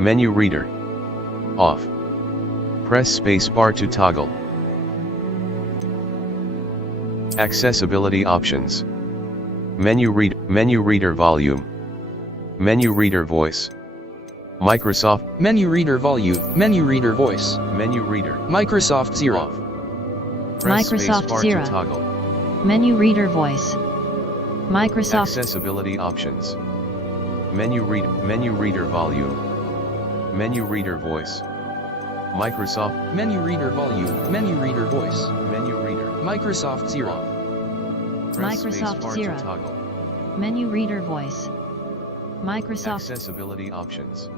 Menu reader. Off. Press spacebar to toggle. Accessibility options. Menu reader volume. Menu reader voice. Microsoft. Menu reader volume. Menu reader voice. Menu reader. Microsoft Zero. Off. Press Microsoft spacebar Zero. to toggle. Menu reader voice. Microsoft. Accessibility options. Menu reader volume. Menu reader voice. Microsoft. Menu reader volume. Menu reader voice. Menu reader. Microsoft Zero. Off. Press Microsoft spacebar Zero. to toggle. Menu reader voice. Microsoft. Accessibility options.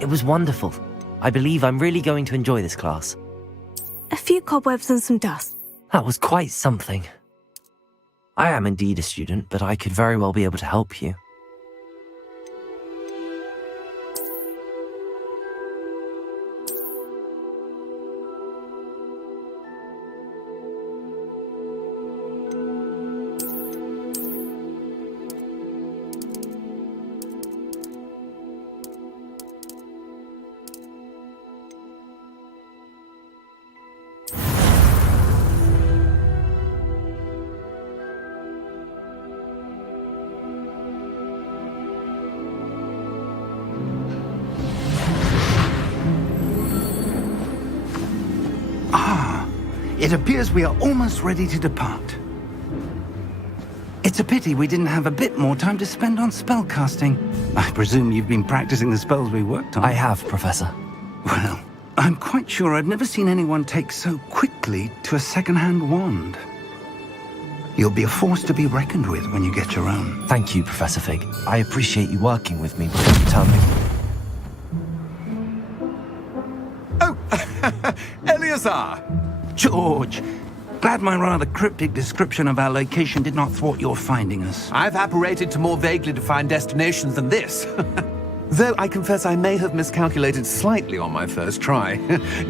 It was wonderful. I believe I'm really going to enjoy this class. A few cobwebs and some dust. That was quite something. I am indeed a student, but I could very well be able to help you. It appears we are almost ready to depart. It's a pity we didn't have a bit more time to spend on spellcasting. I presume you've been practicing the spells we worked on. I have, Professor. Well, I'm quite sure I've never seen anyone take so quickly to a second-hand wand. You'll be a force to be reckoned with when you get your own. Thank you, Professor Fig. I appreciate you working with me before you tell me. Oh, Eleazar! George, glad my rather cryptic description of our location did not thwart your finding us. I've apparated to more vaguely defined destinations than this. Though I confess I may have miscalculated slightly on my first try.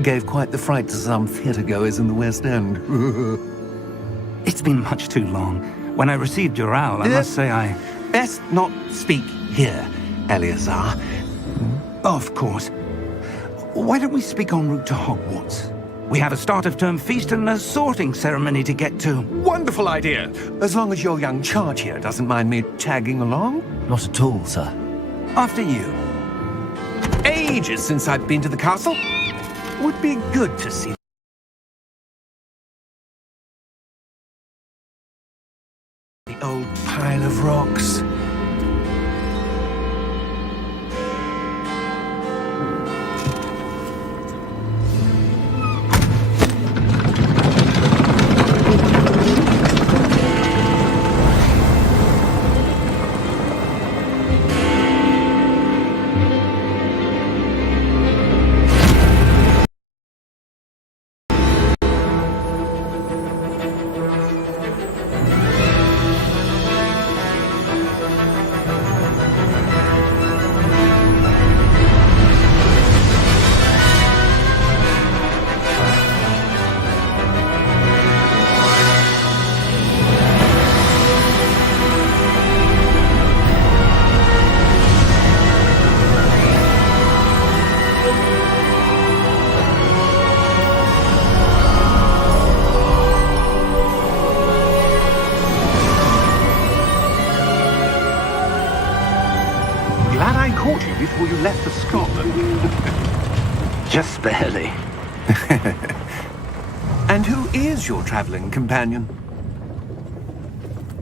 Gave quite the fright to some theatre-goers in the West End. It's been much too long. When I received your owl, I must say I... Best not speak here, Eleazar. Of course. Why don't we speak en route to Hogwarts? We have a start-of-term feast and a sorting ceremony to get to. Wonderful idea! As long as your young charge here doesn't mind me tagging along. Not at all, sir. After you. Ages since I've been to the castle. Would be good to see the old pile of rocks. Glad I caught you before you left for Scotland. Just barely. And who is your traveling companion?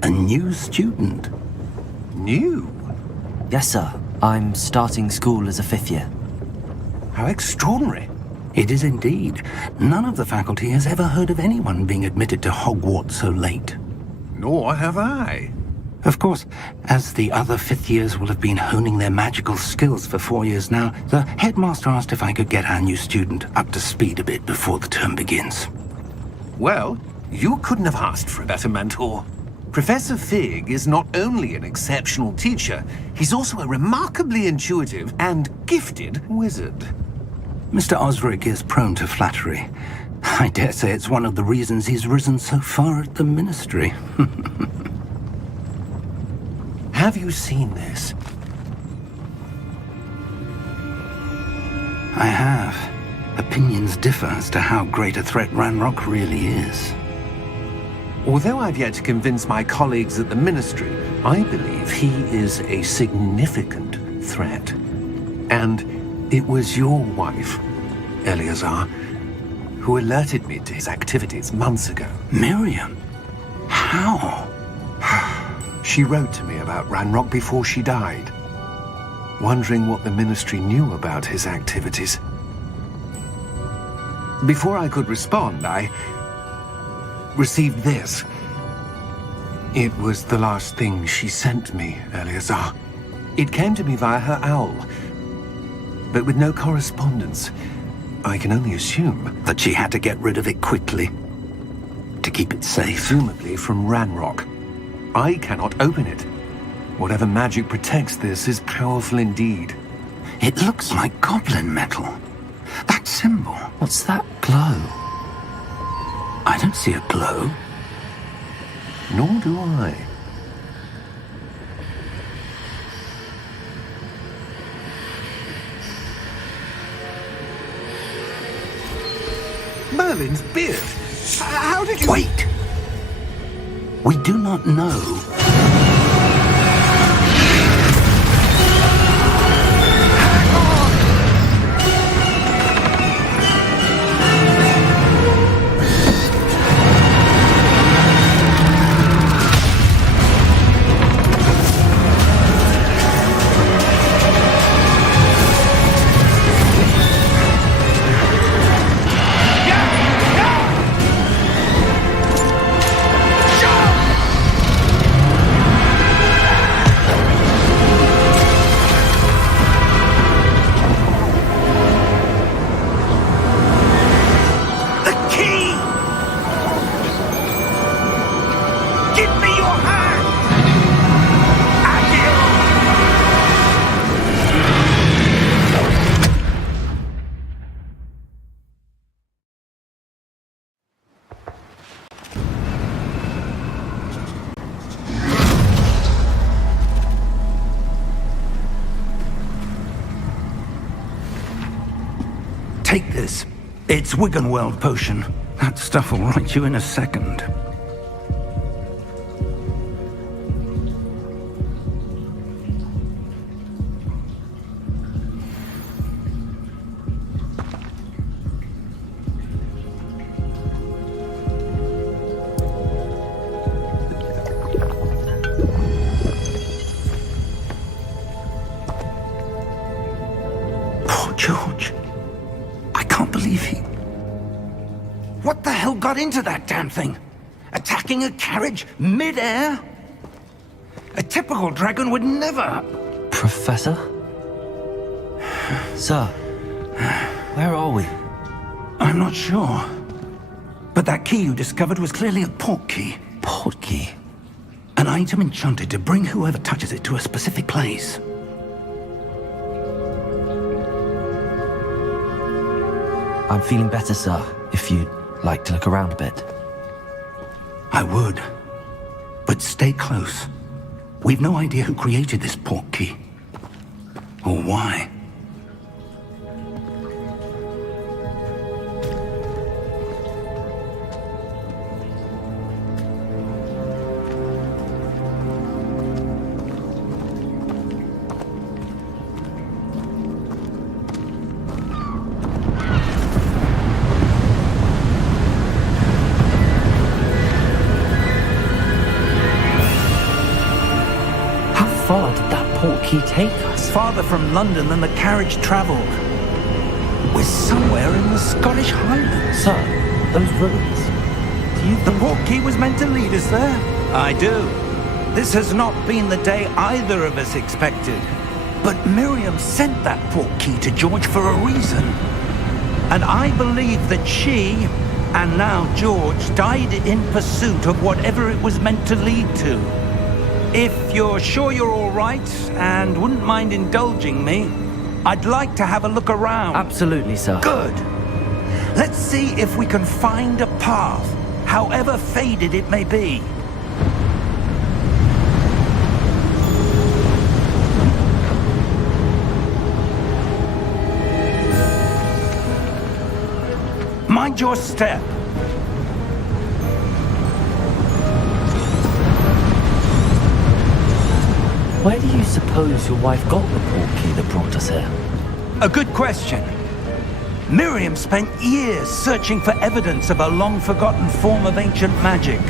A new student. New? Yes, sir. I'm starting school as a 5th year. How extraordinary. It is indeed. None of the faculty has ever heard of anyone being admitted to Hogwarts so late. Nor have I. Of course, as the other 5th years will have been honing their magical skills for 4 years now, the headmaster asked if I could get our new student up to speed a bit before the term begins. Well, you couldn't have asked for a better mentor. Professor Fig is not only an exceptional teacher, he's also a remarkably intuitive and gifted wizard. Mr. Osric is prone to flattery. I dare say it's one of the reasons he's risen so far at the ministry. Have you seen this? I have. Opinions differ as to how great a threat Ranrock really is. Although I've yet to convince my colleagues at the Ministry, I believe he is a significant threat. And it was your wife, Eleazar, who alerted me to his activities months ago. Miriam? How? She wrote to me about Ranrock before she died, wondering what the Ministry knew about his activities. Before I could respond, I received this. It was the last thing she sent me, Eleazar. It came to me via her owl. but with no correspondence. I can only assume That she had to get rid of it quickly to keep it safe. presumably from Ranrock. I cannot open it. Whatever magic protects this is powerful indeed. It looks like goblin metal. That symbol. What's that glow? I don't see a glow. Nor do I. Merlin's beard. How did you... Wait! We do not know. Take this. It's Wiggenweld potion. That stuff will right you in a second. Poor George. I can't believe he... What the hell got into that damn thing? Attacking a carriage mid-air? A typical dragon would never... Professor? Sir, where are we? I'm not sure. But that key you discovered was clearly a port key. Port key? An item enchanted to bring whoever touches it to a specific place. I'm feeling better, sir, if you'd like to look around a bit. I would. But stay close. We've no idea who created this port key. Or why. How far did that port key take us? Farther from London than the carriage travelled. We're somewhere in the Scottish Highlands. Sir, those ruins. Do you The port key was meant to lead us there? I do. This has not been the day either of us expected. But Miriam sent that port key to George for a reason. And I believe that she, and now George, died in pursuit of whatever it was meant to lead to. If you're sure you're all right, and wouldn't mind indulging me, I'd like to have a look around. Absolutely, sir. Good. Let's see if we can find a path, however faded it may be. Mind your step. Where do you suppose your wife got the port key that brought us here? A good question. Miriam spent years searching for evidence of a long-forgotten form of ancient magic.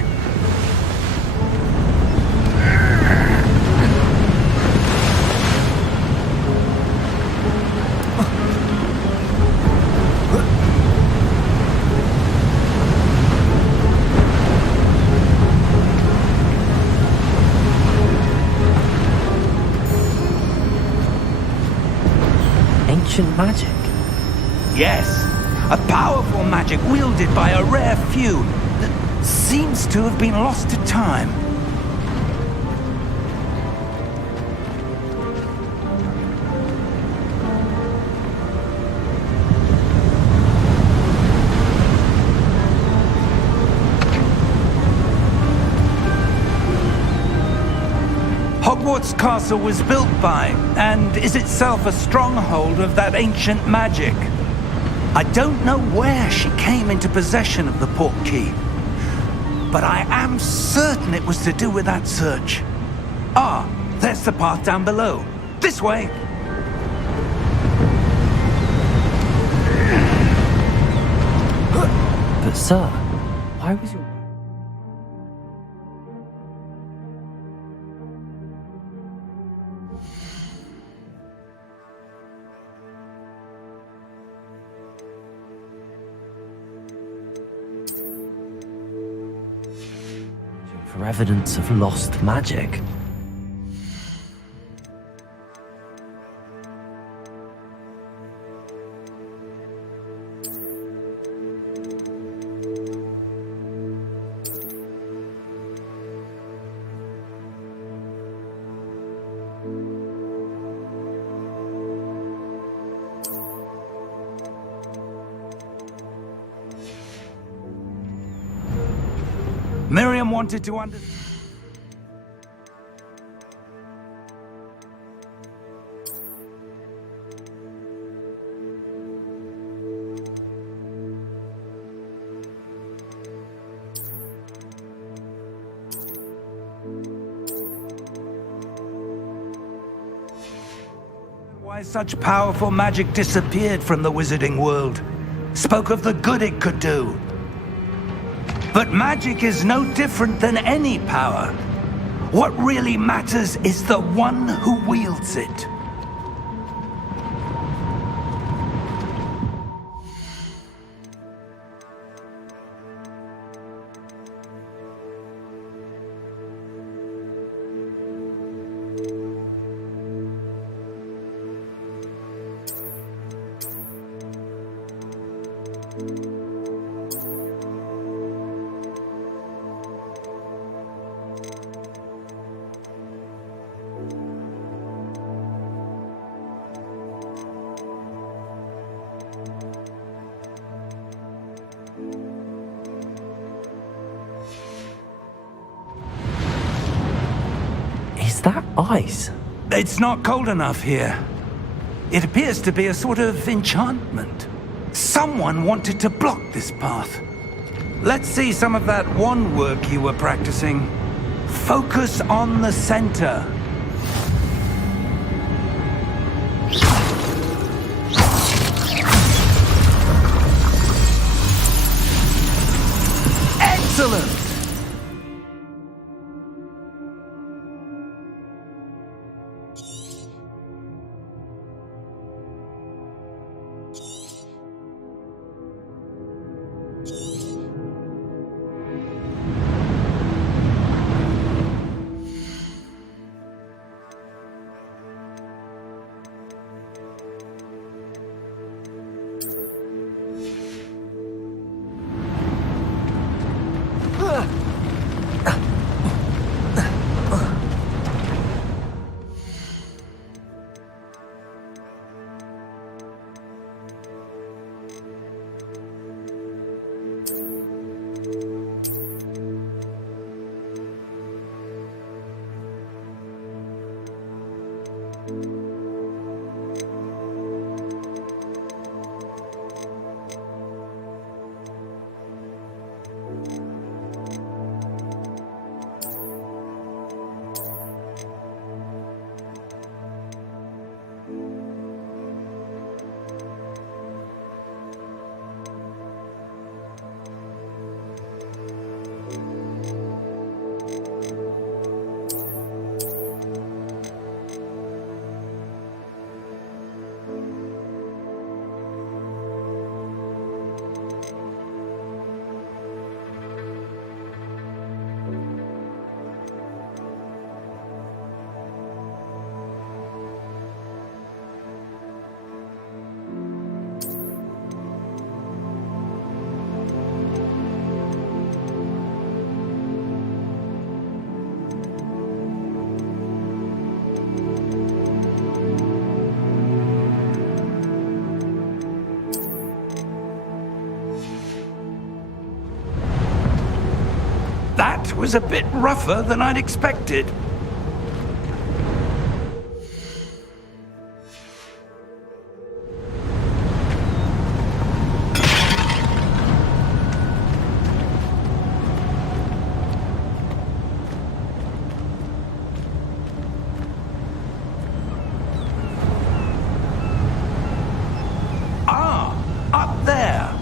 ancient magic? Yes, a powerful magic wielded by a rare few that seems to have been lost to time. Hogwarts Castle was built by, and is itself a stronghold of that ancient magic. I don't know where she came into possession of the portkey, but I am certain it was to do with that search. Ah, there's the path down below. This way! But sir, why was your... for evidence of lost magic? Miriam wanted to understand. Why such powerful magic disappeared from the wizarding world. Spoke of the good it could do. But magic is no different than any power. What really matters is the one who wields it. Is that ice? It's not cold enough here. It appears to be a sort of enchantment. Someone wanted to block this path. Let's see some of that wand work you were practicing. Focus on the center. Excellent! was a bit rougher than I'd expected. Up there.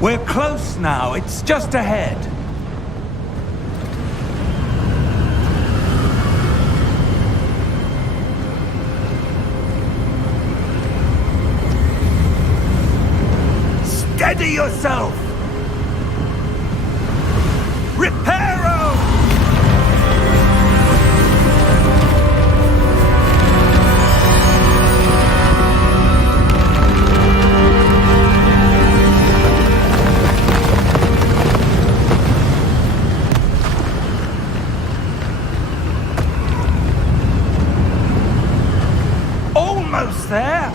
We're close now. It's just ahead. Steady yourself. Reparo! Almost there.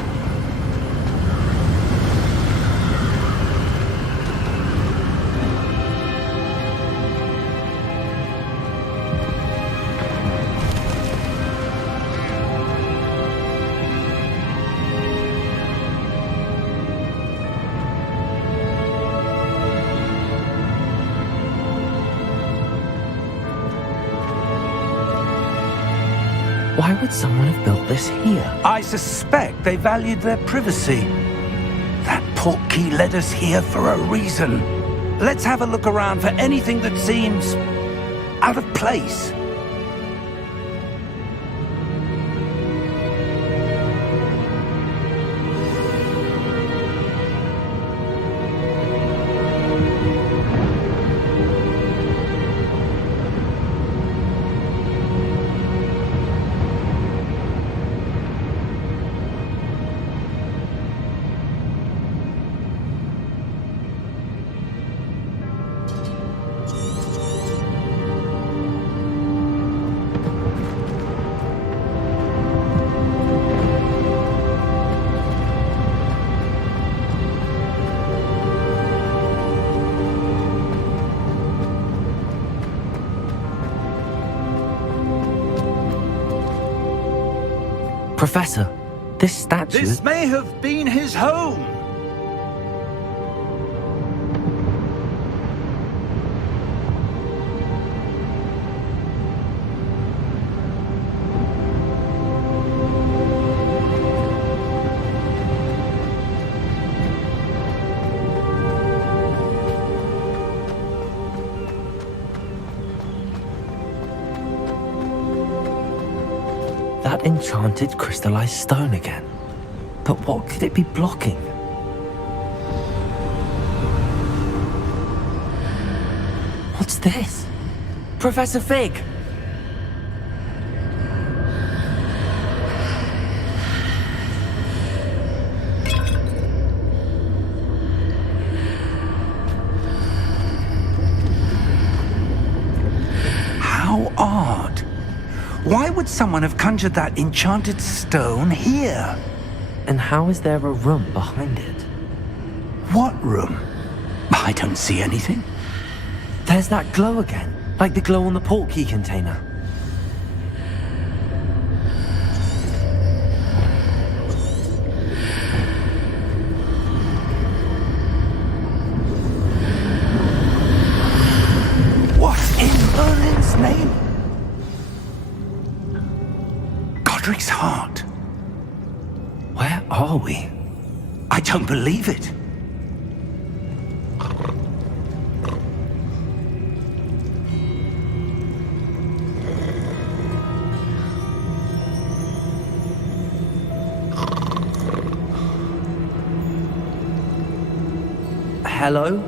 Why would someone have built this here? I suspect they valued their privacy. That portkey led us here for a reason. Let's have a look around for anything that seems out of place. Professor, this statue... This may have been his home. That enchanted crystallized stone again. But what could it be blocking? What's this? Professor Fig! How odd. Why would someone have conjured that enchanted stone here? And how is there a room behind it? What room? I don't see anything. There's that glow again, like the glow on the portkey container. What in Merlin's name? Godric's heart. Where are we? I don't believe it. Hello?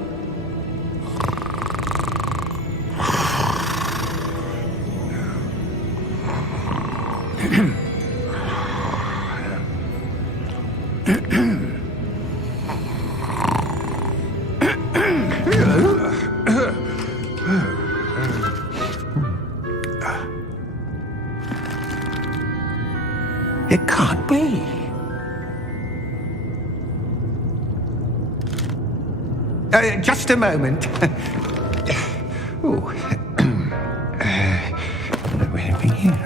It can't be. Just a moment. Ooh. Where are we here?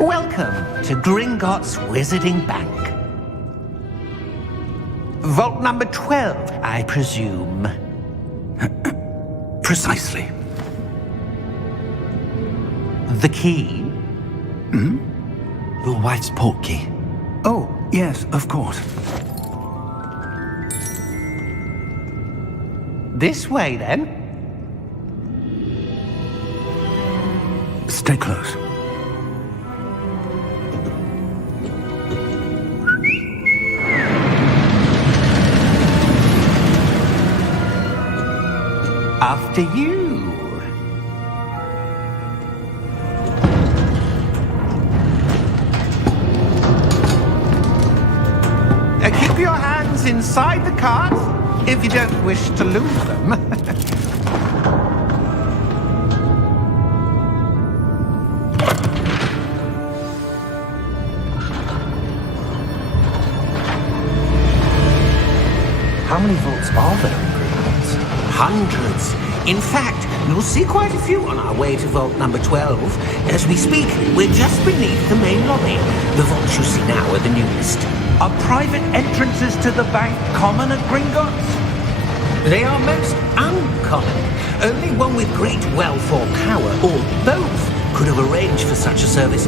Welcome to Gringotts Wizarding Bank. Vault number 12, I presume. Precisely. The key? Your wife's portkey. Oh, yes, of course. This way, then. Stay close. After you. Keep your hands inside the cart if you don't wish to lose them. How many vaults are there in Gringotts? Hundreds. In fact, you'll see quite a few on our way to vault number 12. As we speak, we're just beneath the main lobby. The vaults you see now are the newest. Are private entrances to the bank common at Gringotts? They are most uncommon. Only one with great wealth or power, or both, could have arranged for such a service.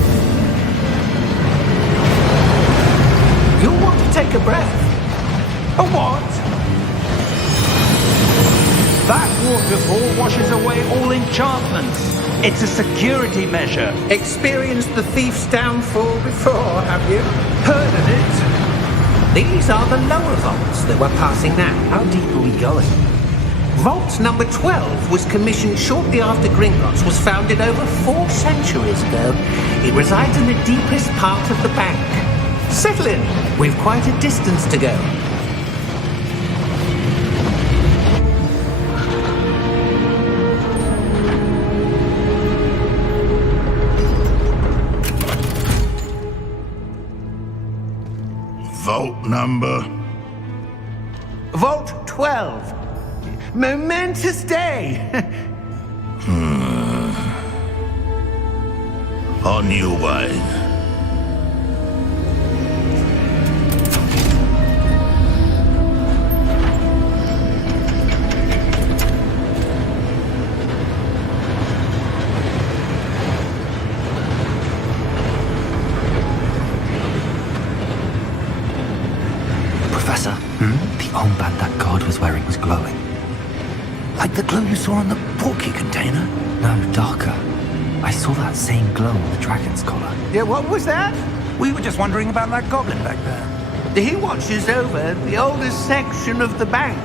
You'll want to take a breath. A what? That waterfall washes away all enchantments. It's a security measure. Experienced the thief's downfall before, have you? Heard of it? These are the lower vaults that we're passing now. How deep are we going? Vault number 12 was commissioned shortly after Gringotts was founded over 4 centuries ago. It resides in the deepest part of the bank. Settle in. We've quite a distance to go. Vault number? Vault 12. Momentous day. On your way. Professor, the armband that guard was wearing was glowing. Like the glow you saw on the portkey container? No, darker. I saw that same glow on the dragon's collar. Yeah, what was that? We were just wondering about that goblin back there. He watches over the oldest section of the bank.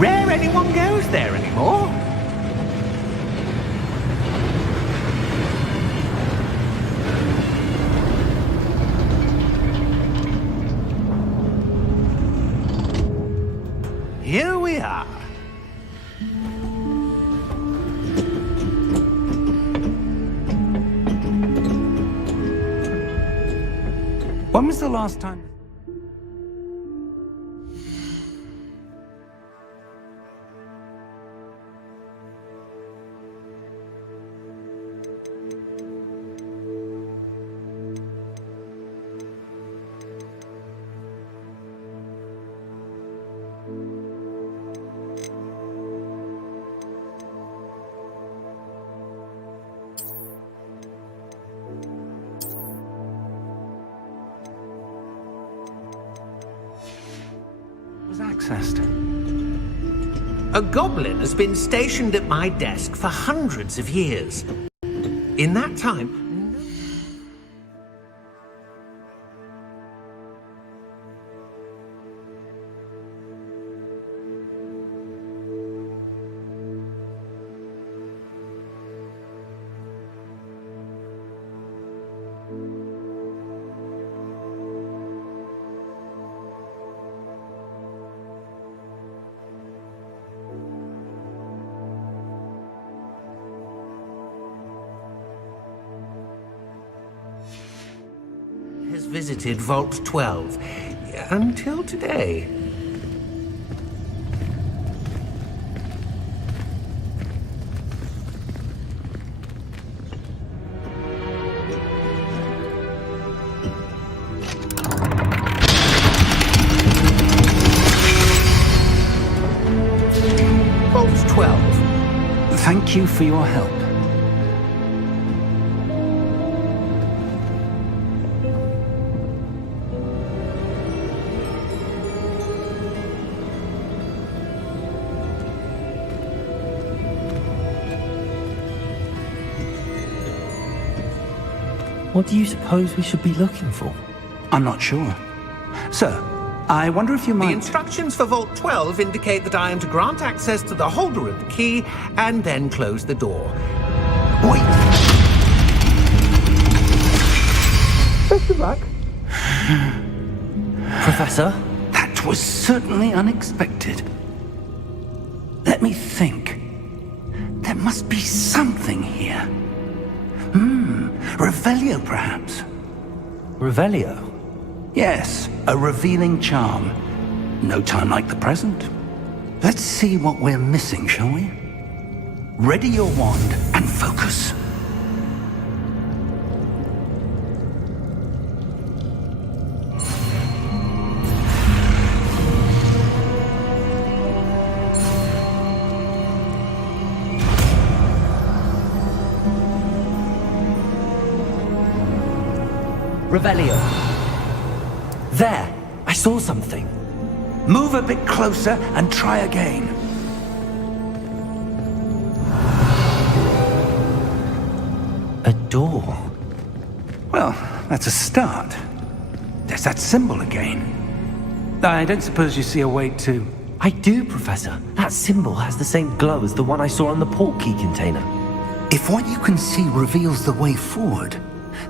Rare anyone goes there anymore. Here we are. When was the last time? Was accessed. A goblin has been stationed at my desk for hundreds of years. In that time, visited Vault 12. Until today. Vault 12. Thank you for your help. What do you suppose we should be looking for? I'm not sure. Sir, I wonder if you The might... instructions for Vault 12 indicate that I am to grant access to the holder of the key and then close the door. Wait! Best of luck. Professor? That was certainly unexpected. Let me think. There must be something here. Revelio, perhaps? Revelio? Yes, a revealing charm. No time like the present. Let's see what we're missing, shall we? Ready your wand and focus. Revelio. There! I saw something. Move a bit closer and try again. A door. Well, that's a start. There's that symbol again. I don't suppose you see a way to... I do, Professor. That symbol has the same glow as the one I saw on the port key container. If what you can see reveals the way forward,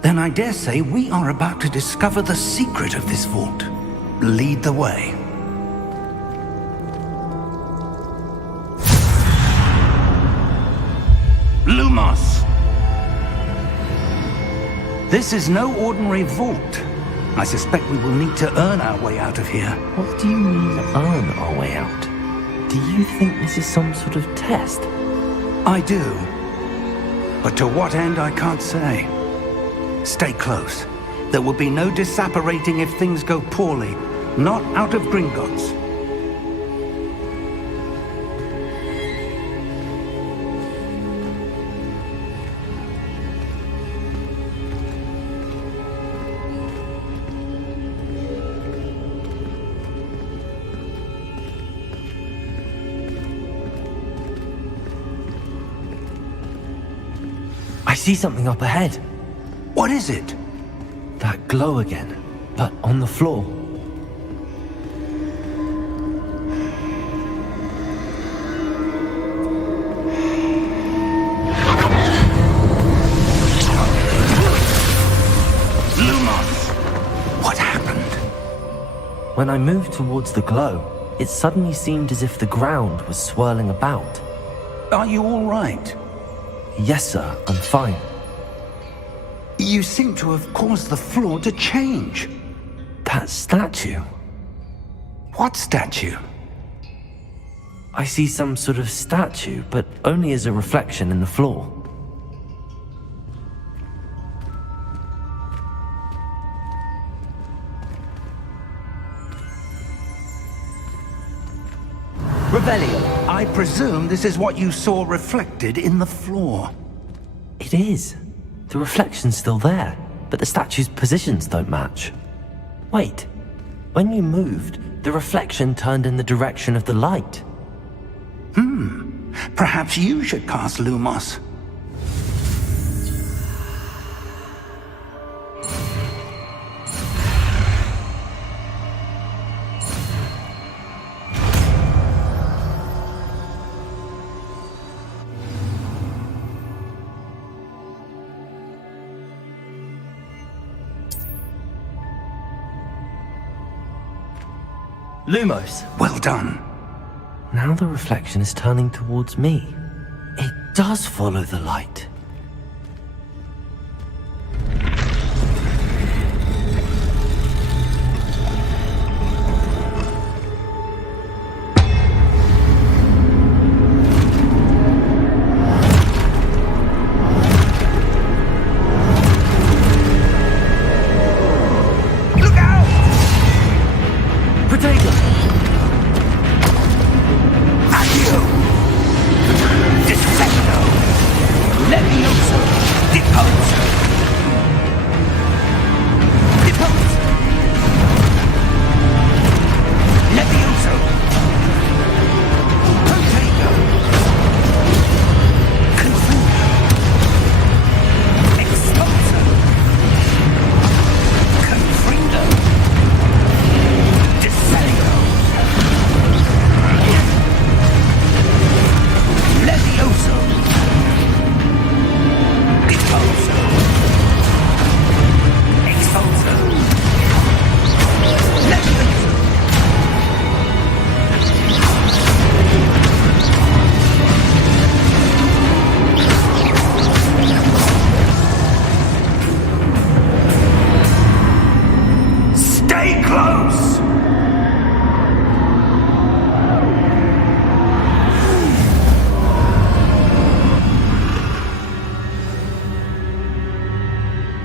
then I dare say we are about to discover the secret of this vault. Lead the way. Lumos! This is no ordinary vault. I suspect we will need to earn our way out of here. What do you mean, earn our way out? Do you think this is some sort of test? I do. But to what end, I can't say. Stay close. There will be no disapparating if things go poorly. Not out of Gringotts. I see something up ahead. What is it? That glow again, but on the floor. Lumos! What happened? When I moved towards the glow, it suddenly seemed as if the ground was swirling about. Are you all right? Yes, sir, I'm fine. You seem to have caused the floor to change. That statue. What statue? I see some sort of statue, but only as a reflection in the floor. Revelio. I presume this is what you saw reflected in the floor. It is. The reflection's still there, but the statue's positions don't match. Wait. When you moved, the reflection turned in the direction of the light. Perhaps you should cast Lumos. Lumos. Well done. Now the reflection is turning towards me. It does follow the light.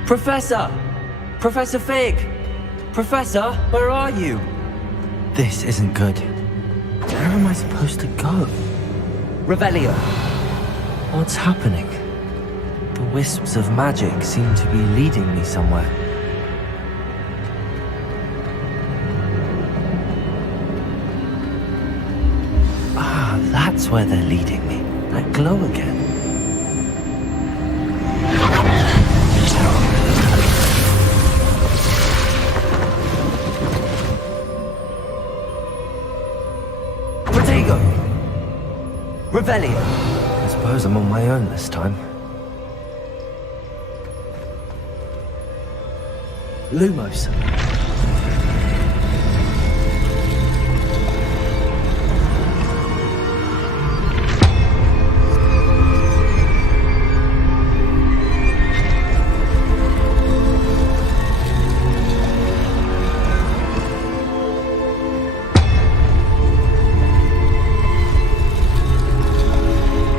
Professor! Professor Fig! Professor, where are you? This isn't good. Where am I supposed to go? Revelio! What's happening? The wisps of magic seem to be leading me somewhere. Ah, that's where they're leading me. That glow again. Protego! Revelio! I suppose I'm on my own this time. Lumos.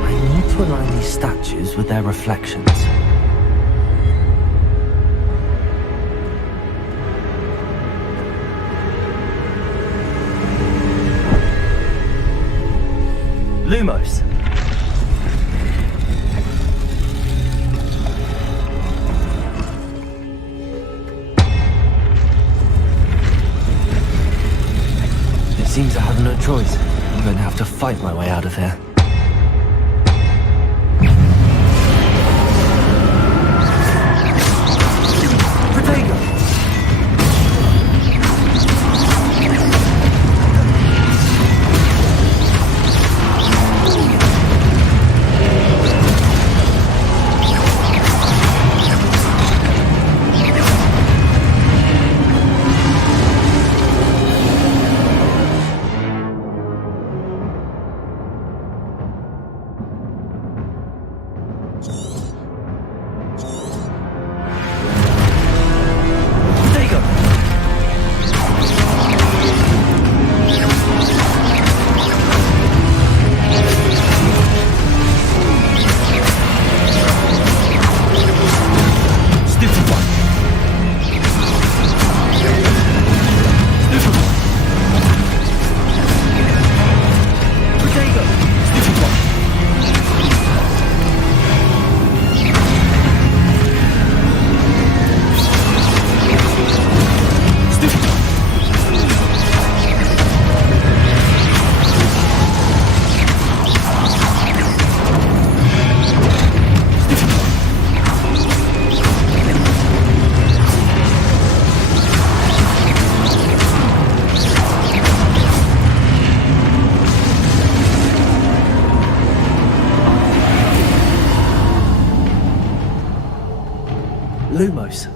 I need to align these statues with their reflections. Lumos. It seems I have no choice. I'm going to have to fight my way out of here. Protego! Lumos.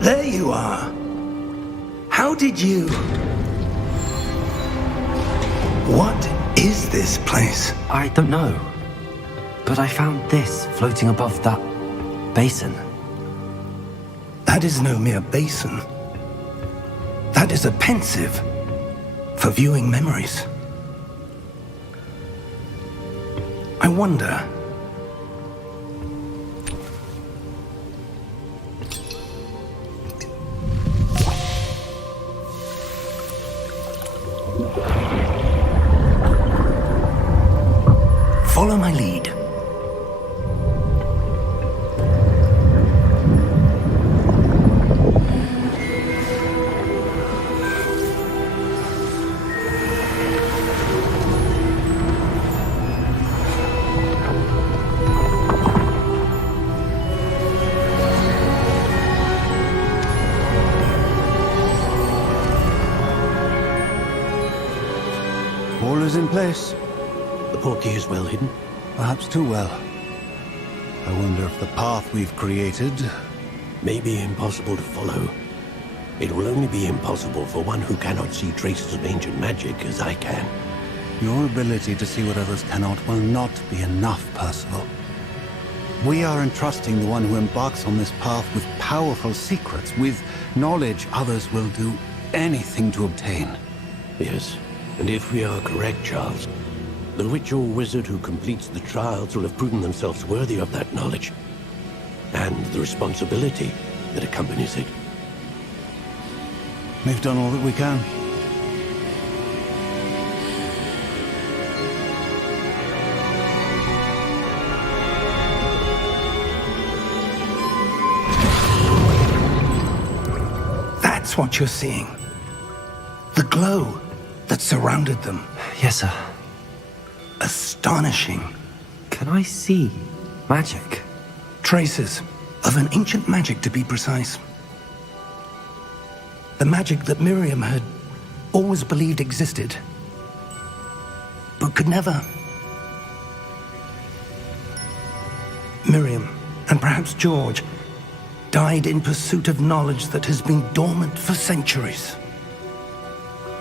There you are. How did you... What is this place? I don't know. But I found this floating above that basin. A That is no mere basin. That is a pensive for viewing memories. I wonder... Follow my lead. All is in place. The portkey is well hidden. Perhaps too well. I wonder if the path we've created... May be impossible to follow. It will only be impossible for one who cannot see traces of ancient magic as I can. Your ability to see what others cannot will not be enough, Percival. We are entrusting the one who embarks on this path with powerful secrets, with knowledge others will do anything to obtain. Yes, and if we are correct, Charles, the witch or wizard who completes the trials will have proven themselves worthy of that knowledge, and the responsibility that accompanies it. We've done all that we can. That's what you're seeing. The glow that surrounded them. Yes, sir. Astonishing. Can I see magic? Traces of an ancient magic, to be precise. The magic that Miriam had always believed existed, but could never. Miriam, and perhaps George, died in pursuit of knowledge that has been dormant for centuries.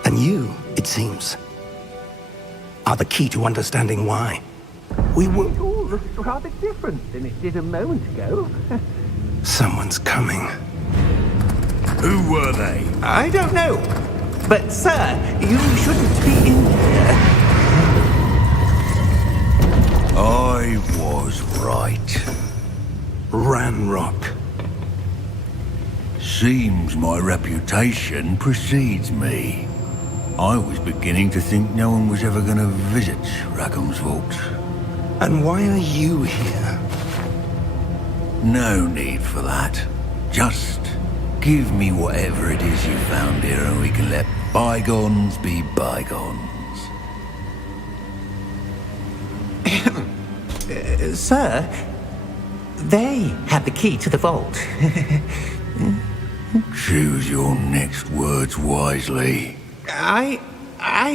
And you, it seems, are the key to understanding why. We were... It all looks rather different than it did a moment ago. Someone's coming. Who were they? I don't know. But, sir, you shouldn't be in here. I was right. Ranrock. Seems my reputation precedes me. I was beginning to think no one was ever going to visit Rackham's vault. And why are you here? No need for that. Just give me whatever it is you found here and we can let bygones be bygones. Sir, they had the key to the vault. Choose your next words wisely. I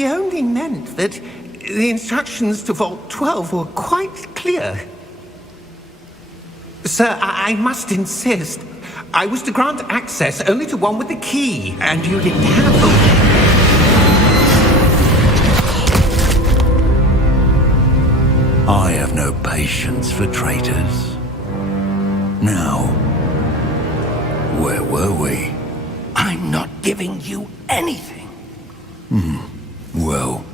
only meant that the instructions to Vault 12 were quite clear. Sir, I must insist. I was to grant access only to one with the key, and you didn't have them. I have no patience for traitors. Now, where were we? I'm not giving you anything. Well,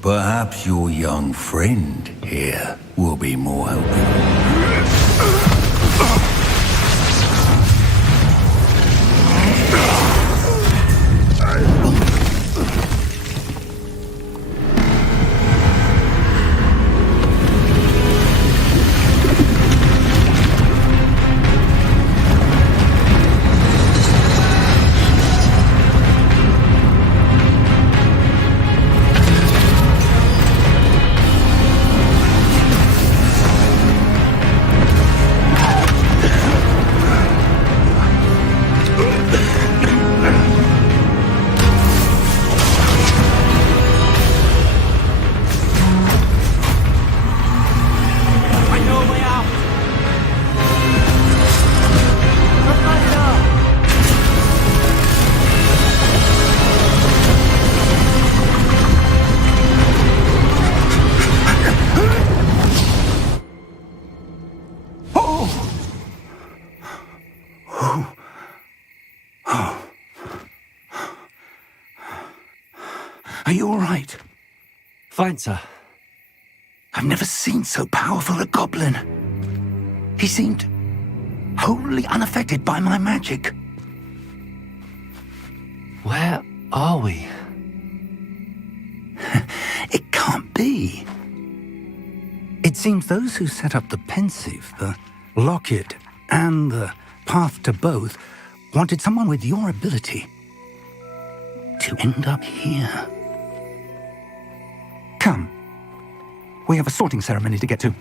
perhaps your young friend here will be more helpful. Are you all right? Fine, sir. I've never seen so powerful a goblin. He seemed wholly unaffected by my magic. Where are we? It can't be. It seems those who set up the pensive, the locket, and the path to both wanted someone with your ability to end up here. Come. We have a sorting ceremony to get to.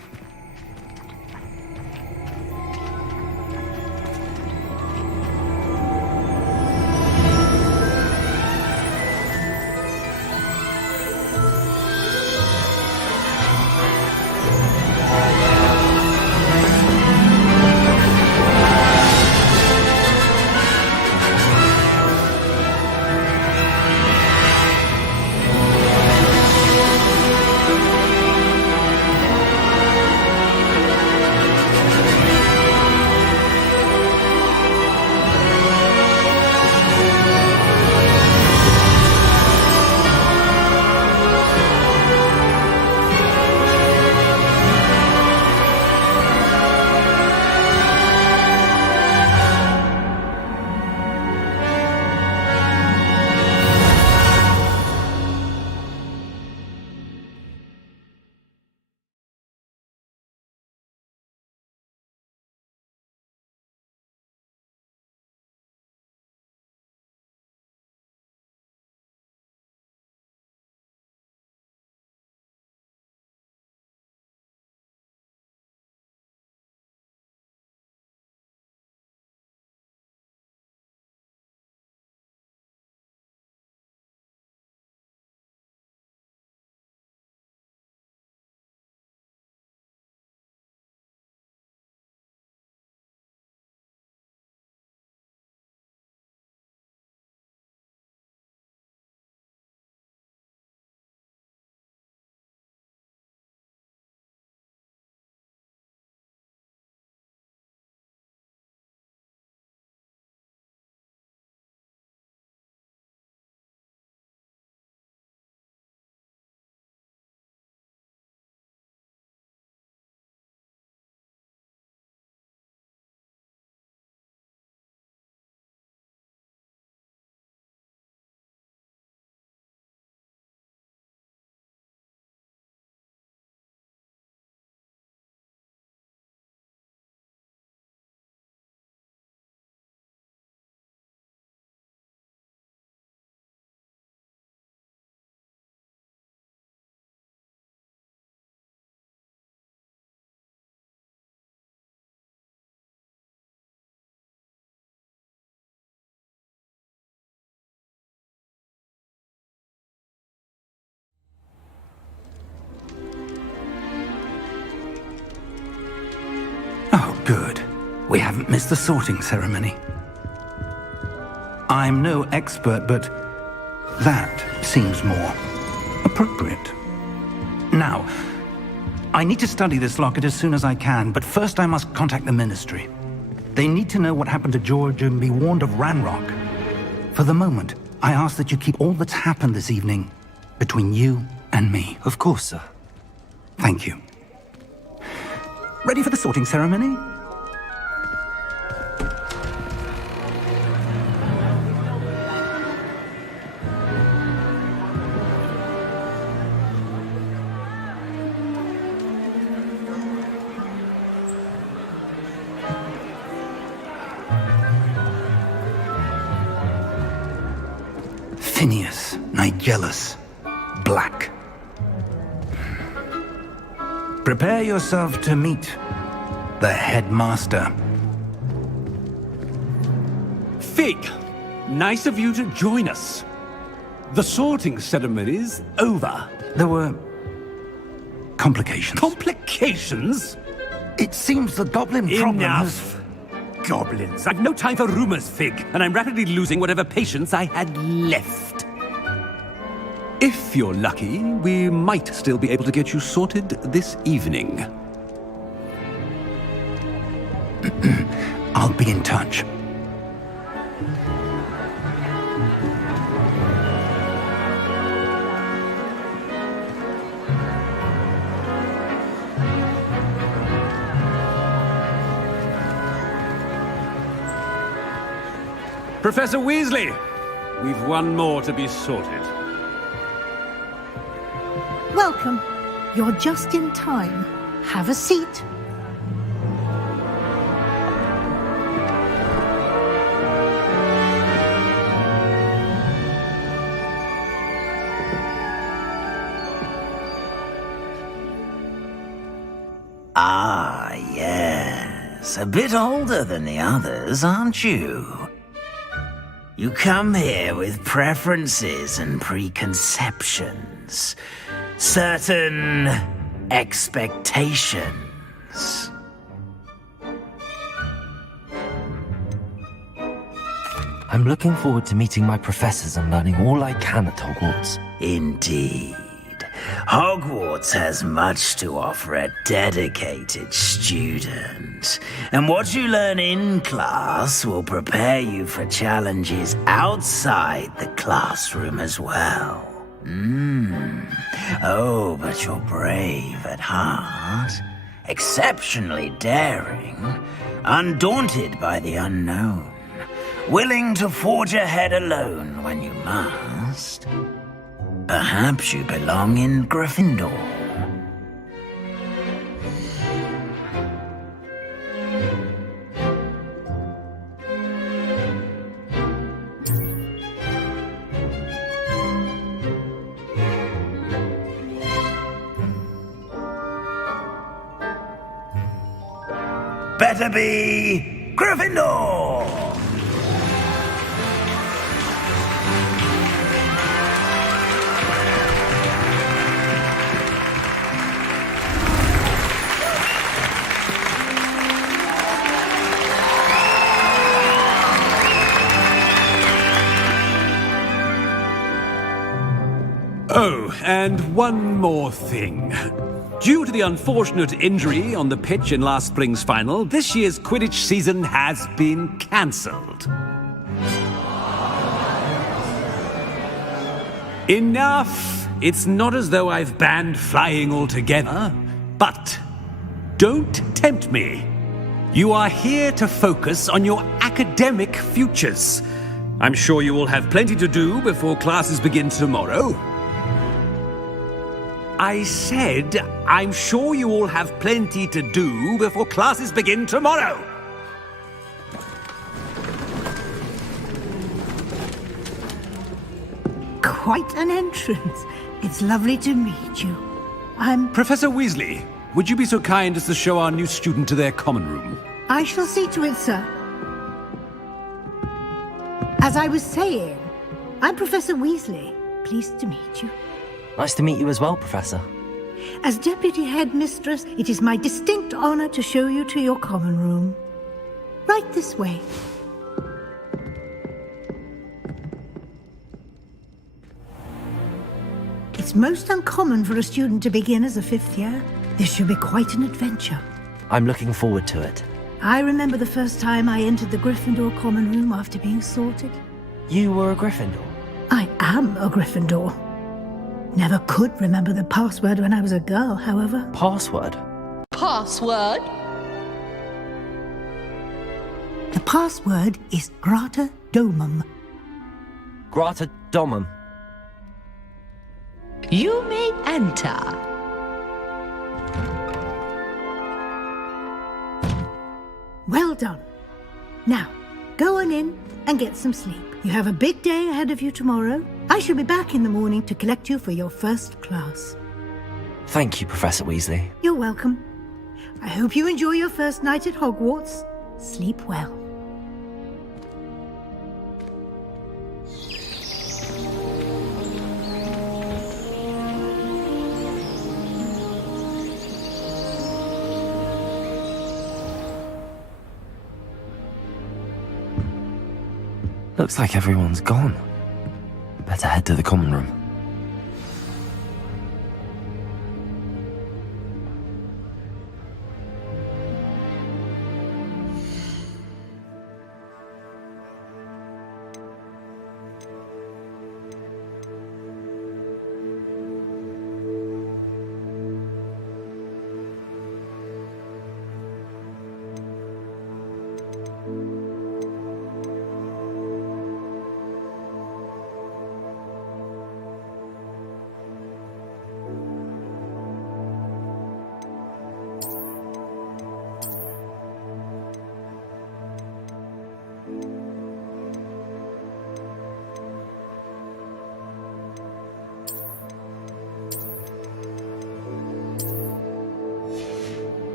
Good. We haven't missed the sorting ceremony. I'm no expert, but that seems more appropriate. Now, I need to study this locket as soon as I can, but first I must contact the Ministry. They need to know what happened to George and be warned of Ranrock. For the moment, I ask that you keep all that's happened this evening between you and me. Of course, sir. Thank you. Ready for the sorting ceremony? Phineas, Nigellus, Black. Prepare yourself to meet the headmaster. Fig, nice of you to join us. The sorting ceremony's over. There were complications. Complications? It seems the goblin problem Enough. Goblins. I've no time for rumors, Fig, and I'm rapidly losing whatever patience I had left. If you're lucky, we might still be able to get you sorted this evening. I'll be in touch. Professor Weasley, we've one more to be sorted. Welcome. You're just in time. Have a seat. Ah, yes. A bit older than the others, aren't you? You come here with preferences and preconceptions. Certain expectations. I'm looking forward to meeting my professors and learning all I can at Hogwarts. Indeed. Hogwarts has much to offer a dedicated student. And what you learn in class will prepare you for challenges outside the classroom as well. Oh, but you're brave at heart. Exceptionally daring. Undaunted by the unknown. Willing to forge ahead alone when you must. Perhaps you belong in Gryffindor. Better be Gryffindor! Oh, and one more thing. Due to the unfortunate injury on the pitch in last spring's final, this year's Quidditch season has been cancelled. Enough! It's not as though I've banned flying altogether, but don't tempt me. You are here to focus on your academic futures. I'm sure you will have plenty to do before classes begin tomorrow. I said, I'm sure you all have plenty to do before classes begin tomorrow. Quite an entrance. It's lovely to meet you. Professor Weasley, would you be so kind as to show our new student to their common room? I shall see to it, sir. As I was saying, I'm Professor Weasley. Pleased to meet you. Nice to meet you as well, Professor. As Deputy Headmistress, it is my distinct honor to show you to your common room. Right this way. It's most uncommon for a student to begin as a fifth year. This should be quite an adventure. I'm looking forward to it. I remember the first time I entered the Gryffindor common room after being sorted. You were a Gryffindor? I am a Gryffindor. Never could remember the password when I was a girl, however. Password? Password? The password is Grata Domum. Grata Domum. You may enter. Well done. Now, go on in and get some sleep. You have a big day ahead of you tomorrow. I shall be back in the morning to collect you for your first class. Thank you, Professor Weasley. You're welcome. I hope you enjoy your first night at Hogwarts. Sleep well. Looks like everyone's gone. Better head to the common room.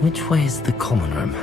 Which way is the common room?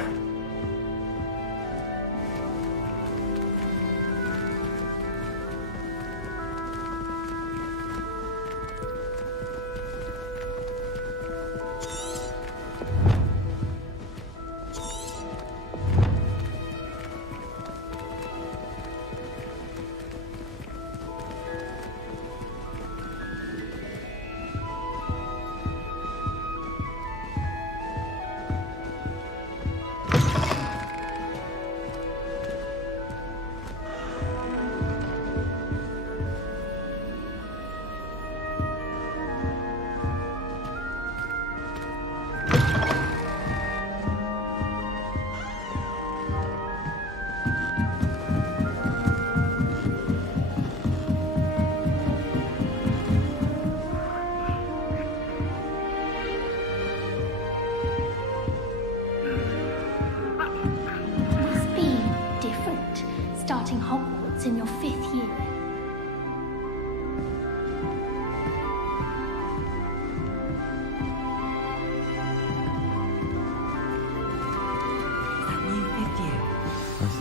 Must be different, starting Hogwarts in your 5th year.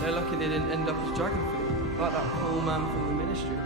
They're lucky they didn't end up as Dragonfleet, like that poor man from the Ministry.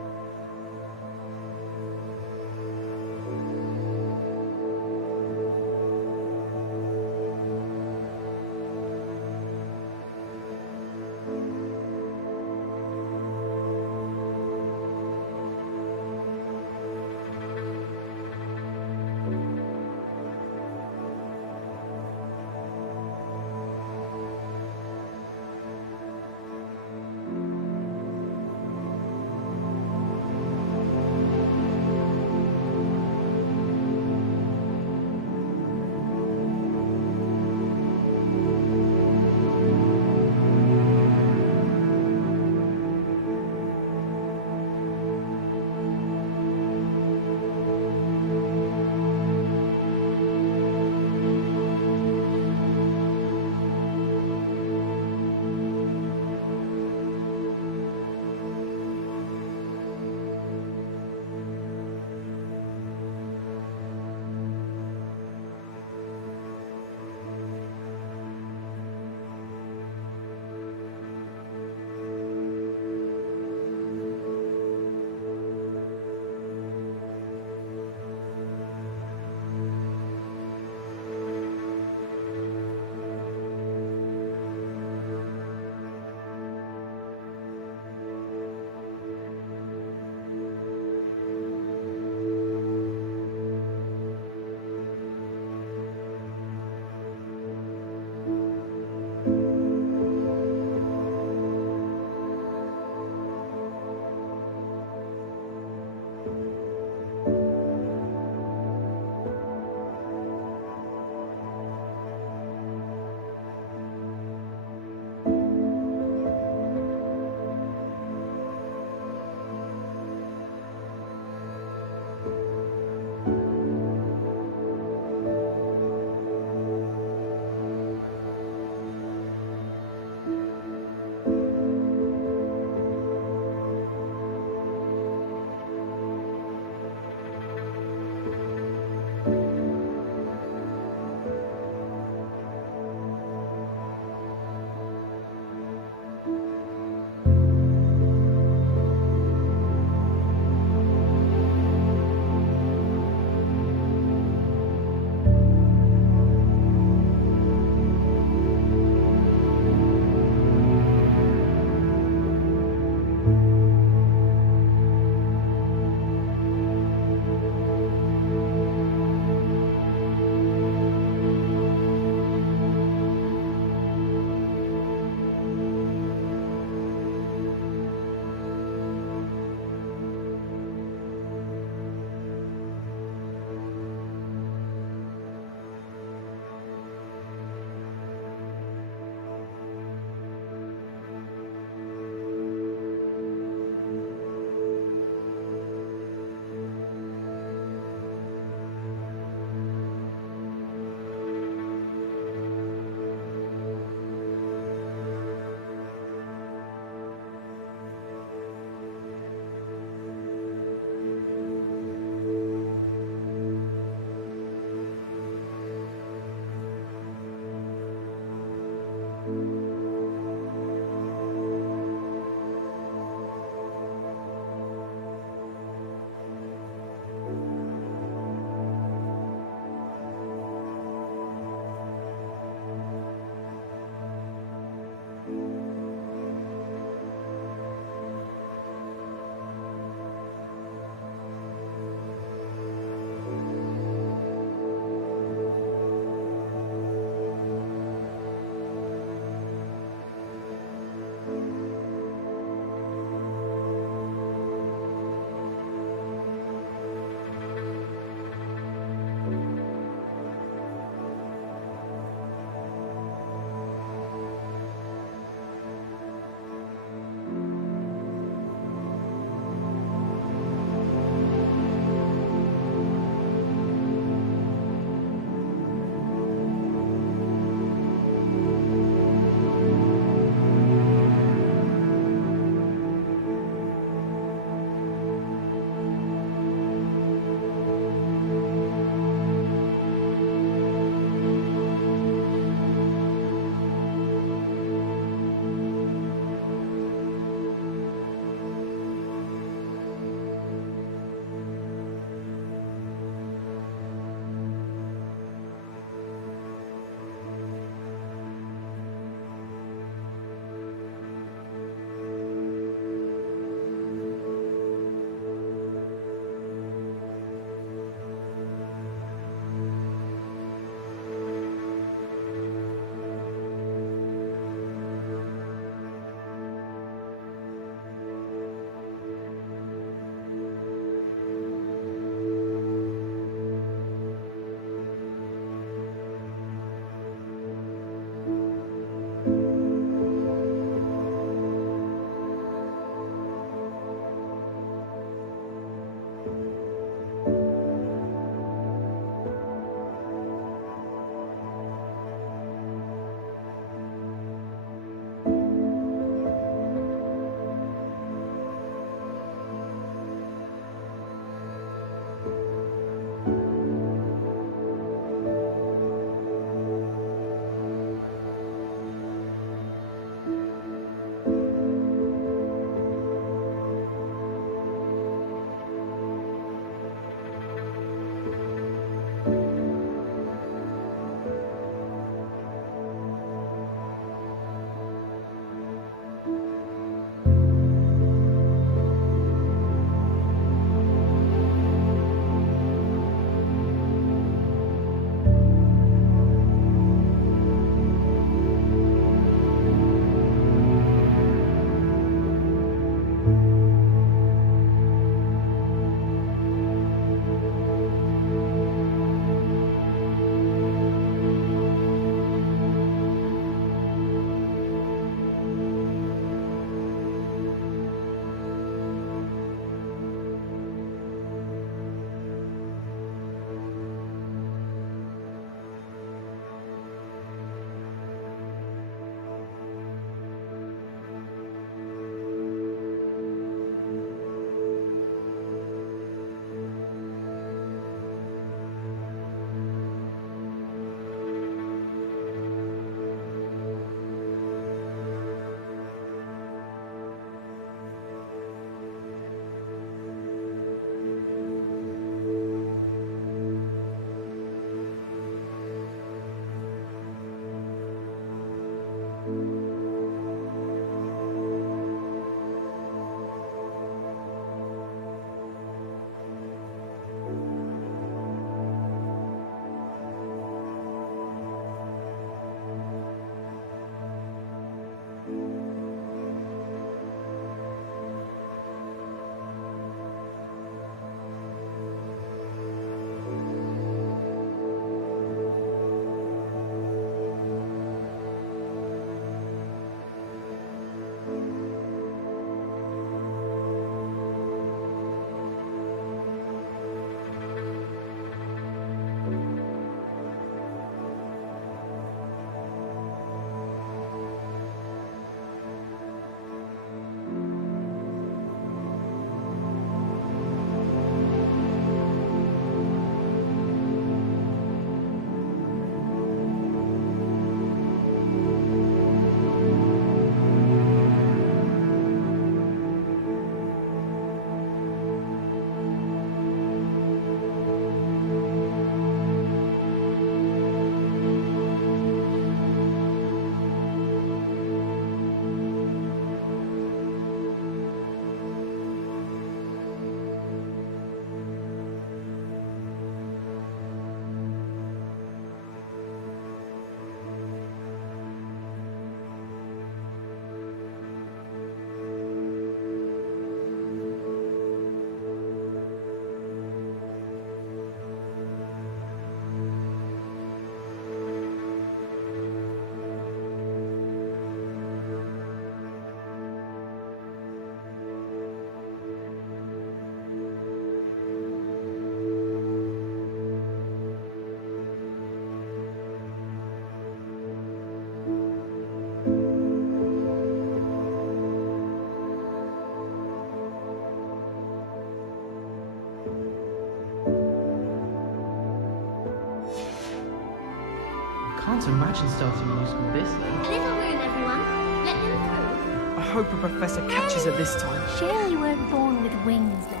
to imagine starting a new school this late. Little room, everyone. Let them through. I hope a professor catches her this time. Surely you weren't born with wings, Lily.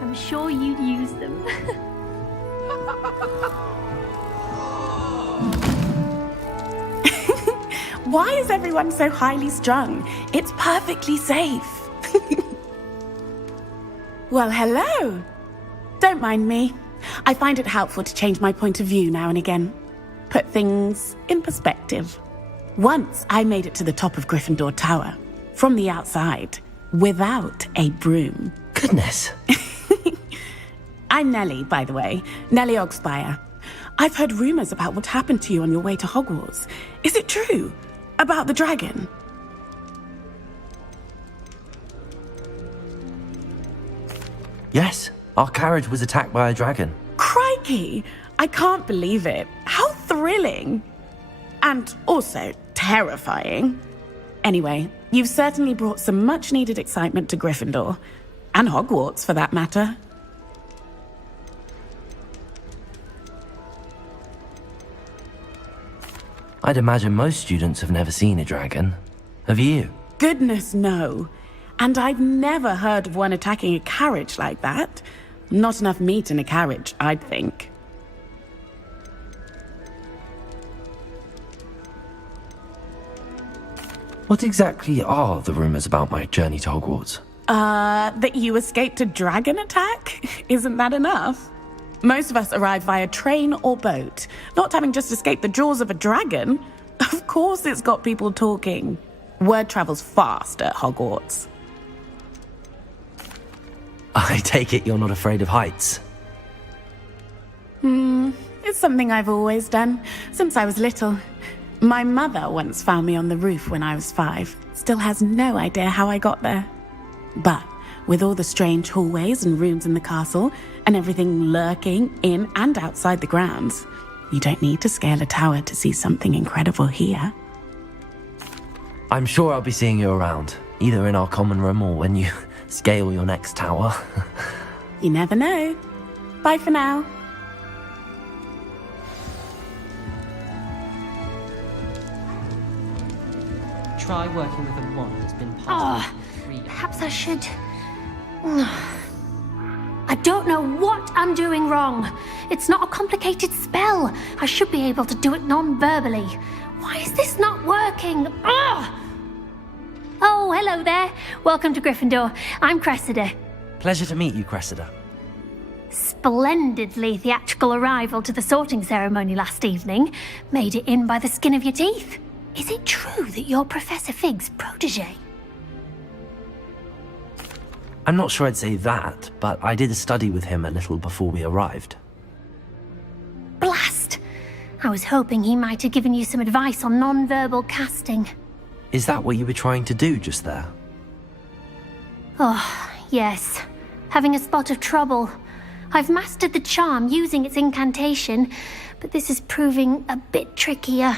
I'm sure you'd use them. Why is everyone so highly strung? It's perfectly safe. Well, hello. Don't mind me. I find it helpful to change my point of view now and again. Put things in perspective. Once I made it to the top of Gryffindor Tower, from the outside, without a broom. Goodness. I'm Nellie, by the way. Nellie Ogspire. I've heard rumors about what happened to you on your way to Hogwarts. Is it true? About the dragon? Yes, our carriage was attacked by a dragon. Crikey! I can't believe it. How thrilling! And also terrifying. Anyway, you've certainly brought some much-needed excitement to Gryffindor. And Hogwarts, for that matter. I'd imagine most students have never seen a dragon. Have you? Goodness, no. And I've never heard of one attacking a carriage like that. Not enough meat in a carriage, I'd think. What exactly are the rumors about my journey to Hogwarts? That you escaped a dragon attack? Isn't that enough? Most of us arrive via train or boat, not having just escaped the jaws of a dragon. Of course it's got people talking. Word travels fast at Hogwarts. I take it you're not afraid of heights. It's something I've always done, since I was little. My mother once found me on the roof when I was 5. Still has no idea how I got there. But with all the strange hallways and rooms in the castle, and everything lurking in and outside the grounds, you don't need to scale a tower to see something incredible here. I'm sure I'll be seeing you around, either in our common room or when you scale your next tower. You never know. Bye for now. Try working with a wand that's been passed. Perhaps I should. I don't know what I'm doing wrong. It's not a complicated spell. I should be able to do it non-verbally. Why is this not working? Oh, hello there. Welcome to Gryffindor. I'm Cressida. Pleasure to meet you, Cressida. Splendidly theatrical arrival to the sorting ceremony last evening. Made it in by the skin of your teeth. Is it true that you're Professor Fig's protege? I'm not sure I'd say that, but I did study with him a little before we arrived. Blast! I was hoping he might have given you some advice on non-verbal casting. Is that what you were trying to do just there? Oh, yes. Having a spot of trouble. I've mastered the charm using its incantation, but this is proving a bit trickier.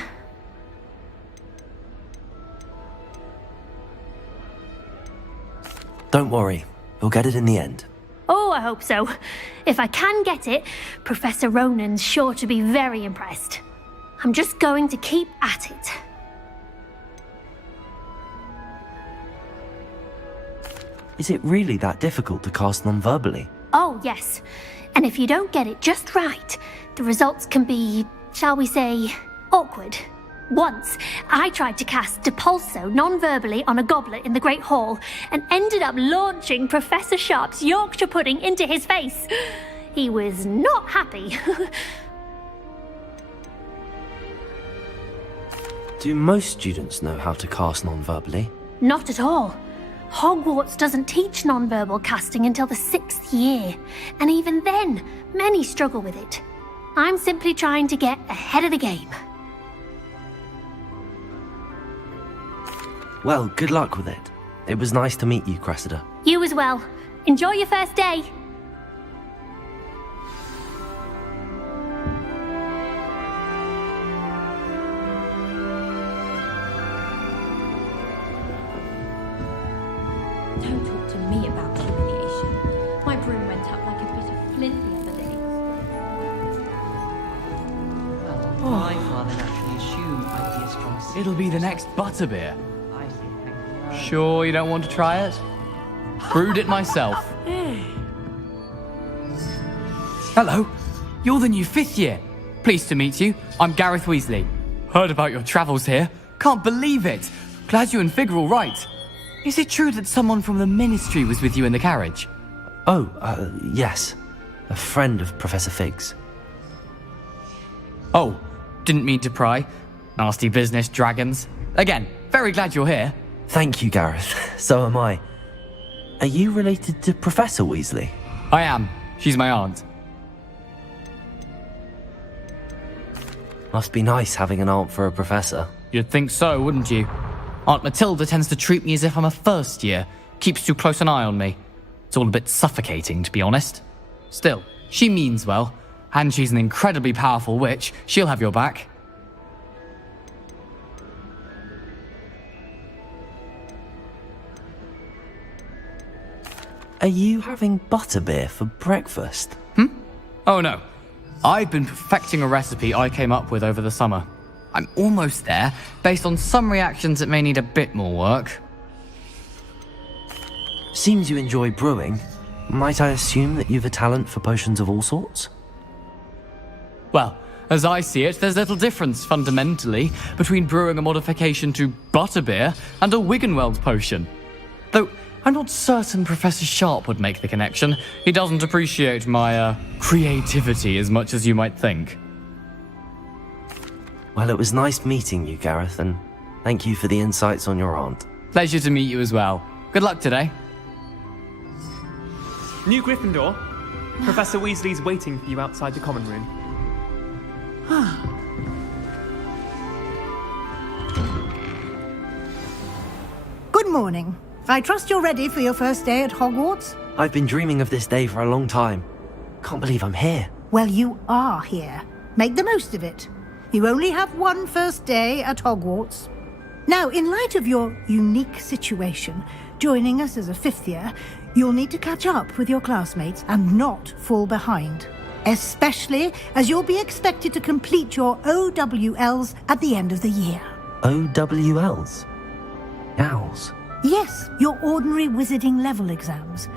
Don't worry, you'll get it in the end. Oh, I hope so. If I can get it, Professor Ronan's sure to be very impressed. I'm just going to keep at it. Is it really that difficult to cast non-verbally? Oh, yes. And if you don't get it just right, the results can be, shall we say, awkward. Once, I tried to cast Depulso non-verbally on a goblet in the Great Hall and ended up launching Professor Sharp's Yorkshire pudding into his face. He was not happy. Do most students know how to cast non-verbally? Not at all. Hogwarts doesn't teach non-verbal casting until the 6th year, and even then, many struggle with it. I'm simply trying to get ahead of the game. Well, good luck with it. It was nice to meet you, Cressida. You as well. Enjoy your first day. Don't talk to me about humiliation. My broom went up like a bit of flint the other day. Well, my father naturally assumed assume I'd be a strong suit. It'll be the next butterbeer. Sure you don't want to try it? Brewed it myself. Hello, you're the new 5th year. Pleased to meet you. I'm Gareth Weasley. Heard about your travels here. Can't believe it. Glad you and Fig are all right. Is it true that someone from the Ministry was with you in the carriage? Oh, yes. A friend of Professor Fig's. Oh, didn't mean to pry. Nasty business, dragons. Again, very glad you're here. Thank you, Gareth. So am I. Are you related to Professor Weasley? I am. She's my aunt. Must be nice having an aunt for a professor. You'd think so, wouldn't you? Aunt Matilda tends to treat me as if I'm a first year. Keeps too close an eye on me. It's all a bit suffocating, to be honest. Still, she means well. And she's an incredibly powerful witch. She'll have your back. Are you having butterbeer for breakfast? Oh no. I've been perfecting a recipe I came up with over the summer. I'm almost there, based on some reactions that may need a bit more work. Seems you enjoy brewing. Might I assume that you've a talent for potions of all sorts? Well, as I see it, there's little difference, fundamentally, between brewing a modification to butterbeer and a Wiggenweld potion. Though, I'm not certain Professor Sharp would make the connection. He doesn't appreciate my, creativity as much as you might think. Well, it was nice meeting you, Gareth, and thank you for the insights on your aunt. Pleasure to meet you as well. Good luck today. New Gryffindor. Professor Weasley's waiting for you outside the common room. Good morning. I trust you're ready for your first day at Hogwarts? I've been dreaming of this day for a long time. Can't believe I'm here. Well, you are here. Make the most of it. You only have one first day at Hogwarts. Now, in light of your unique situation, joining us as a 5th year, you'll need to catch up with your classmates and not fall behind. Especially as you'll be expected to complete your OWLs at the end of the year. OWLs? Owls? Yes, your ordinary wizarding level exams.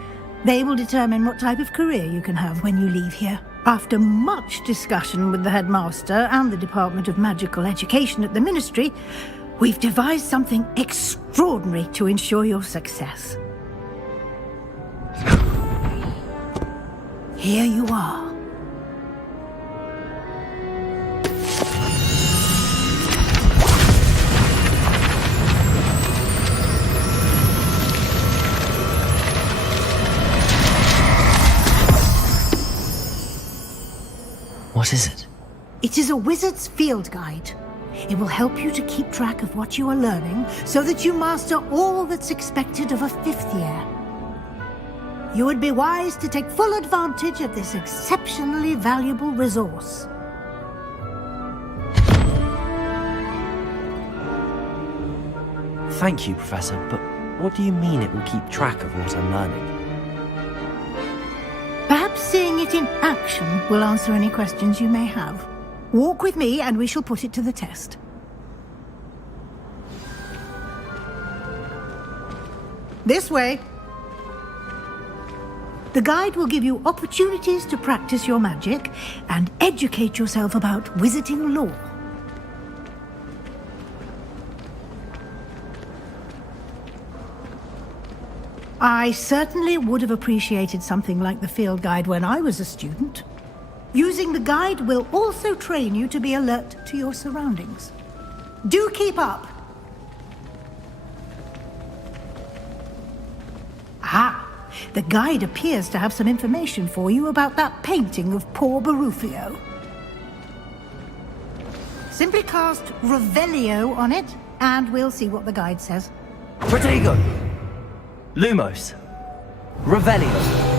They will determine what type of career you can have when you leave here. After much discussion with the headmaster and the Department of Magical Education at the Ministry, we've devised something extraordinary to ensure your success. Here you are. What is it? It is a wizard's field guide. It will help you to keep track of what you are learning so that you master all that's expected of a 5th year. You would be wise to take full advantage of this exceptionally valuable resource. Thank you, Professor, but what do you mean it will keep track of what I'm learning? Perhaps seeing it in action will answer any questions you may have. Walk with me and we shall put it to the test. This way. The guide will give you opportunities to practice your magic and educate yourself about wizarding lore. I certainly would have appreciated something like the field guide when I was a student. Using the guide will also train you to be alert to your surroundings. Do keep up! Ah, the guide appears to have some information for you about that painting of poor Barufio. Simply cast Revelio on it, and we'll see what the guide says. Protego! Lumos. Revelio.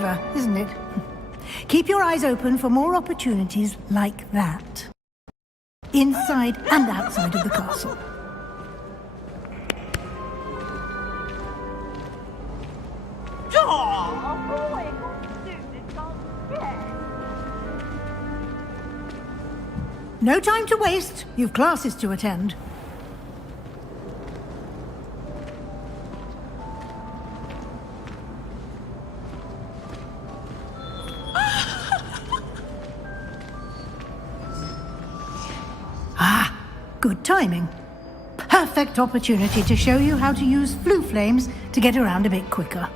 clever, isn't it? Keep your eyes open for more opportunities like that. Inside and outside of the castle. No time to waste. You've classes to attend. Good timing. Perfect opportunity to show you how to use flue flames to get around a bit quicker.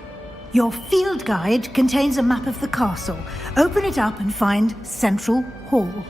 Your field guide contains a map of the castle. Open it up and find Central Hall.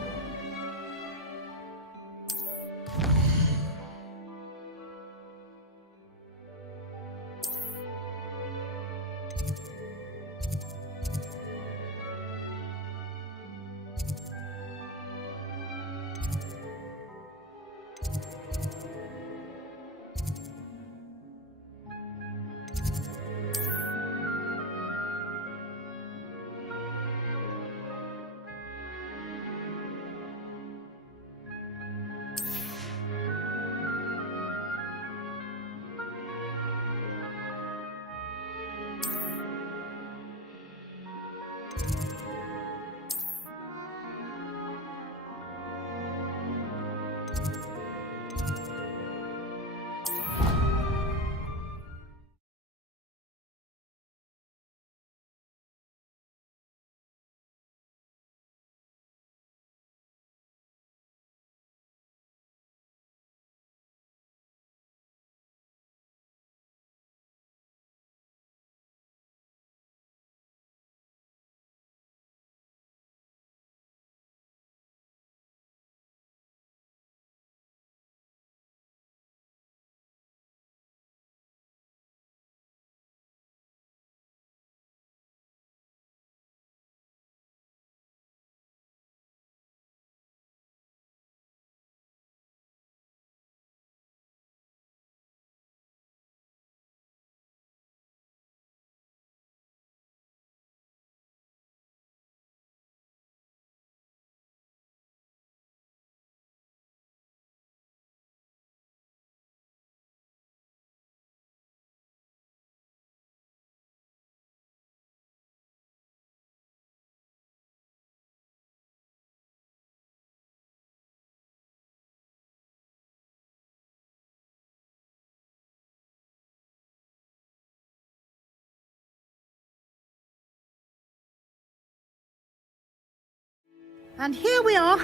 And here we are.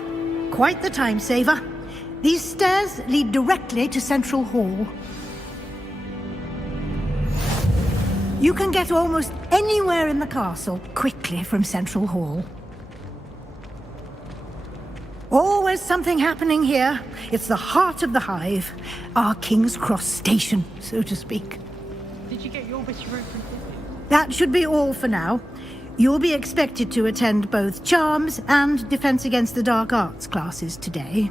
Quite the time saver. These stairs lead directly to Central Hall. You can get almost anywhere in the castle quickly from Central Hall. Always something happening here. It's the heart of the hive. Our King's Cross station, so to speak. Did you get your bit of rope from That should be all for now. You'll be expected to attend both Charms and Defense Against the Dark Arts classes today.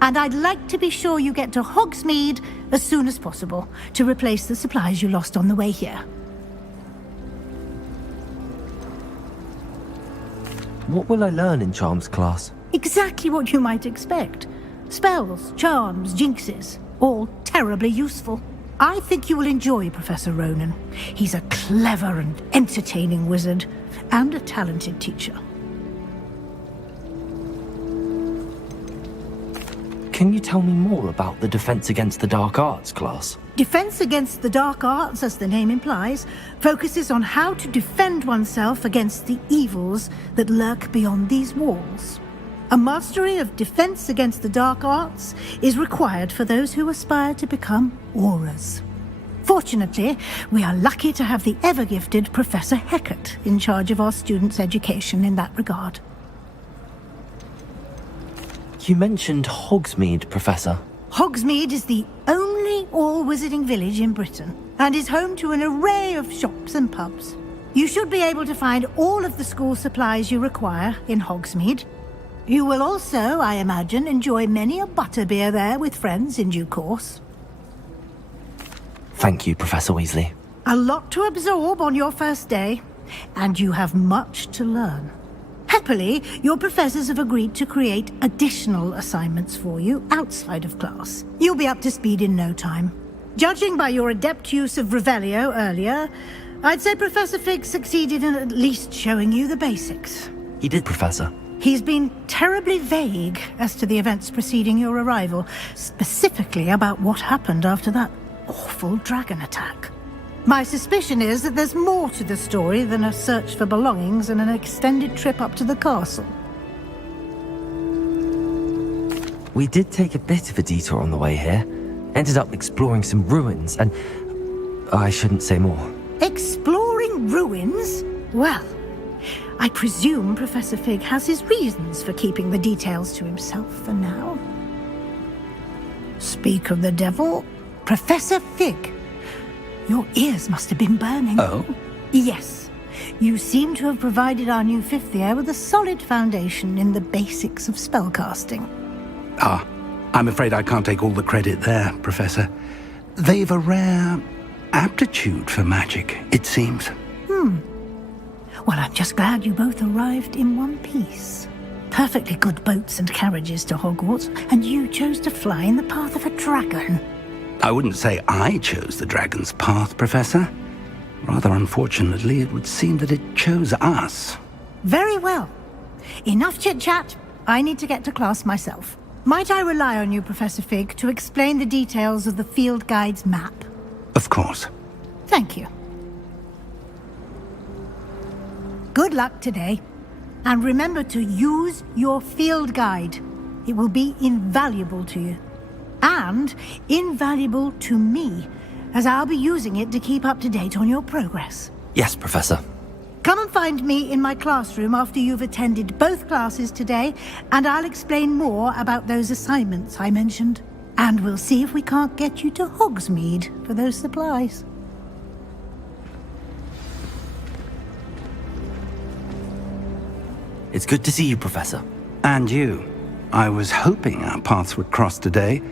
And I'd like to be sure you get to Hogsmeade as soon as possible to replace the supplies you lost on the way here. What will I learn in Charms class? Exactly what you might expect. Spells, charms, jinxes, all terribly useful. I think you will enjoy Professor Ronan. He's a clever and entertaining wizard, and a talented teacher. Can you tell me more about the Defense Against the Dark Arts class? Defense Against the Dark Arts, as the name implies, focuses on how to defend oneself against the evils that lurk beyond these walls. A mastery of Defense Against the Dark Arts is required for those who aspire to become auras. Fortunately, we are lucky to have the ever-gifted Professor Hecat in charge of our students' education in that regard. You mentioned Hogsmeade, Professor. Hogsmeade is the only all-wizarding village in Britain, and is home to an array of shops and pubs. You should be able to find all of the school supplies you require in Hogsmeade. You will also, I imagine, enjoy many a butterbeer there with friends in due course. Thank you, Professor Weasley. A lot to absorb on your first day. and you have much to learn. Happily, your professors have agreed to create additional assignments for you outside of class. You'll be up to speed in no time. Judging by your adept use of Revelio earlier, I'd say Professor Fig succeeded in at least showing you the basics. He did, Professor. He's been terribly vague as to the events preceding your arrival, specifically about what happened after that awful dragon attack. My suspicion is that there's more to the story than a search for belongings and an extended trip up to the castle. We did take a bit of a detour on the way here. Ended up exploring some ruins, and I shouldn't say more. Exploring ruins? Well, I presume Professor Fig has his reasons for keeping the details to himself for now. Speak of the devil, Professor Fig. Your ears must have been burning. Oh? Yes. You seem to have provided our new fifth year with a solid foundation in the basics of spellcasting. Ah, I'm afraid I can't take all the credit there, Professor. They've a rare aptitude for magic, it seems. Well, I'm just glad you both arrived in one piece. Perfectly good boats and carriages to Hogwarts, and you chose to fly in the path of a dragon. I wouldn't say I chose the dragon's path, Professor. Rather unfortunately, it would seem that it chose us. Very well. Enough chit-chat. I need to get to class myself. Might I rely on you, Professor Fig, to explain the details of the field guide's map? Of course. Thank you. Good luck today. And remember to use your field guide. It will be invaluable to you. And invaluable to me, as I'll be using it to keep up to date on your progress. Yes, Professor. Come and find me in my classroom after you've attended both classes today, and I'll explain more about those assignments I mentioned. And we'll see if we can't get you to Hogsmeade for those supplies. It's good to see you, Professor. And you. I was hoping our paths would cross today,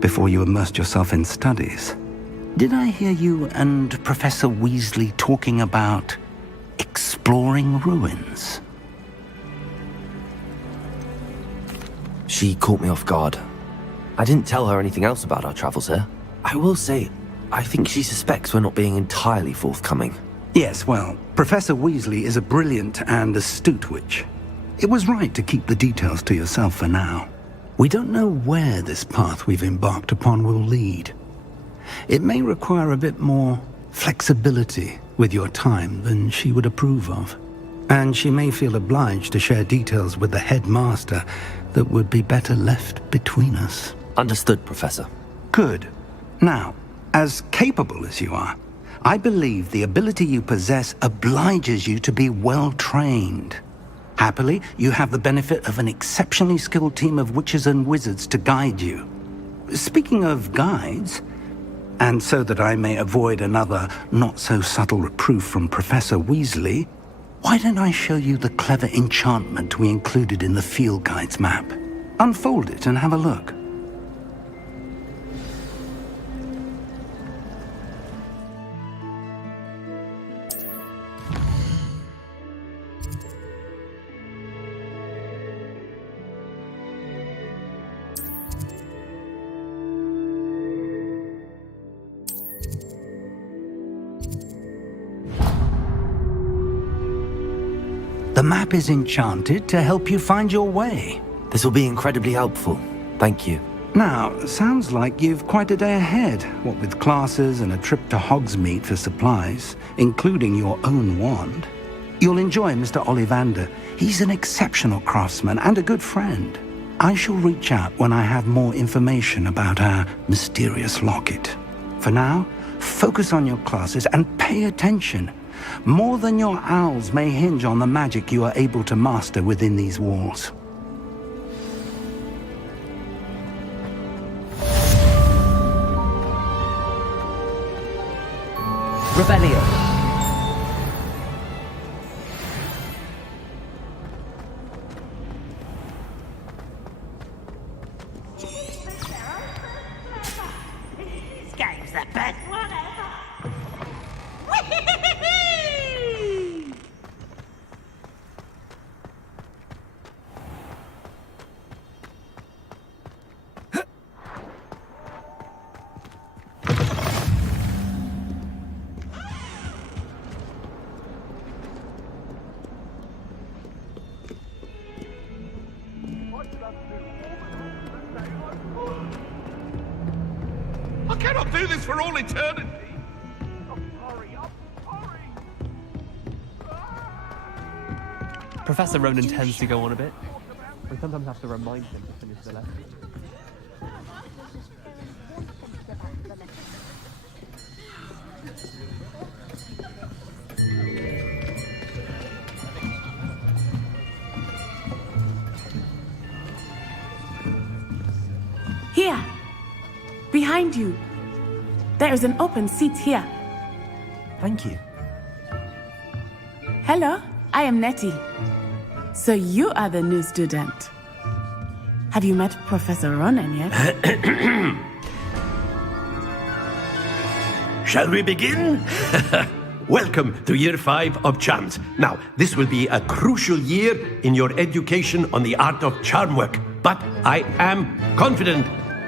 before you immersed yourself in studies. Did I hear you and Professor Weasley talking about exploring ruins? She caught me off guard. I didn't tell her anything else about our travels here. I will say, I think she suspects we're not being entirely forthcoming. Yes, well, Professor Weasley is a brilliant and astute witch. It was right to keep the details to yourself for now. We don't know where this path we've embarked upon will lead. It may require a bit more flexibility with your time than she would approve of. And she may feel obliged to share details with the headmaster that would be better left between us. Understood, Professor. Good. Now, as capable as you are, I believe the ability you possess obliges you to be well trained. Happily, you have the benefit of an exceptionally skilled team of witches and wizards to guide you. Speaking of guides, and so that I may avoid another not-so-subtle reproof from Professor Weasley, why don't I show you the clever enchantment we included in the field guide's map? Unfold it and have a look. The map is enchanted to help you find your way. This will be incredibly helpful. Thank you. Now, sounds like you've quite a day ahead, what with classes and a trip to Hogsmeade for supplies, including your own wand. You'll enjoy Mr. Ollivander. He's an exceptional craftsman and a good friend. I shall reach out when I have more information about our mysterious locket. For now, focus on your classes and pay attention. More than your owls may hinge on the magic you are able to master within these walls. Revelio. This game's the best one ever. I cannot do this for all eternity. Professor Ronan tends to go on a bit. We sometimes have to remind him to finish the lesson. Here! Behind you! There is an open seat here. Thank you. Hello, I am Nettie. So you are the new student. Have you met Professor Ronan yet? Shall we begin? Welcome to Year 5 of Charms. Now, this will be a crucial year in your education on the art of charm work. But I am confident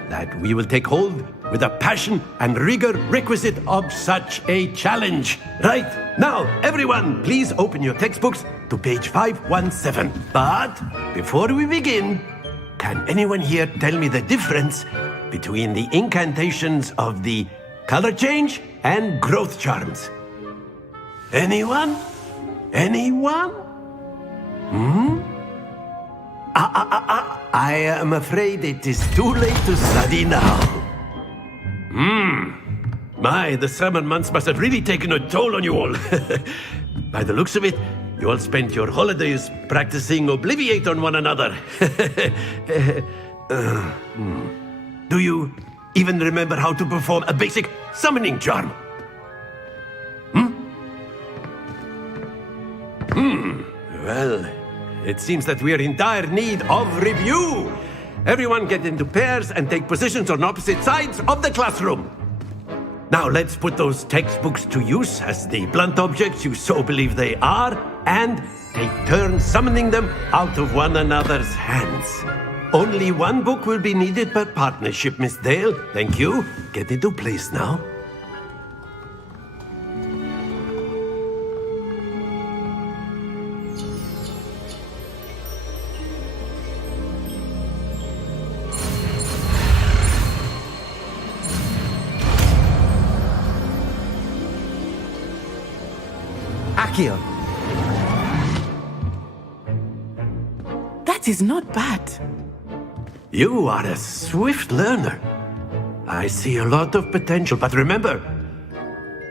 that we will take hold with the passion and rigor requisite of such a challenge. Right, now, everyone, please open your textbooks to page 517. But before we begin, can anyone here tell me the difference between the incantations of the color change and growth charms? Anyone? Anyone? I am afraid it is too late to study now. My, the summer months must have really taken a toll on you all. By the looks of it, you all spent your holidays practicing Obliviate on one another. Do you even remember how to perform a basic summoning charm? Well, it seems that we are in dire need of review. Everyone get into pairs and take positions on opposite sides of the classroom. Now let's put those textbooks to use as the blunt objects you so believe they are, and take turns summoning them out of one another's hands. Only one book will be needed per partnership, Miss Dale. Thank you. Get into place now. Accio. That is not bad. You are a swift learner. I see a lot of potential, but remember,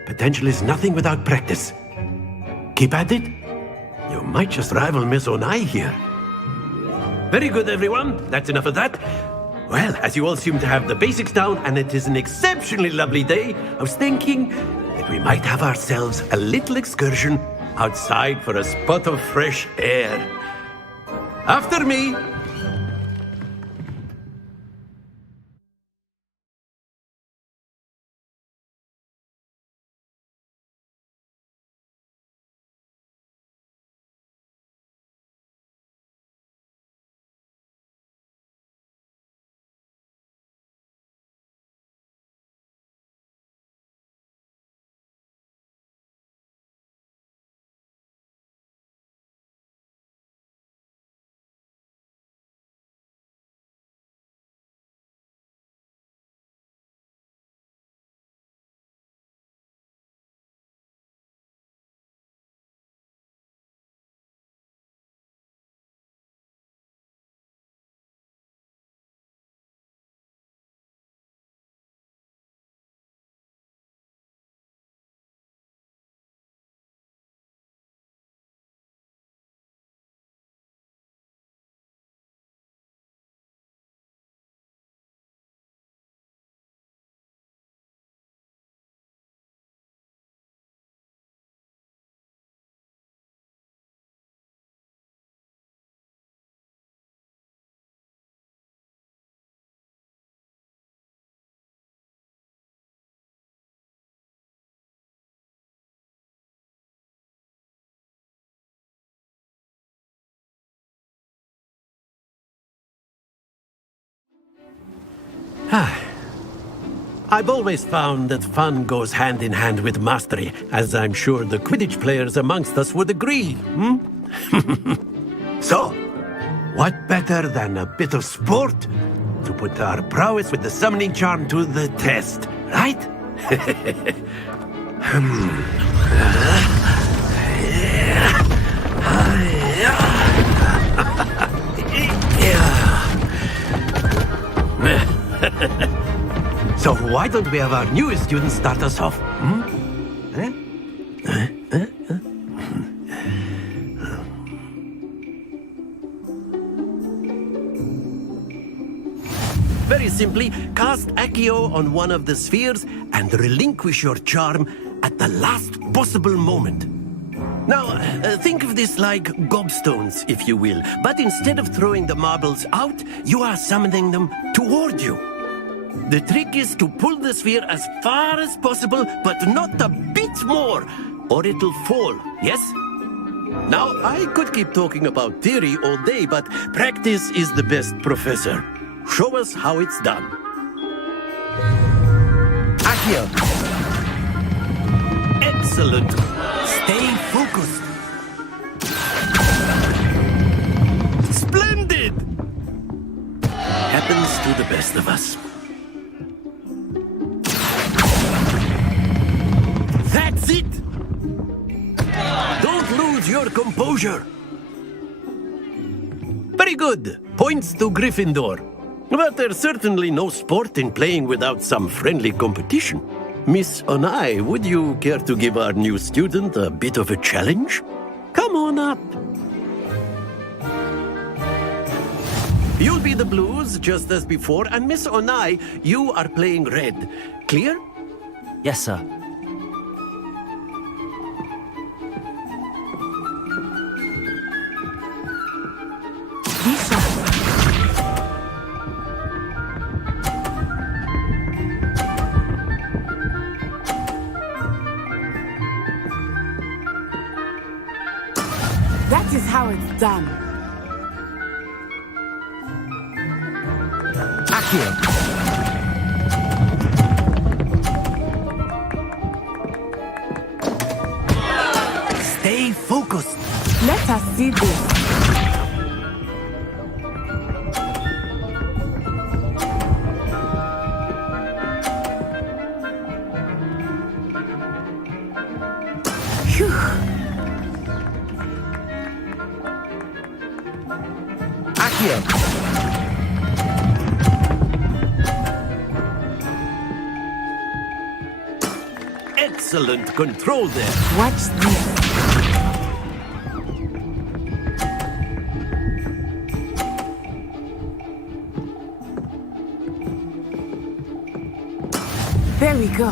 potential is nothing without practice. Keep at it. You might just rival Miss Onai here. Very good, everyone. That's enough of that. Well, as you all seem to have the basics down, and it is an exceptionally lovely day, I was thinking that we might have ourselves a little excursion outside for a spot of fresh air. After me. I've always found that fun goes hand in hand with mastery, as I'm sure the Quidditch players amongst us would agree, So, what better than a bit of sport to put our prowess with the summoning charm to the test? right? So why don't we have our newest student start us off? Very simply, cast Accio on one of the spheres and relinquish your charm at the last possible moment. Now, think of this like gobstones, if you will, but instead of throwing the marbles out, you are summoning them toward you. The trick is to pull the sphere as far as possible, but not a bit more, or it'll fall, yes? Now, I could keep talking about theory all day, but practice is the best professor. Show us how it's done. Accio. Excellent. Stay focused. Splendid! Happens to the best of us. That's it! Don't lose your composure. Very good. Points to Gryffindor. But there's certainly no sport in playing without some friendly competition. Miss Onai, would you care to give our new student a bit of a challenge? Come on up. You'll be the blues, just as before, and Miss Onai, you are playing red. Clear? Yes, sir. That is how it's done. Accio. Stay focused. Let us see this. Phew. Accio. Excellent control there. Watch this. There we go.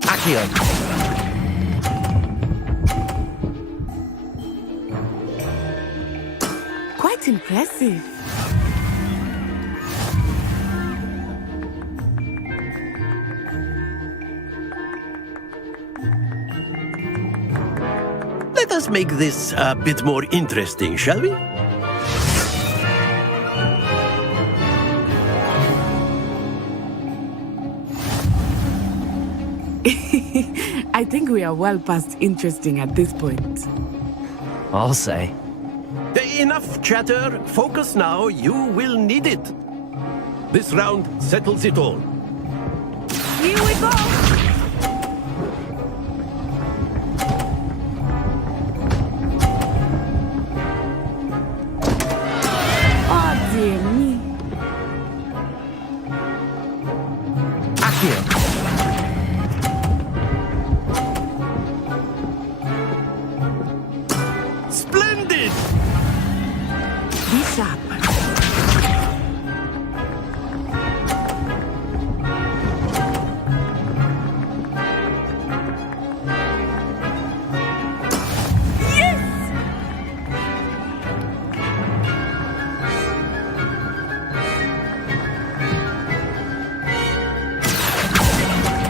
Accio. Quite impressive. Let us make this a bit more interesting, shall we? I think we are well past interesting at this point. I'll say. Enough chatter. Focus now. You will need it. This round settles it all. Here we go! Oh, dear me. Accio. Splendid! Be sharp.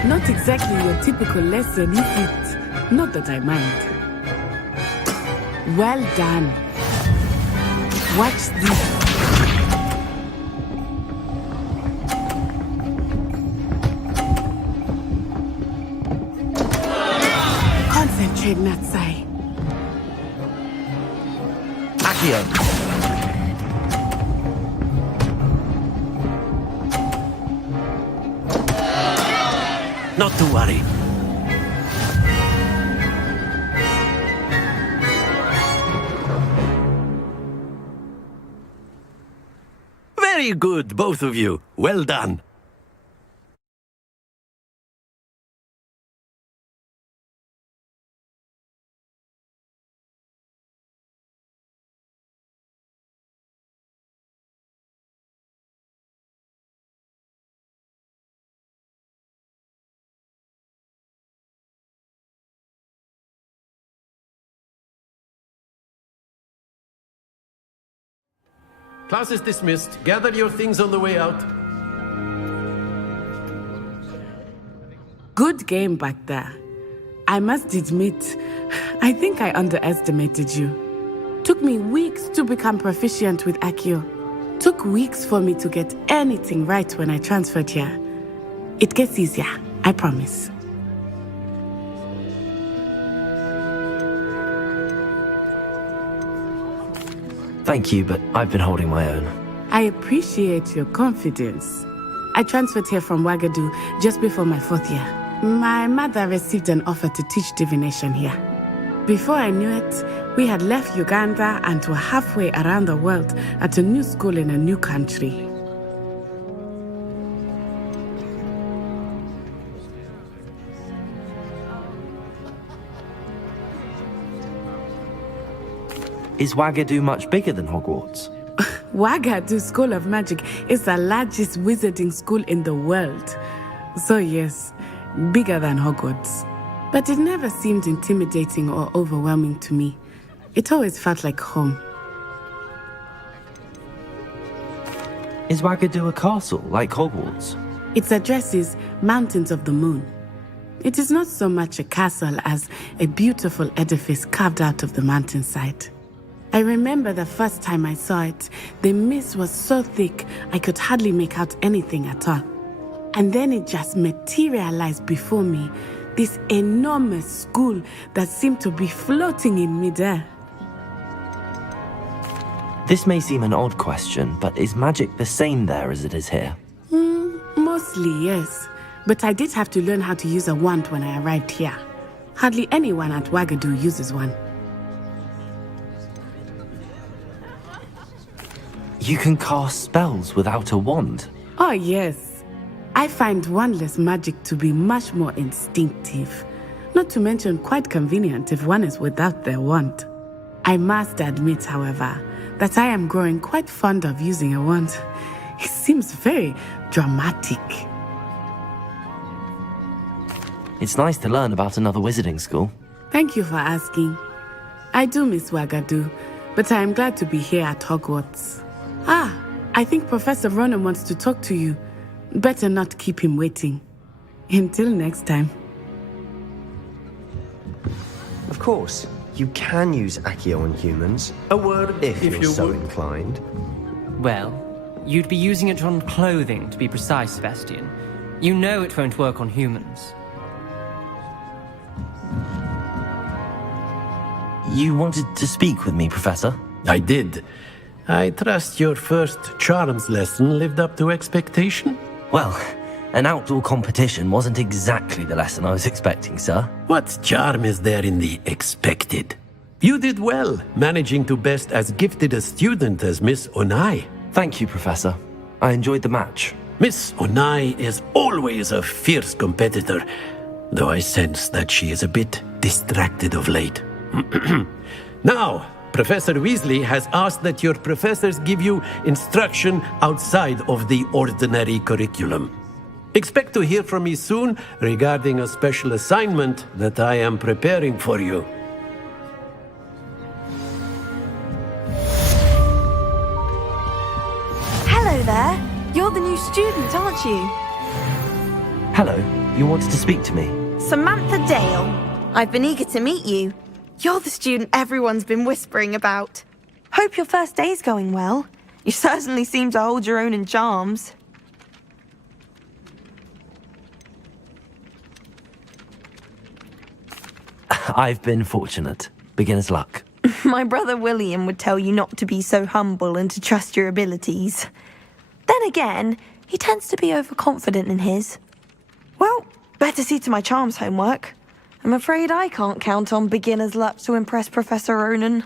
Not exactly your typical lesson, is it? Not that I mind. Well done. Watch this. Concentrate, Natsai. Accio. Not to worry. Very good, both of you. Well done. Class is dismissed. Gather your things on the way out. Good game back there. I must admit, I think I underestimated you. Took me weeks to become proficient with Accio. Took weeks for me to get anything right when I transferred here. It gets easier, I promise. Thank you, but I've been holding my own. I appreciate your confidence. I transferred here from Wagadu just before my 4th year. My mother received an offer to teach divination here. Before I knew it, we had left Uganda and were halfway around the world at a new school in a new country. Is Wagadu much bigger than Hogwarts? Wagadu School of Magic is the largest wizarding school in the world. So yes, bigger than Hogwarts. But it never seemed intimidating or overwhelming to me. It always felt like home. Is Wagadu a castle, like Hogwarts? Its address is Mountains of the Moon. It is not so much a castle as a beautiful edifice carved out of the mountainside. I remember the first time I saw it, the mist was so thick I could hardly make out anything at all. And then it just materialized before me, this enormous school that seemed to be floating in midair. This may seem an odd question, but is magic the same there as it is here? Mostly, yes. But I did have to learn how to use a wand when I arrived here. Hardly anyone at Wagadu uses one. You can cast spells without a wand? Oh, yes. I find wandless magic to be much more instinctive. Not to mention quite convenient if one is without their wand. I must admit, however, that I am growing quite fond of using a wand. It seems very dramatic. It's nice to learn about another wizarding school. Thank you for asking. I do miss Wagadu, but I am glad to be here at Hogwarts. I think Professor Ronan wants to talk to you. Better not keep him waiting. Until next time. Of course, you can use Accio on humans. A word if you're so inclined. Well, you'd be using it on clothing, to be precise, Sebastian. You know it won't work on humans. You wanted to speak with me, Professor? I did. I trust your first charms lesson lived up to expectation? Well, an outdoor competition wasn't exactly the lesson I was expecting, sir. What charm is there in the expected? You did well, managing to best as gifted a student as Miss Onai. Thank you, Professor. I enjoyed the match. Miss Onai is always a fierce competitor, though I sense that she is a bit distracted of late. Now, Professor Weasley has asked that your professors give you instruction outside of the ordinary curriculum. Expect to hear from me soon regarding a special assignment that I am preparing for you. Hello there. You're the new student, aren't you? Hello, you wanted to speak to me? Samantha Dale. I've been eager to meet you. You're the student everyone's been whispering about. Hope your first day's going well. You certainly seem to hold your own in charms. I've been fortunate. Beginner's luck. My brother William would tell you not to be so humble and to trust your abilities. Then again, he tends to be overconfident in his. Well, Better see to my charms homework. I'm afraid I can't count on beginner's luck to impress Professor Ronan.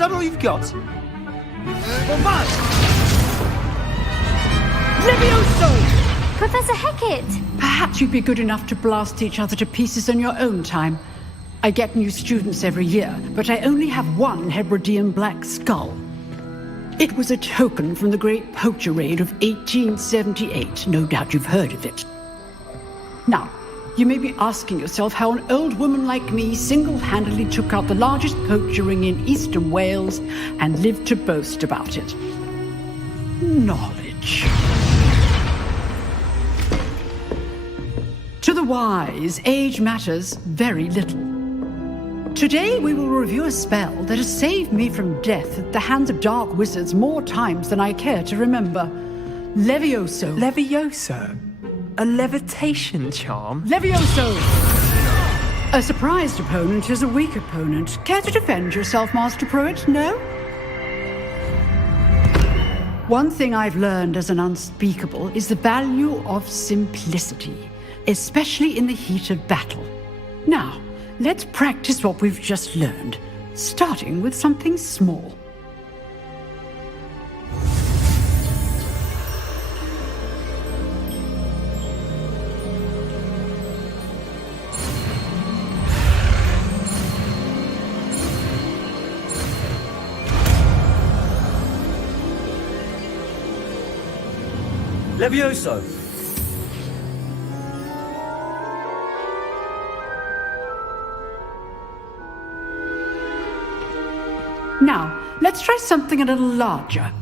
Is that all you've got? Bombard! Levioso! Professor Hecat! Perhaps you'd be good enough to blast each other to pieces on your own time. I get new students every year, but I only have one Hebridean black skull. It was a token from the Great Poacher Raid of 1878. No doubt you've heard of it. Now, you may be asking yourself how an old woman like me single-handedly took out the largest poacher ring in eastern Wales and lived to boast about it. Knowledge. To the wise, age matters very little. Today we will review a spell that has saved me from death at the hands of dark wizards more times than I care to remember. Levioso. Levioso? A levitation charm? Levioso! A surprised opponent is a weak opponent. Care to defend yourself, Master Pruitt? No? One thing I've learned as an unspeakable is the value of simplicity, especially in the heat of battle. Now, let's practice what we've just learned, starting with something small. Levioso! Now, let's try something a little larger.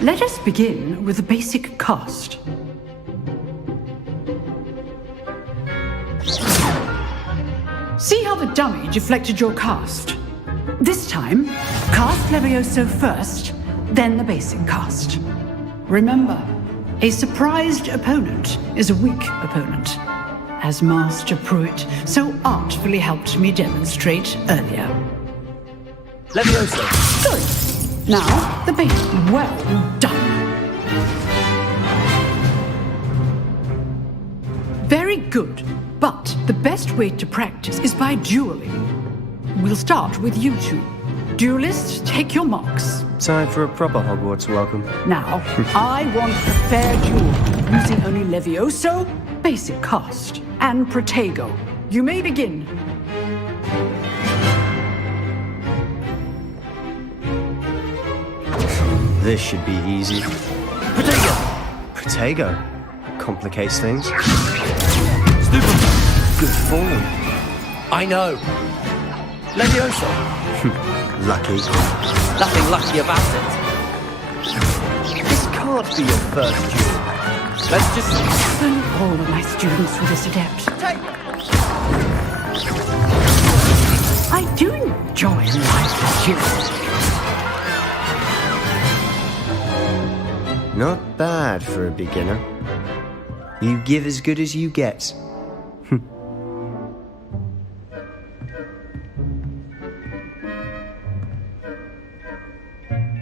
Let us begin with the basic cast. See how the dummy deflected your cast? This time, cast Levioso first, then the basic cast. Remember, a surprised opponent is a weak opponent, as Master Pruitt so artfully helped me demonstrate earlier. Levioso! Good. Now, the basic. Well done. Very good. But the best way to practice is by dueling. We'll start with you two. Duelists, take your marks. Time for a proper Hogwarts welcome. Now, I want a fair duel, using only Levioso, basic cast, and Protego. You may begin. This should be easy. Protego! Protego? Complicates things. Stupid! Good form. I know. Levioso. Lucky. Nothing lucky about it. This can't be your first duel. Let's just... Only all of my students were this adept. I do enjoy life duels. Not bad for a beginner. You give as good as you get.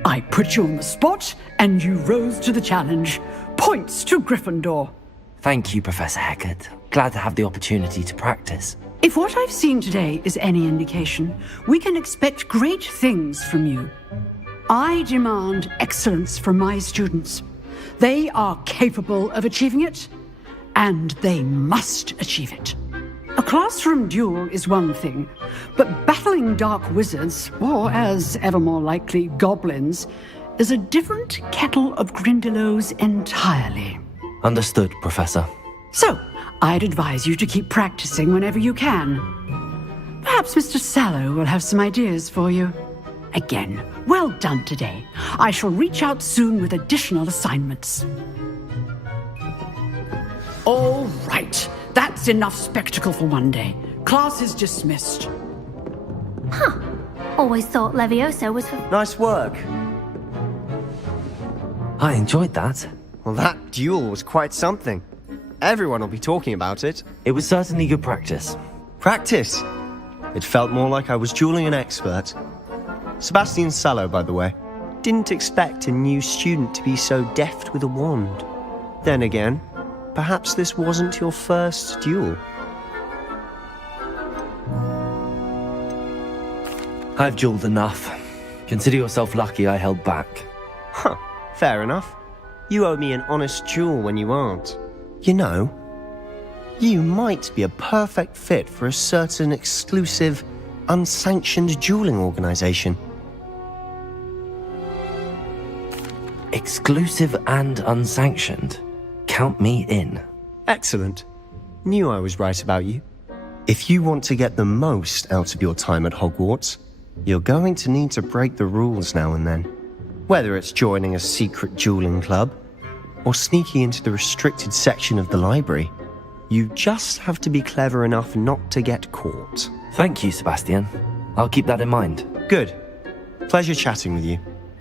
I put you on the spot, and you rose to the challenge. Points to Gryffindor. Thank you, Professor Hecat. Glad to have the opportunity to practice. If what I've seen today is any indication, we can expect great things from you. I demand excellence from my students. They are capable of achieving it, and they must achieve it. A classroom duel is one thing, but battling dark wizards, or as ever more likely, goblins, is a different kettle of Grindylows entirely. Understood, Professor. So, I'd advise you to keep practicing whenever you can. Perhaps Mr. Sallow will have some ideas for you. Again, well done today. I shall reach out soon with additional assignments. All right. That's enough spectacle for one day. Class is dismissed. Huh. Always thought Levioso was for... Nice work. I enjoyed that. Well, that duel was quite something. Everyone will be talking about it. It was certainly good practice. Practice? It felt more like I was dueling an expert. Sebastian Sallow, by the way. Didn't expect a new student to be so deft with a wand. Then again, perhaps this wasn't your first duel. I've dueled enough. Consider yourself lucky I held back. Huh, fair enough. You owe me an honest duel when you aren't. You know, you might be a perfect fit for a certain exclusive, unsanctioned dueling organization. Exclusive and unsanctioned? Count me in. Excellent. Knew I was right about you. If you want to get the most out of your time at Hogwarts, you're going to need to break the rules now and then. Whether it's joining a secret dueling club, or sneaking into the restricted section of the library, you just have to be clever enough not to get caught. Thank you, Sebastian. I'll keep that in mind. Good. Pleasure chatting with you.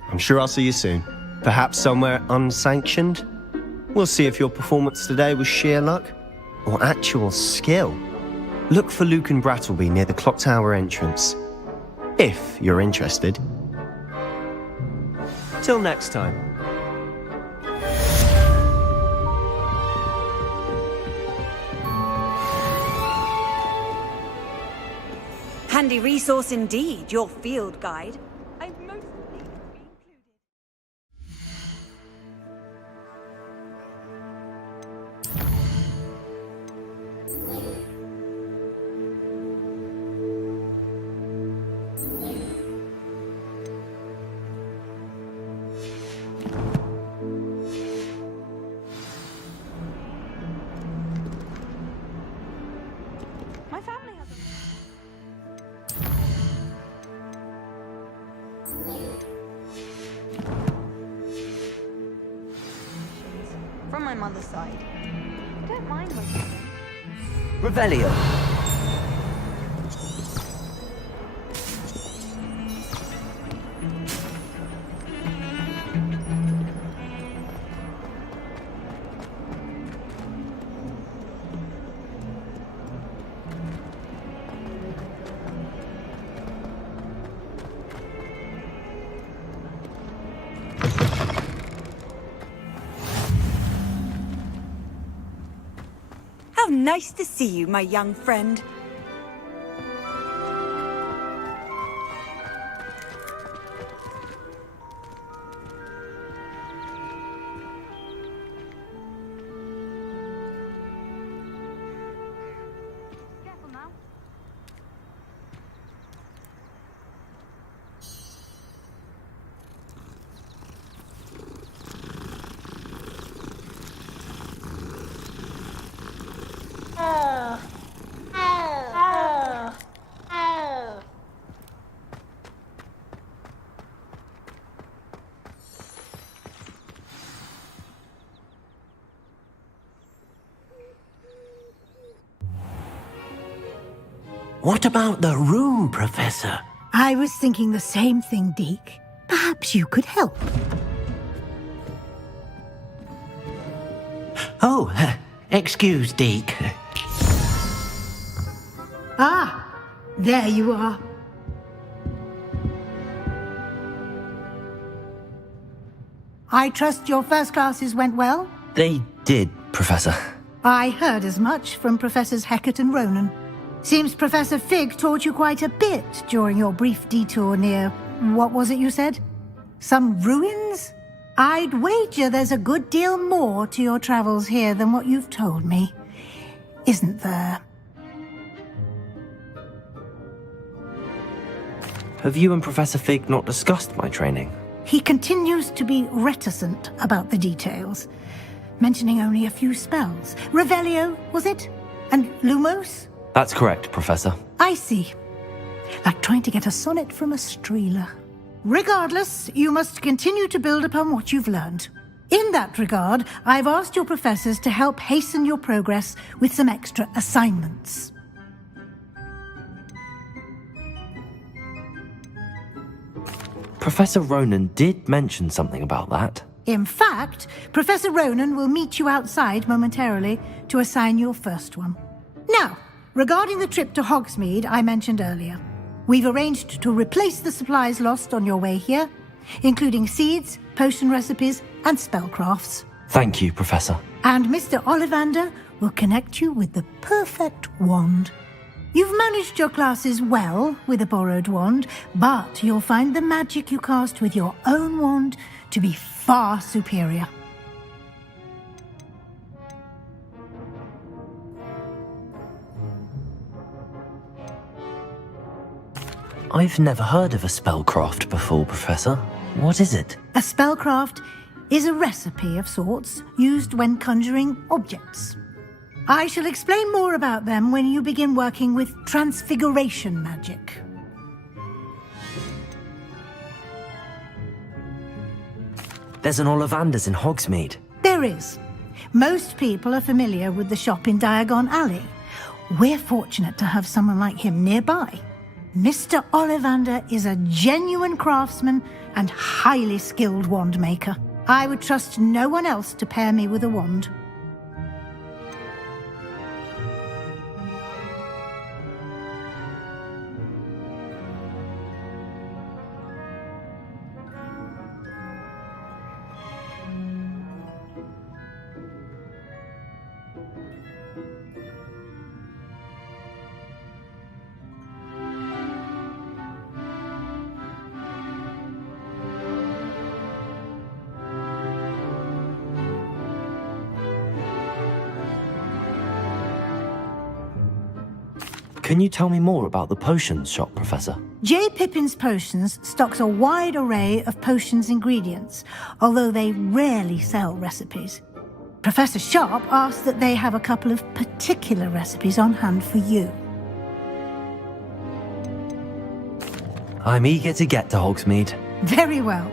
I'm sure I'll see you soon. Perhaps somewhere unsanctioned? We'll see if your performance today was sheer luck or actual skill. Look for Luke and Brattleby near the clock tower entrance, if you're interested. Till next time. Handy resource indeed, your field guide. My family has from my mother's side. I don't mind my Revelio. How nice to see you, my young friend. What about the room, Professor? I was thinking the same thing, Deke. Perhaps you could help. Oh, excuse, Deke. Ah, there you are. I trust your first classes went well? They did, Professor. I heard as much from Professors Hecat and Ronan. Seems Professor Fig taught you quite a bit during your brief detour near... what was it you said? Some ruins? I'd wager there's a good deal more to your travels here than what you've told me. Isn't there? Have you and Professor Fig not discussed my training? He continues to be reticent about the details, mentioning only a few spells. Revelio, was it? And Lumos? That's correct, Professor. I see. Like trying to get a sonnet from a streeler. Regardless, you must continue to build upon what you've learned. In that regard, I've asked your professors to help hasten your progress with some extra assignments. Professor Ronan did mention something about that. In fact, Professor Ronan will meet you outside momentarily to assign your first one. Now, regarding the trip to Hogsmeade I mentioned earlier, we've arranged to replace the supplies lost on your way here including seeds, potion recipes, and spellcrafts. Thank you, Professor. And Mr. Ollivander will connect you with the perfect wand. You've managed your classes well with a borrowed wand, but you'll find the magic you cast with your own wand to be far superior. I've never heard of a spellcraft before, Professor. What is it? A spellcraft is a recipe of sorts used when conjuring objects. I shall explain more about them when you begin working with transfiguration magic. There's an Ollivander's in Hogsmeade. There is. Most people are familiar with the shop in Diagon Alley. We're fortunate to have someone like him nearby. Mr. Ollivander is a genuine craftsman and highly skilled wand maker. I would trust no one else to pair me with a wand. Can you tell me more about the potions shop, Professor? J. Pippin's Potions stocks a wide array of potions ingredients, although they rarely sell recipes. Professor Sharp asks that they have a couple of particular recipes on hand for you. I'm eager to get to Hogsmeade. Very well.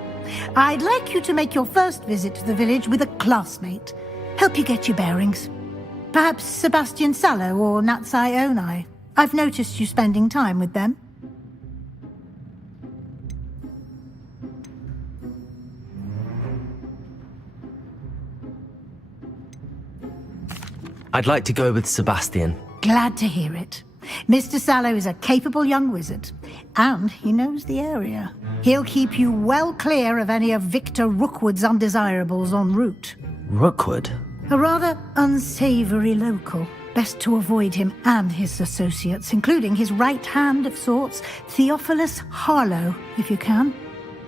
I'd like you to make your first visit to the village with a classmate. Help you get your bearings. Perhaps Sebastian Sallow or Natsai Onai. I've noticed you spending time with them. I'd like to go with Sebastian. Glad to hear it. Mr. Sallow is a capable young wizard, and he knows the area. He'll keep you well clear of any of Victor Rookwood's undesirables en route. Rookwood? A rather unsavory local. Best to avoid him and his associates, including his right hand of sorts, Theophilus Harlow, if you can.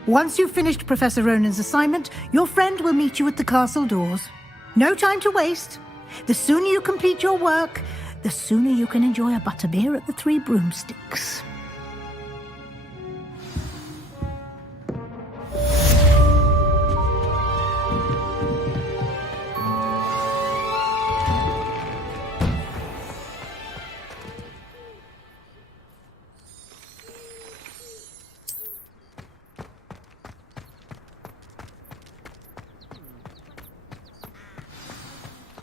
Once you've finished Professor Ronan's assignment, your friend will meet you at the castle doors. No time to waste. The sooner you complete your work, the sooner you can enjoy a butterbeer at the Three Broomsticks.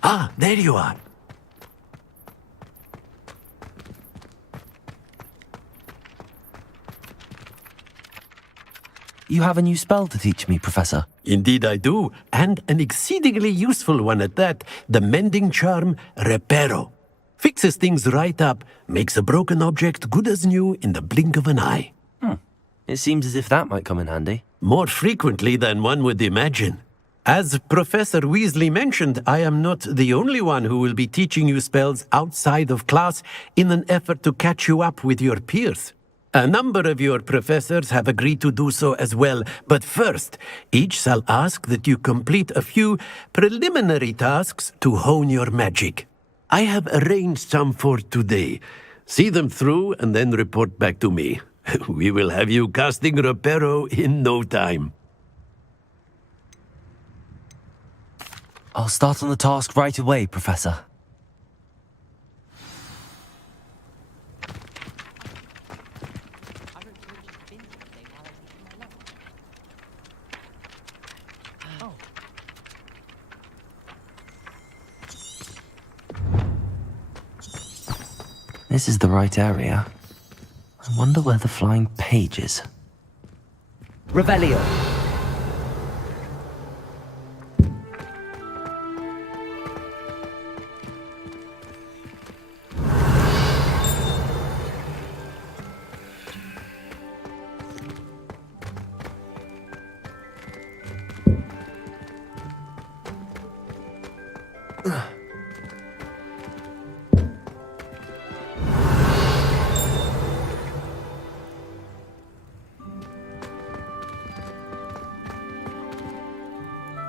Ah, there you are. You have a new spell to teach me, Professor. Indeed I do, and an exceedingly useful one at that. The mending charm, Reparo. Fixes things right up, makes a broken object good as new in the blink of an eye. It seems as if that might come in handy. More frequently than one would imagine. As Professor Weasley mentioned, I am not the only one who will be teaching you spells outside of class in an effort to catch you up with your peers. A number of your professors have agreed to do so as well, but first, each shall ask that you complete a few preliminary tasks to hone your magic. I have arranged some for today. See them through and then report back to me. We will have you casting Reparo in no time. I'll start on the task right away, Professor. This is the right area. I wonder where the flying page is. Revelio.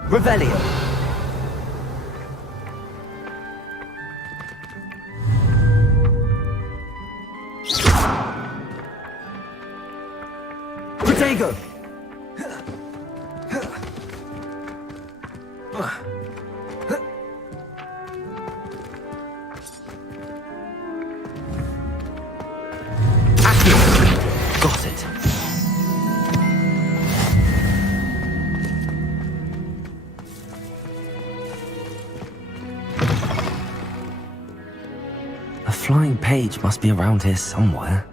Revelio. Protego. Got it. A flying page must be around here somewhere.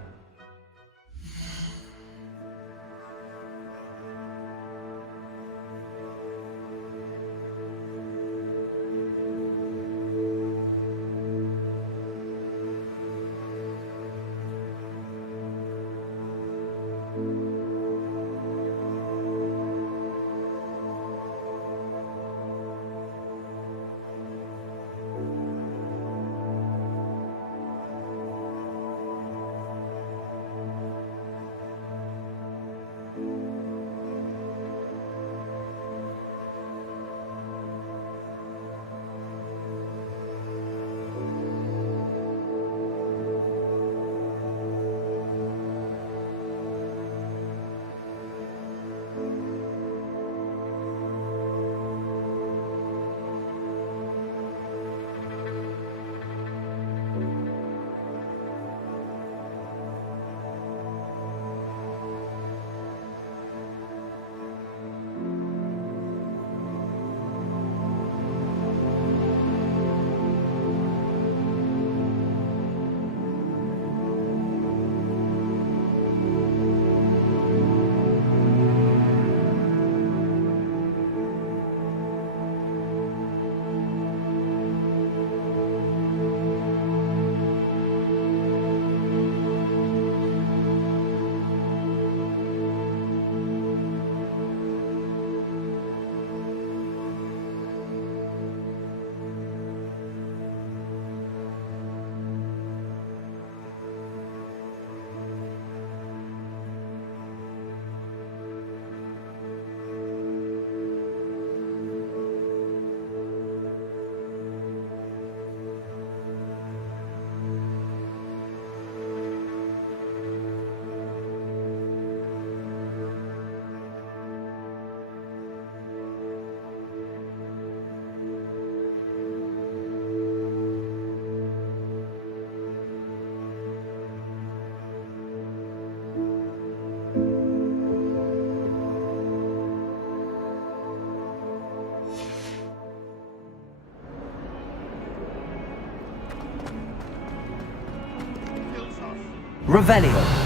Revelio.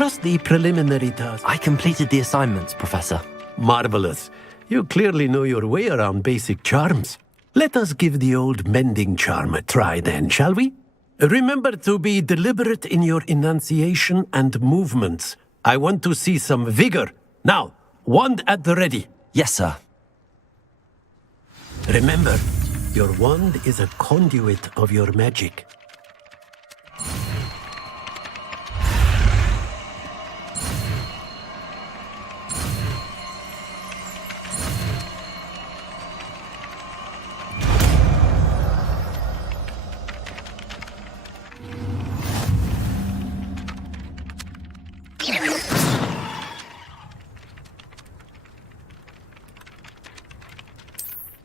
trust the preliminary task. I completed the assignments, Professor. Marvelous. You clearly know your way around basic charms. Let us give the old mending charm a try then, shall we? Remember to be deliberate in your enunciation and movements. I want to see some vigor. Now, wand at the ready. Yes, sir. Remember, your wand is a conduit of your magic.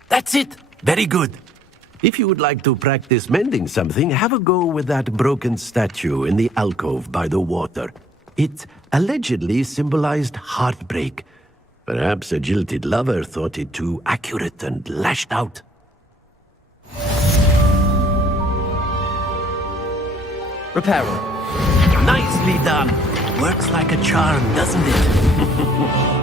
That's it! Very good. If you would like to practice mending something, have a go with that broken statue in the alcove by the water. It allegedly symbolized heartbreak. Perhaps a jilted lover thought it too accurate and lashed out. Repairer. Nicely done. Works like a charm, doesn't it?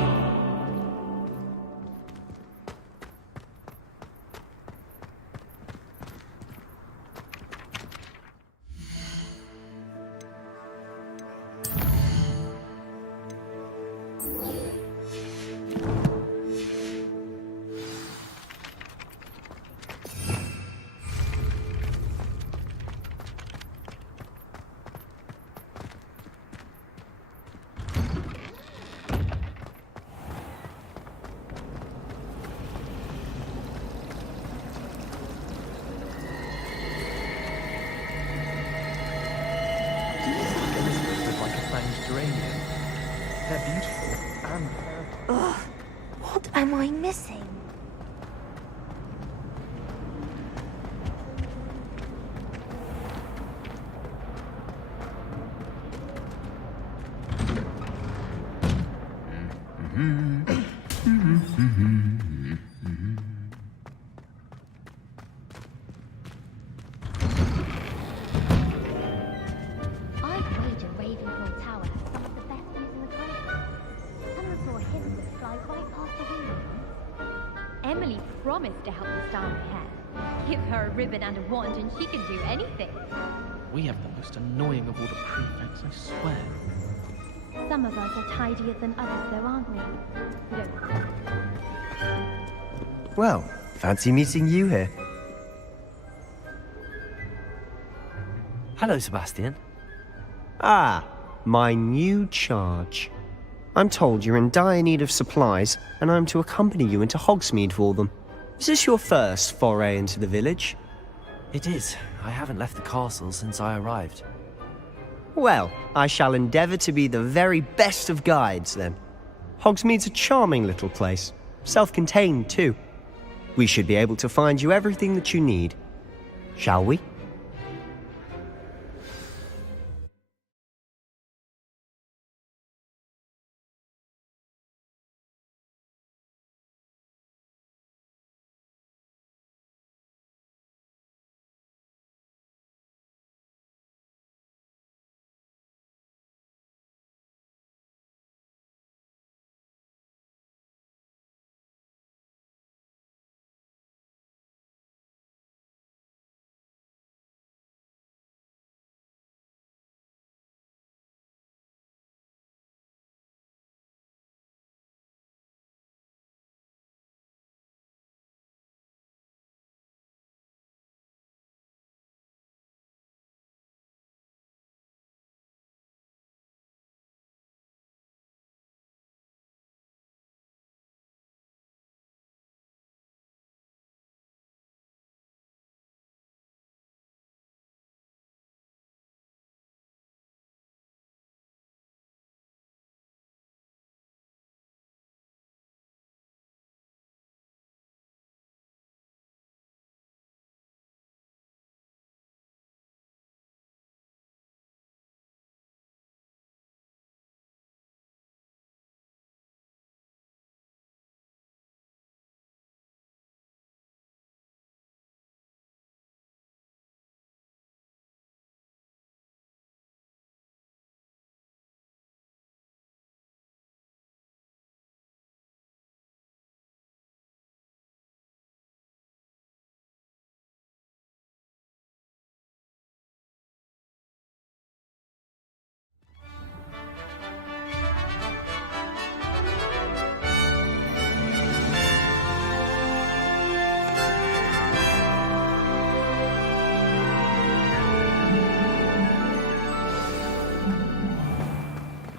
They're beautiful and Ugh, what am I missing? I'd wager Ravenclaw Tower has some of the best views in the country. Someone saw him fly right past the window once. Emily promised to help me style my hair. Give her a ribbon and a wand and she can do anything. We have the most annoying of all the prefects, I swear. Some of us are tidier than others though, aren't we? You don't think? Well, fancy meeting you here. Hello, Sebastian. Ah, my new charge. I'm told you're in dire need of supplies, and I'm to accompany you into Hogsmeade for them. Is this your first foray into the village? It is. I haven't left the castle since I arrived. Well, I shall endeavour to be the very best of guides, then. Hogsmeade's a charming little place, self-contained too. We should be able to find you everything that you need. Shall we?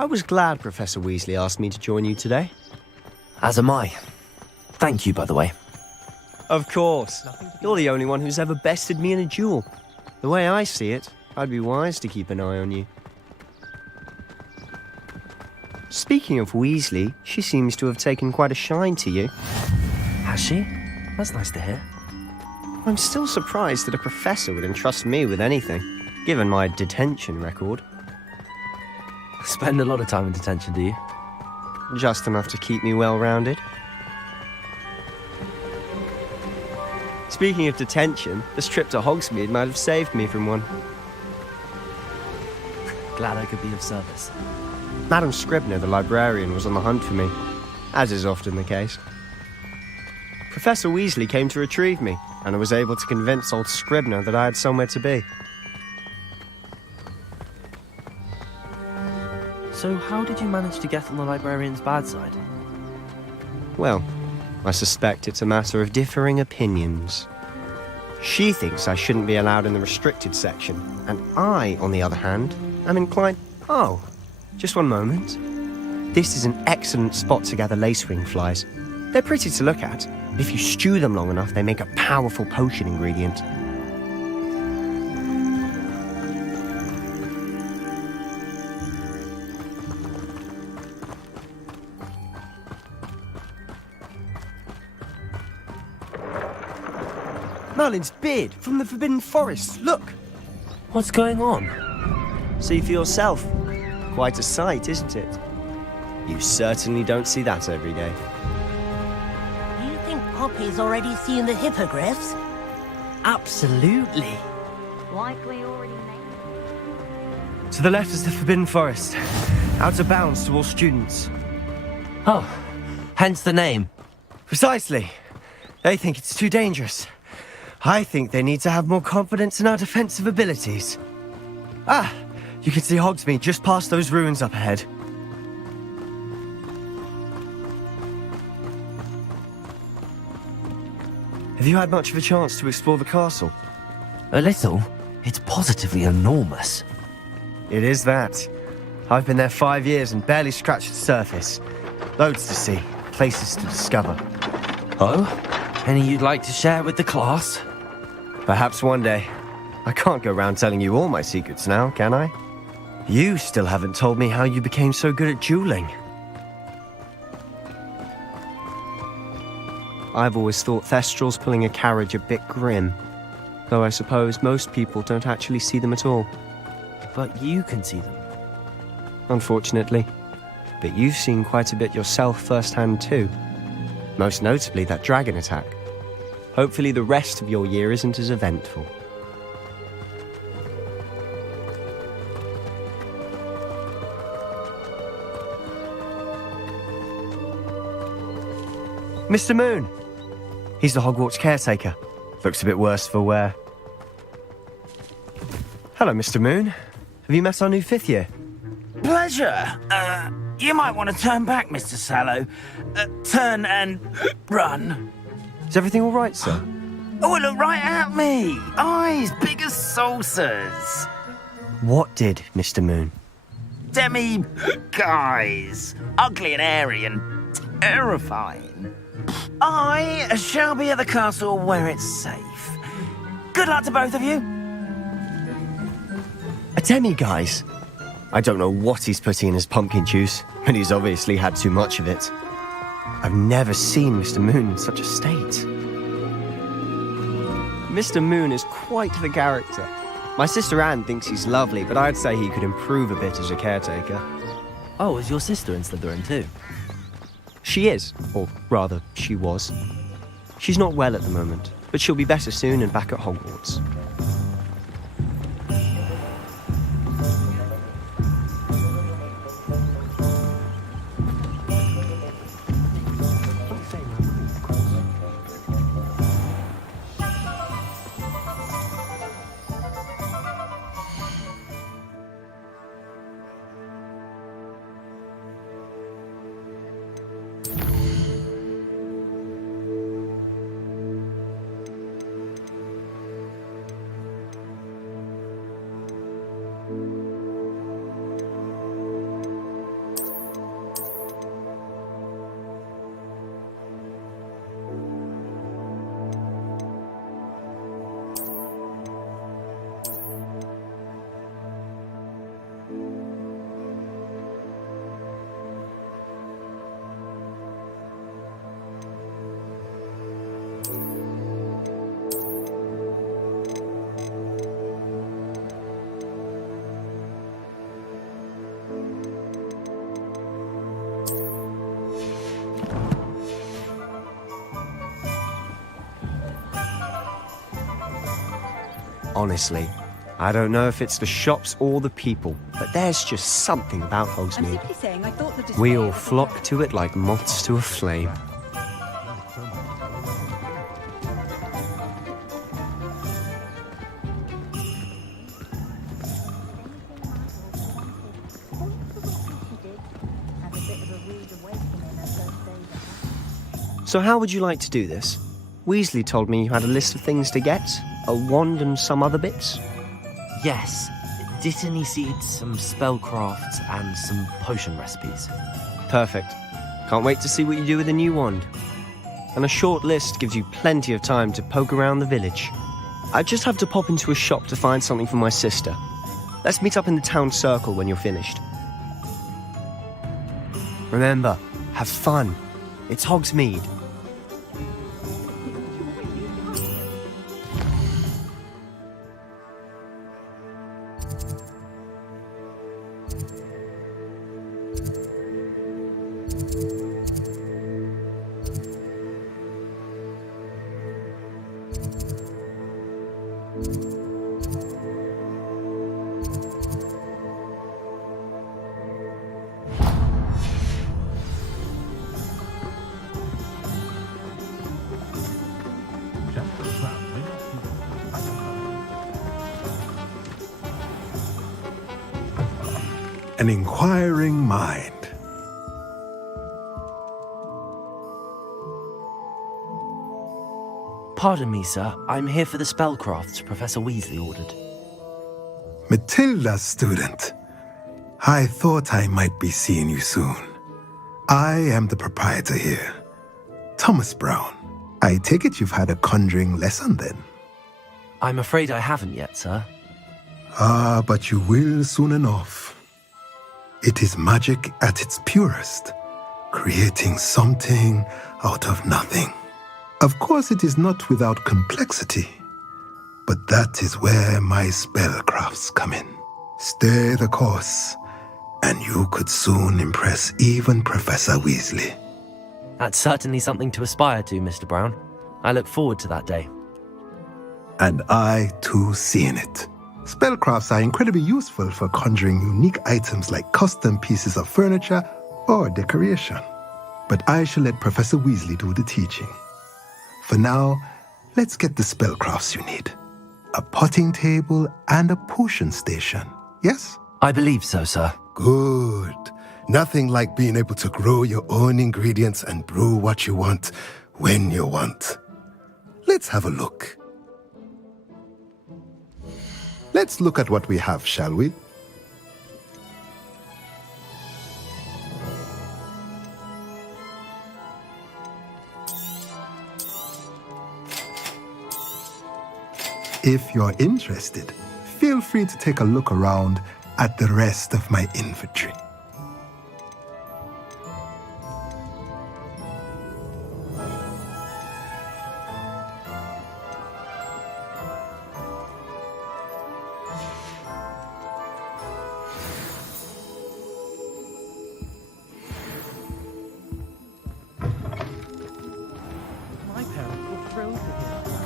I was glad Professor Weasley asked me to join you today. As am I. Thank you, by the way. Of course. You're the only one who's ever bested me in a duel. The way I see it, I'd be wise to keep an eye on you. Speaking of Weasley, she seems to have taken quite a shine to you. Has she? That's nice to hear. I'm still surprised that a professor would entrust me with anything, given my detention record. Spend a lot of time in detention, do you? Just enough to keep me well-rounded. Speaking of detention, this trip to Hogsmeade might have saved me from one. Glad I could be of service. Madam Scribner, the librarian, was on the hunt for me, as is often the case. Professor Weasley came to retrieve me, and I was able to convince old Scribner that I had somewhere to be. So how did you manage to get on the librarian's bad side? Well, I suspect it's a matter of differing opinions. She thinks I shouldn't be allowed in the restricted section, and I, on the other hand, am inclined... Oh, just one moment. This is an excellent spot to gather lacewing flies. They're pretty to look at. If you stew them long enough, they make a powerful potion ingredient. Merlin's beard from the Forbidden Forest. Look! What's going on? See for yourself. Quite a sight, isn't it? You certainly don't see that every day. Do you think Poppy's already seen the hippogriffs? Absolutely. Likely already made. To the left is the Forbidden Forest. Out of bounds to all students. Oh, hence the name. Precisely. They think it's too dangerous. I think they need to have more confidence in our defensive abilities. Ah, you can see Hogsmeade just past those ruins up ahead. Have you had much of a chance to explore the castle? A little. It's positively enormous. It is that. I've been there 5 years and barely scratched the surface. Loads to see, places to discover. Oh? Any you'd like to share with the class? Perhaps one day. I can't go around telling you all my secrets now, can I? You still haven't told me how you became so good at dueling. I've always thought Thestrals pulling a carriage a bit grim, though I suppose most people don't actually see them at all. But you can see them. Unfortunately. But you've seen quite a bit yourself firsthand too. Most notably that dragon attack. Hopefully the rest of your year isn't as eventful. Mr. Moon! He's the Hogwarts caretaker. Looks a bit worse for wear. Hello, Mr. Moon. Have you met our new 5th year? Pleasure. You might want to turn back, Mr. Sallow. Turn and run. Is everything all right, sir? Oh, look right at me. Eyes big as saucers. What did, Mr. Moon? Guys. Ugly and airy and terrifying. I shall be at the castle where it's safe. Good luck to both of you. A demi-guise? I don't know what he's putting in his pumpkin juice, but he's obviously had too much of it. I've never seen Mr. Moon in such a state. Mr. Moon is quite the character. My sister Anne thinks he's lovely, but I'd say he could improve a bit as a caretaker. Oh, is your sister in Slytherin too? She is, or rather, she was. She's not well at the moment, but she'll be better soon and back at Hogwarts. Honestly, I don't know if it's the shops or the people, but there's just something about Hogsmeade. Saying I thought the We all flock to it like moths to a flame. So how would you like to do this? Weasley told me you had a list of things to get, a wand and some other bits. Yes, Dittany seeds, some spellcrafts, and some potion recipes. Perfect. Can't wait to see what you do with the new wand. And a short list gives you plenty of time to poke around the village. I just have to pop into a shop to find something for my sister. Let's meet up in the town circle when you're finished. Remember, have fun. It's Hogsmeade. An inquiring mind. Pardon me, sir. I'm here for the spellcrafts Professor Weasley ordered. Matilda's student. I thought I might be seeing you soon. I am the proprietor here, Thomas Brown. I take it you've had a conjuring lesson then? I'm afraid I haven't yet, sir. Ah, but you will soon enough. It is magic at its purest, creating something out of nothing. Of course, it is not without complexity, but that is where my spellcrafts come in. Stay the course, and you could soon impress even Professor Weasley. That's certainly something to aspire to, Mr. Brown. I look forward to that day. And I, too, seeing it. Spellcrafts are incredibly useful for conjuring unique items like custom pieces of furniture or decoration. But I shall let Professor Weasley do the teaching. For now, let's get the spellcrafts you need. A potting table and a potion station, yes? I believe so, sir. Good. Nothing like being able to grow your own ingredients and brew what you want when you want. Let's have a look. Let's look at what we have, shall we? If you're interested, feel free to take a look around at the rest of my inventory. My parents were thrilled to hear that.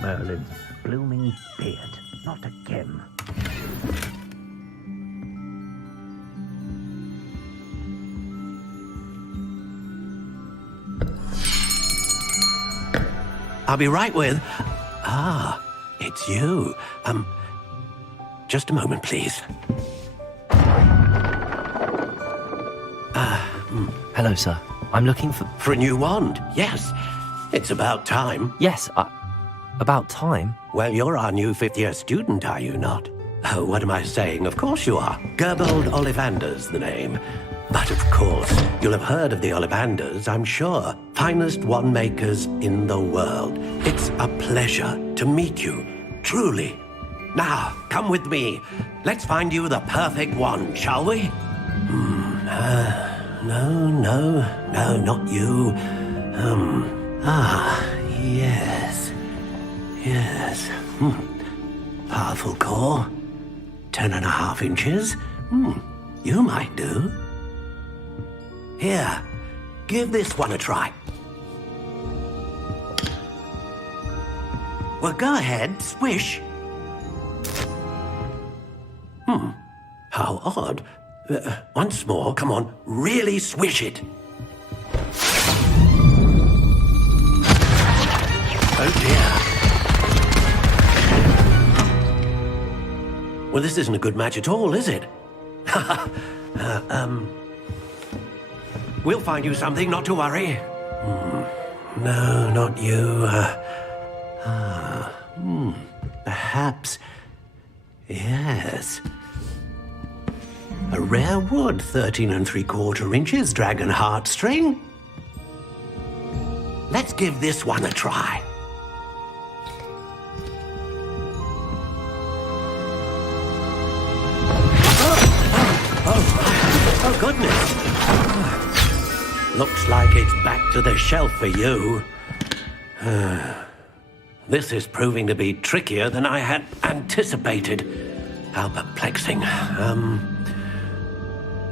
Merlin's blooming beard. Not again. I'll be right with... Ah, it's you. Just a moment, please. Hello, sir. I'm looking for... For a new wand, yes. It's about time. Yes, about time? Well, you're our new fifth-year student, are you not? Oh, what am I saying? Of course you are. Gerbold Ollivander's the name. But of course, You'll have heard of the Ollivanders, I'm sure. Finest wand makers in the world. It's a pleasure to meet you, truly. Now, come with me. Let's find you the perfect wand, shall we? No, not you. Yes. Powerful core. 10.5 inches. You might do. Here, give this one a try. Well, go ahead, swish. How odd. Once more, come on, really swish it. Oh dear. Well, this isn't a good match at all, is it? We'll find you something, not to worry. No, not you. Perhaps. Yes. A rare wood, 13 3/4 inches, dragon heartstring. Let's give this one a try. Oh, goodness. Looks like it's back to the shelf for you. This is proving to be trickier than I had anticipated. How perplexing.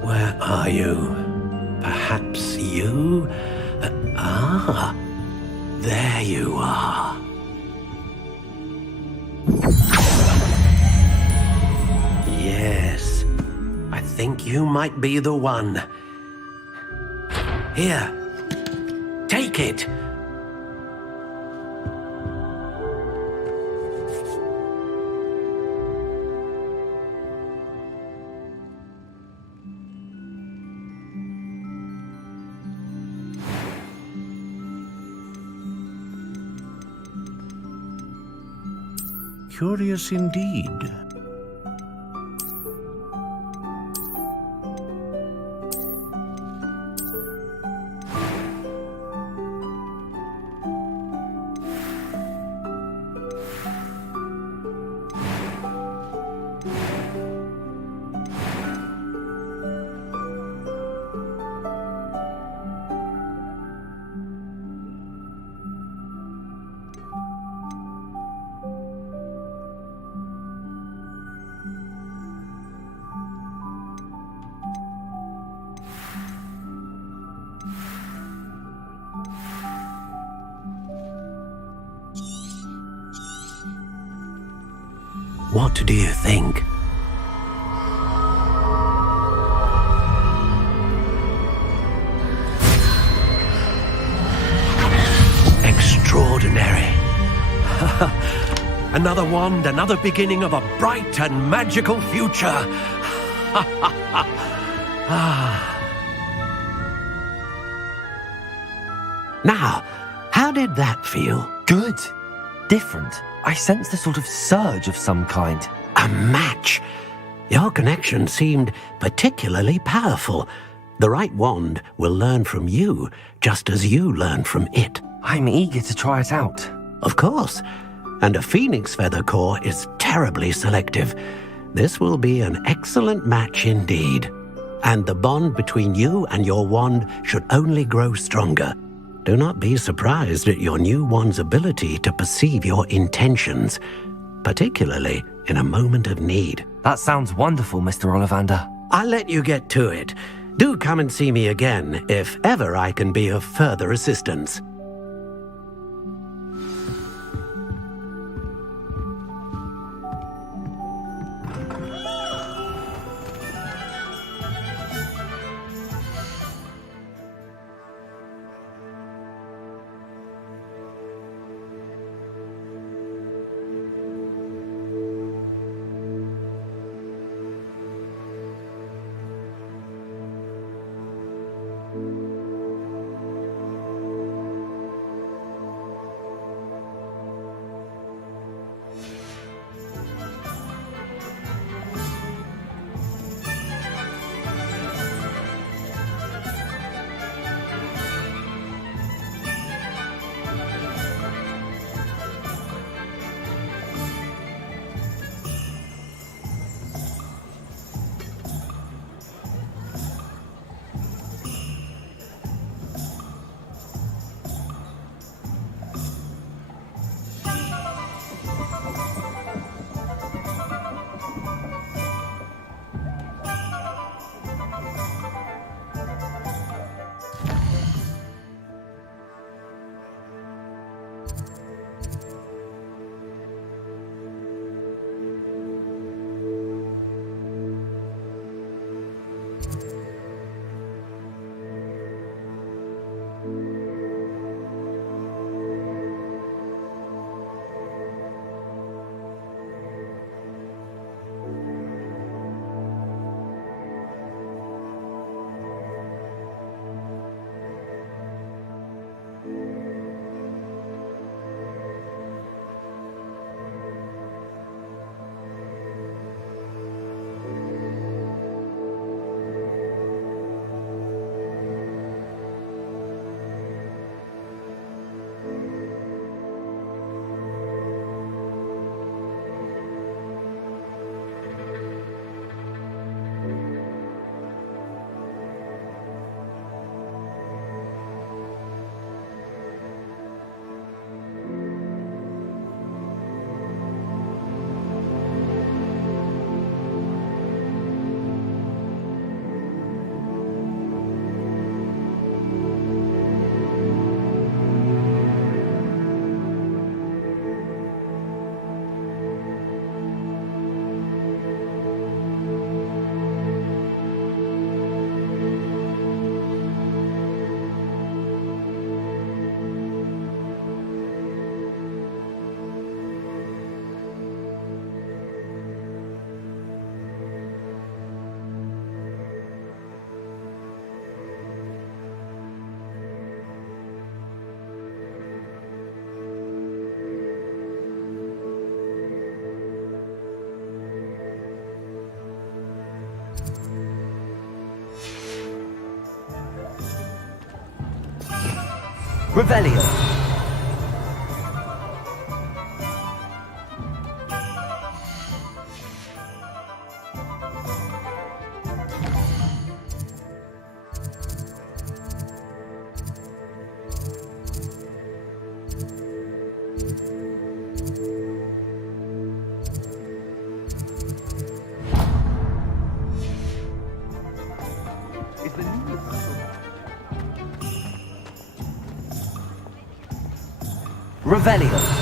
Where are you? Perhaps you? There you are. Yes, I think you might be the one. Here, take it. Curious indeed. What do you think? Extraordinary. Another wand, another beginning of a bright and magical future. Now, how did that feel? Good. Different. I sensed a sort of surge of some kind. A match. Your connection seemed particularly powerful. The right wand will learn from you, just as you learn from it. I'm eager to try it out. Of course. And a phoenix feather core is terribly selective. This will be an excellent match indeed. And the bond between you and your wand should only grow stronger. Do not be surprised at your new wand's ability to perceive your intentions, particularly in a moment of need. That sounds wonderful, Mr. Ollivander. I'll let you get to it. Do come and see me again if ever I can be of further assistance. Revelio. Revelio.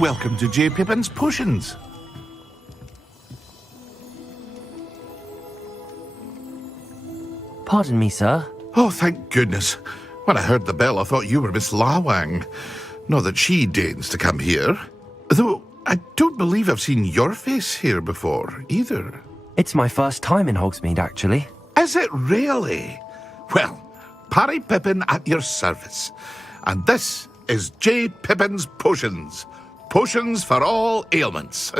Welcome to J. Pippin's Potions. Pardon me, sir. Oh, thank goodness. When I heard the bell, I thought you were Miss Lawang. Not that she deigns to come here. Though, I don't believe I've seen your face here before, either. It's my first time in Hogsmeade, actually. Is it really? Well, Parry Pippin at your service. And this is J. Pippin's Potions. Potions for all ailments.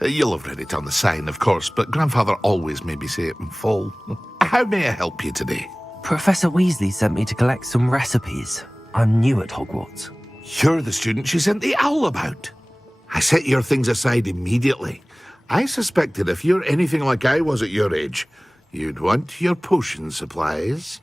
You'll have read it on the sign, of course, but Grandfather always made me say it in full. How may I help you today? Professor Weasley sent me to collect some recipes. I'm new at Hogwarts. You're the student she sent the owl about. I set your things aside immediately. I suspected if you're anything like I was at your age, you'd want your potion supplies.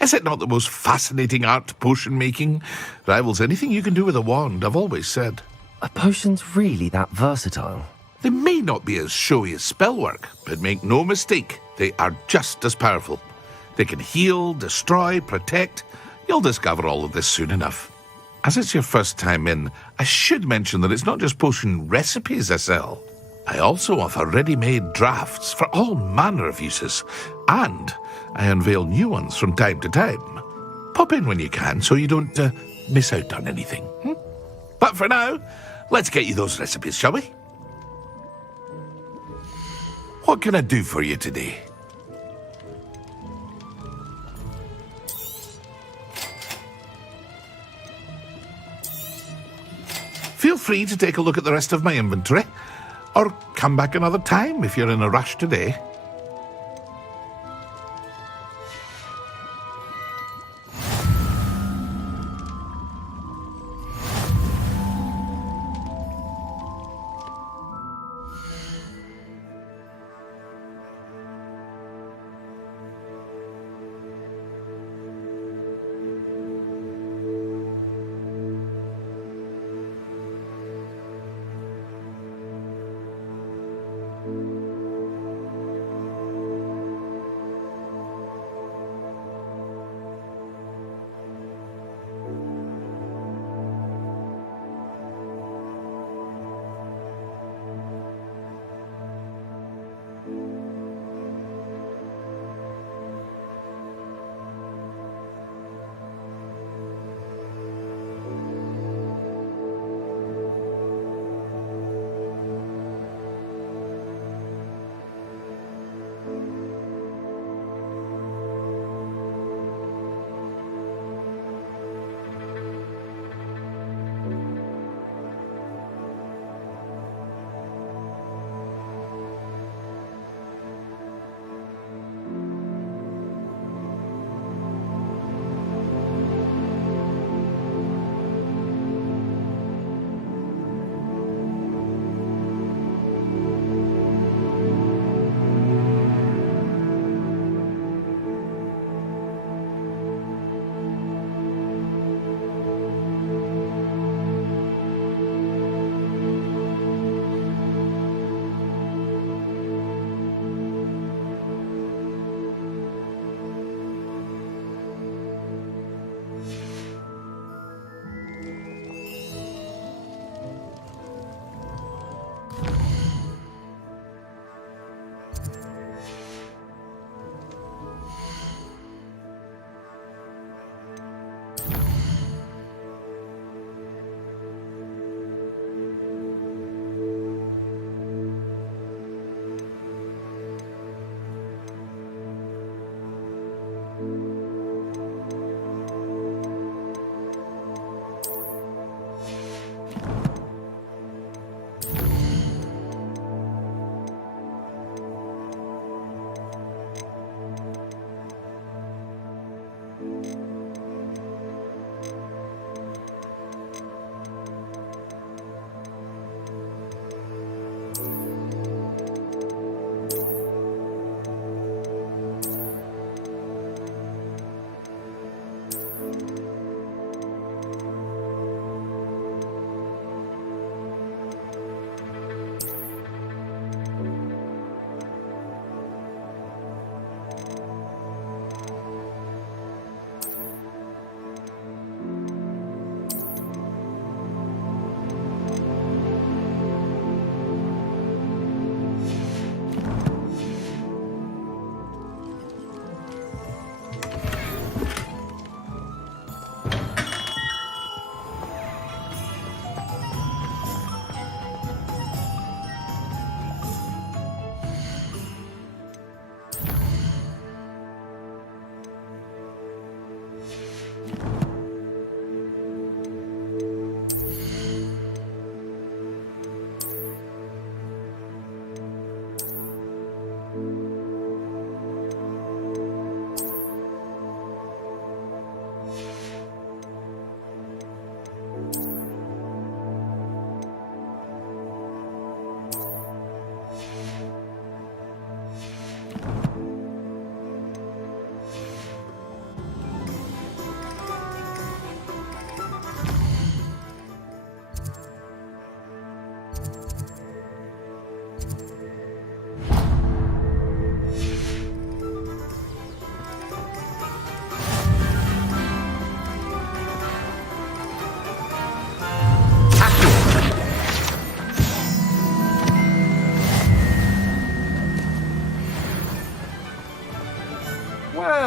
Is it not the most fascinating art, potion making? Rivals anything you can do with a wand, I've always said. Are potions really that versatile? They may not be as showy as spellwork, but make no mistake, they are just as powerful. They can heal, destroy, protect. You'll discover all of this soon enough. As it's your first time in, I should mention that it's not just potion recipes I sell. I also offer ready-made drafts for all manner of uses, and I unveil new ones from time to time. Pop in when you can so you don't miss out on anything. But for now, let's get you those recipes, shall we? What can I do for you today? Feel free to take a look at the rest of my inventory, or come back another time if you're in a rush today.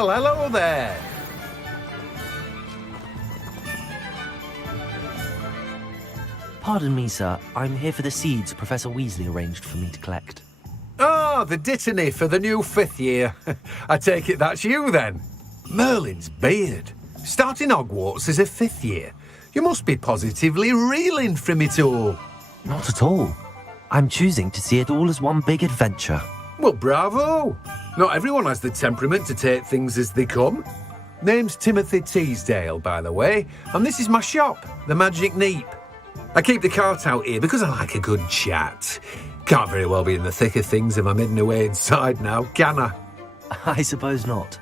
Well, hello there. Pardon me, sir. I'm here for the seeds Professor Weasley arranged for me to collect. Oh, the dittany for the new 5th year. I take it that's you, then. Merlin's beard. Starting Hogwarts as a 5th year. You must be positively reeling from it all. Not at all. I'm choosing to see it all as one big adventure. Well, bravo. Not everyone has the temperament to take things as they come. Name's Timothy Teasdale, by the way, and this is my shop, the Magic Neep. I keep the cart out here because I like a good chat. Can't very well be in the thick of things if I'm hidden away inside now, can I? I suppose not.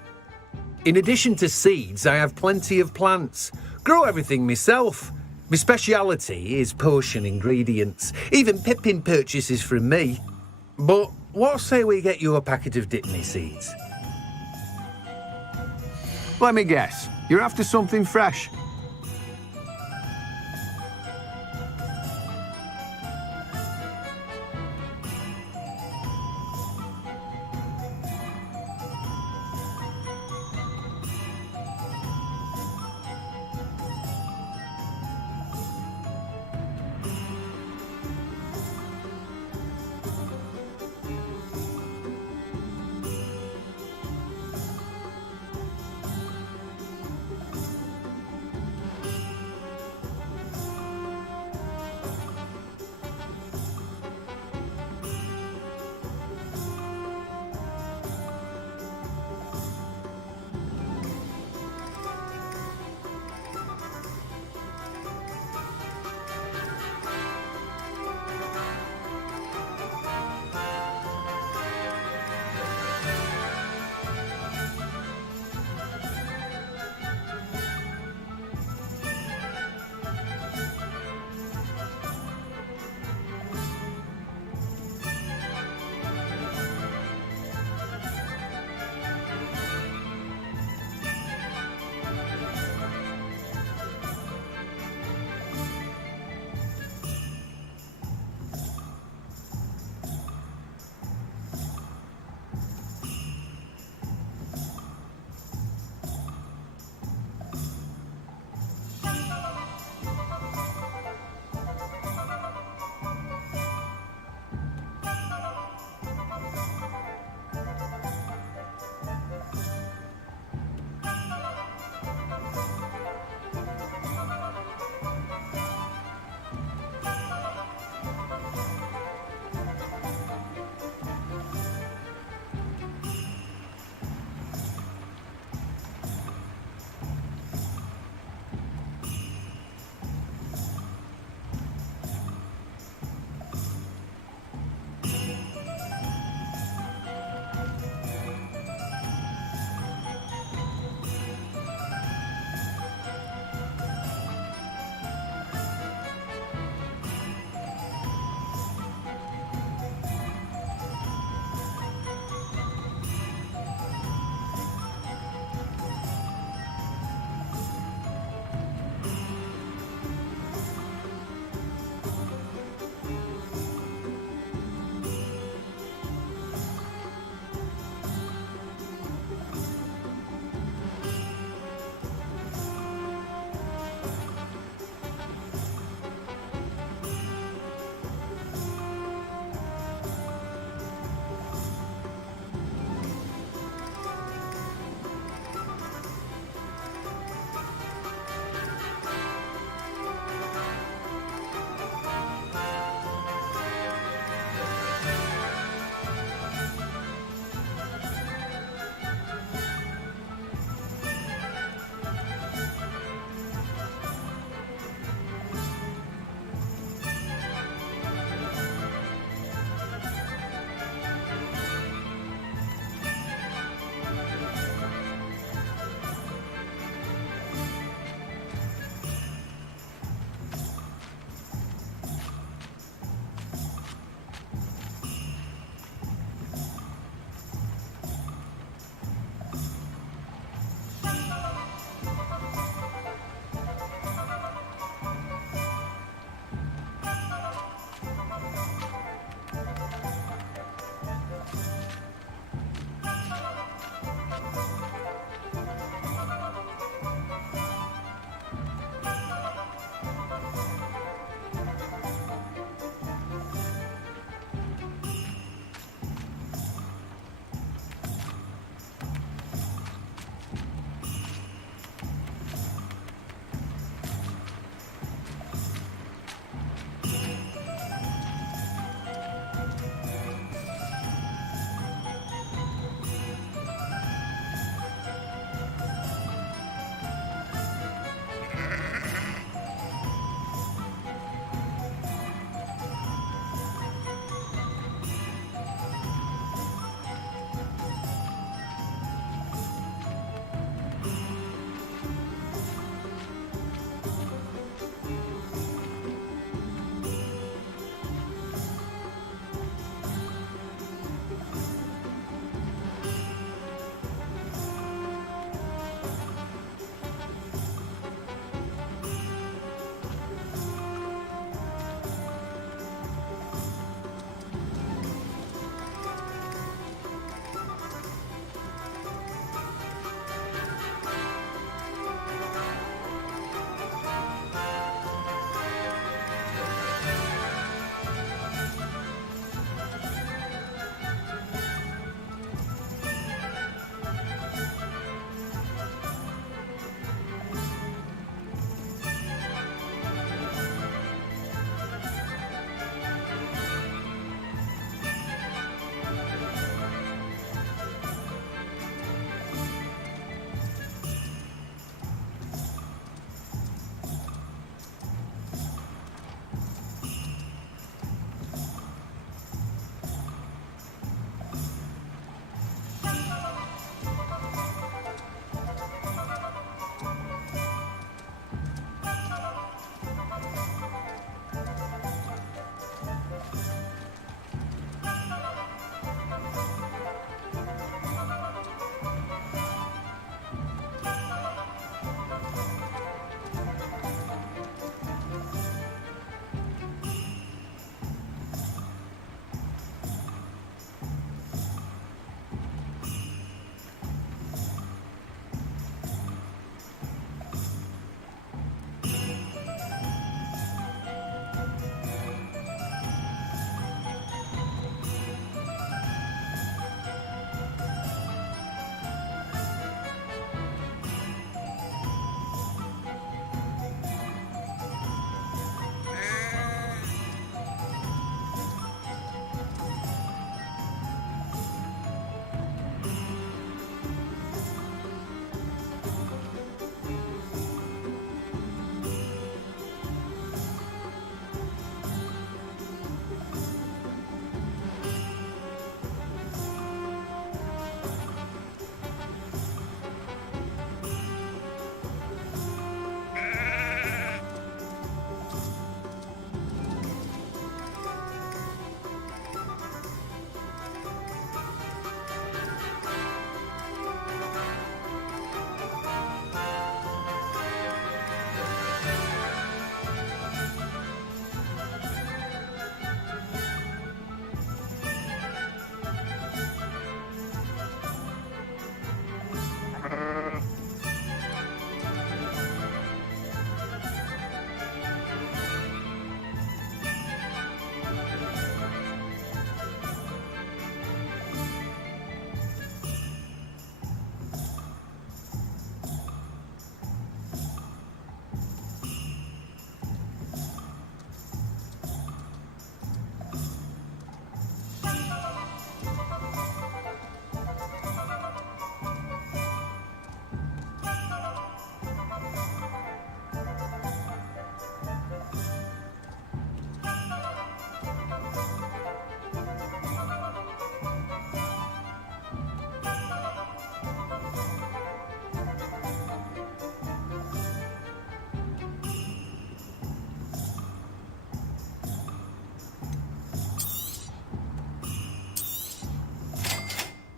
In addition to seeds, I have plenty of plants. Grow everything myself. My speciality is potion ingredients. Even Pippin purchases from me. But what say we get you a packet of Dittany seeds? Let me guess. You're after something fresh.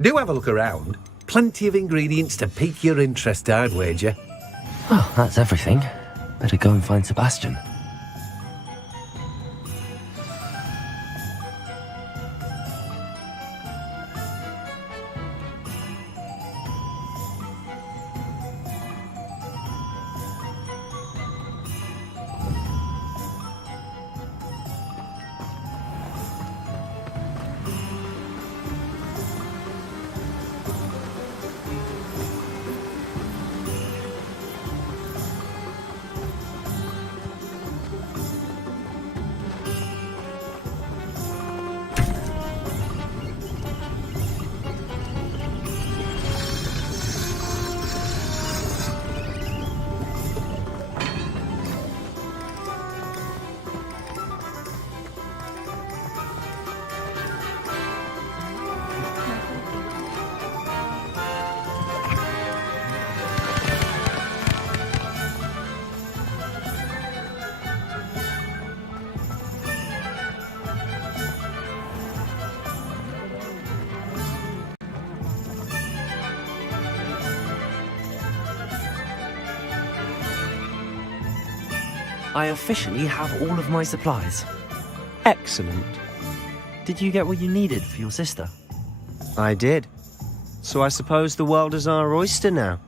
Do have a look around. Plenty of ingredients to pique your interest, I'd wager. Well, that's everything. Better go and find Sebastian. I officially have all of my supplies. Excellent. Did you get what you needed for your sister? I did. So I suppose the world is our oyster now.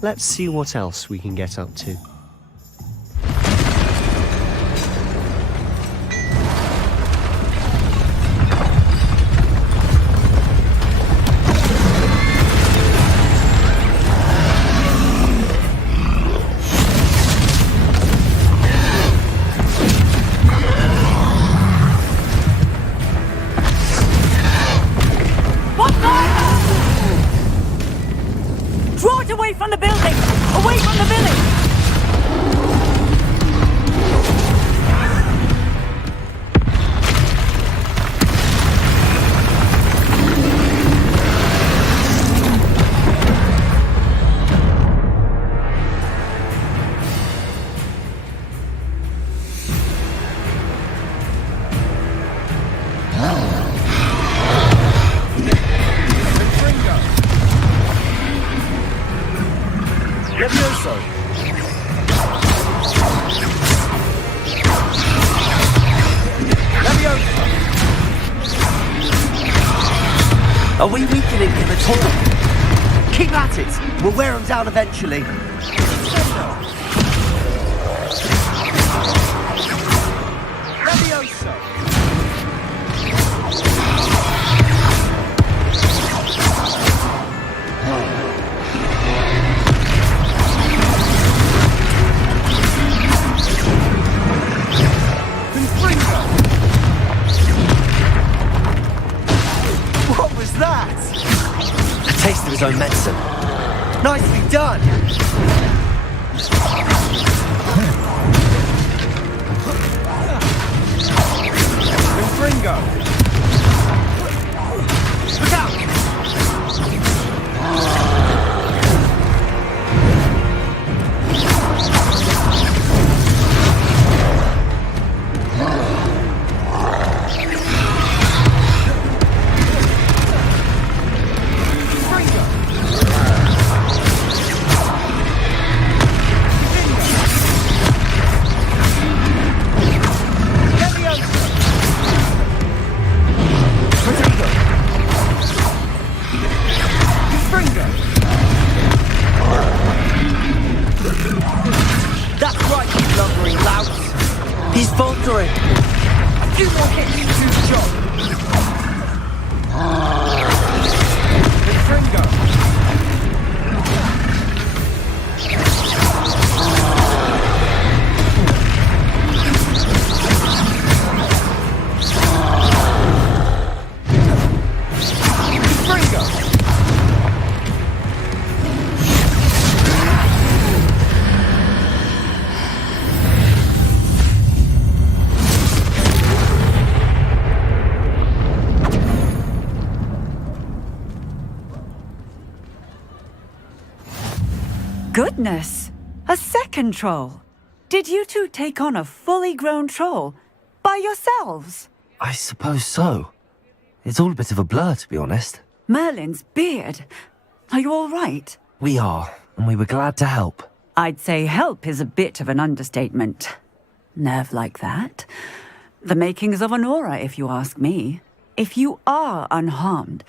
Let's see what else we can get up to. Draw it away from the building! Away from the village! Levioso! Levioso! Are we weakening him at all? Keep at it! We'll wear him down eventually. Levioso! What was that? A taste of his own medicine. Nicely done! Ringo! Look out! That's right, you lumbering louts! He's faltering! A few more hits to do the job! Ringo! Goodness! A second troll! Did you two take on a fully grown troll? By yourselves? I suppose so. It's all a bit of a blur, to be honest. Merlin's beard. Are you all right? We are, and we were glad to help. I'd say help is a bit of an understatement. Nerve like that. The makings of an aura, if you ask me. If you are unharmed,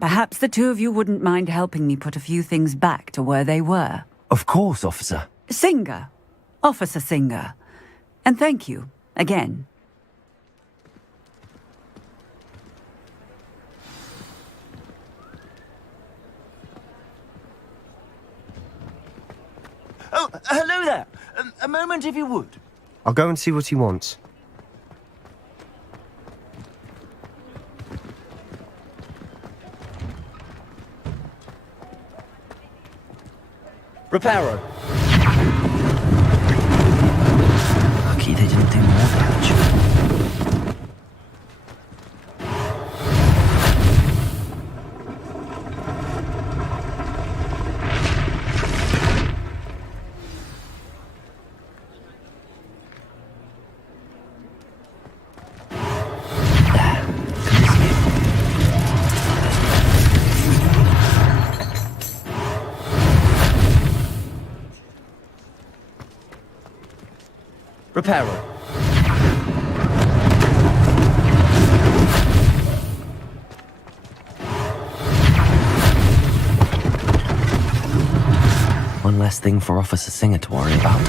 perhaps the two of you wouldn't mind helping me put a few things back to where they were. Of course, officer. Singer. Officer Singer. And thank you, again. Oh, hello there. A moment, if you would. I'll go and see what he wants. Reparo. Lucky they didn't do more damage. Reparo. One less thing for Officer Singer to worry about.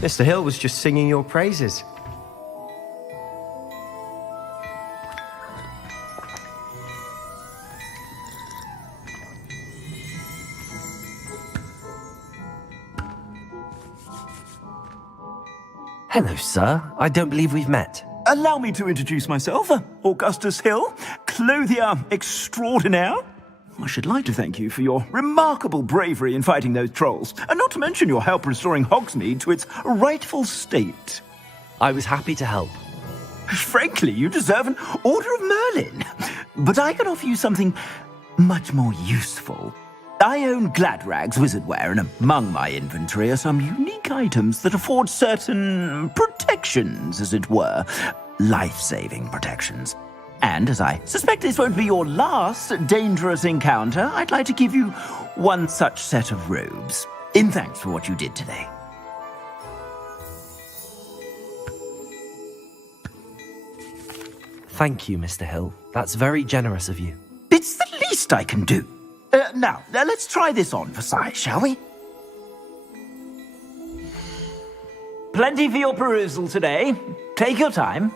Mr. Hill was just singing your praises. Hello, sir. I don't believe we've met. Allow me to introduce myself, Augustus Hill, clothier extraordinaire. I should like to thank you for your remarkable bravery in fighting those trolls, and not to mention your help restoring Hogsmeade to its rightful state. I was happy to help. Frankly, you deserve an Order of Merlin. But I can offer you something much more useful. I own Gladrag's wizardware, and among my inventory are some unique items that afford certain protections, as it were. Life-saving protections. And as I suspect this won't be your last dangerous encounter, I'd like to give you one such set of robes, in thanks for what you did today. Thank you, Mr. Hill. That's very generous of you. It's the least I can do. Now, let's try this on for size, shall we? Plenty for your perusal today. Take your time.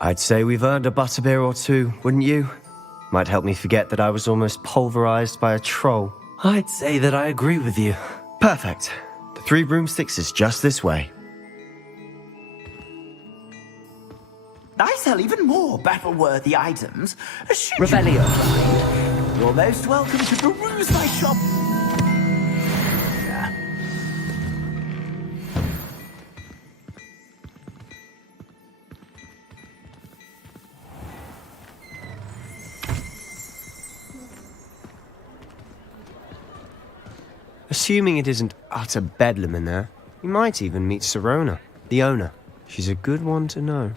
I'd say we've earned a butterbeer or two, wouldn't you? Might help me forget that I was almost pulverized by a troll. I'd say that I agree with you. Perfect. The 3 broomsticks is just this way. I sell even more battle-worthy items. Revelio. You're most welcome to peruse my shop. Assuming it isn't utter bedlam in there, you might even meet Sirona, the owner. She's a good one to know.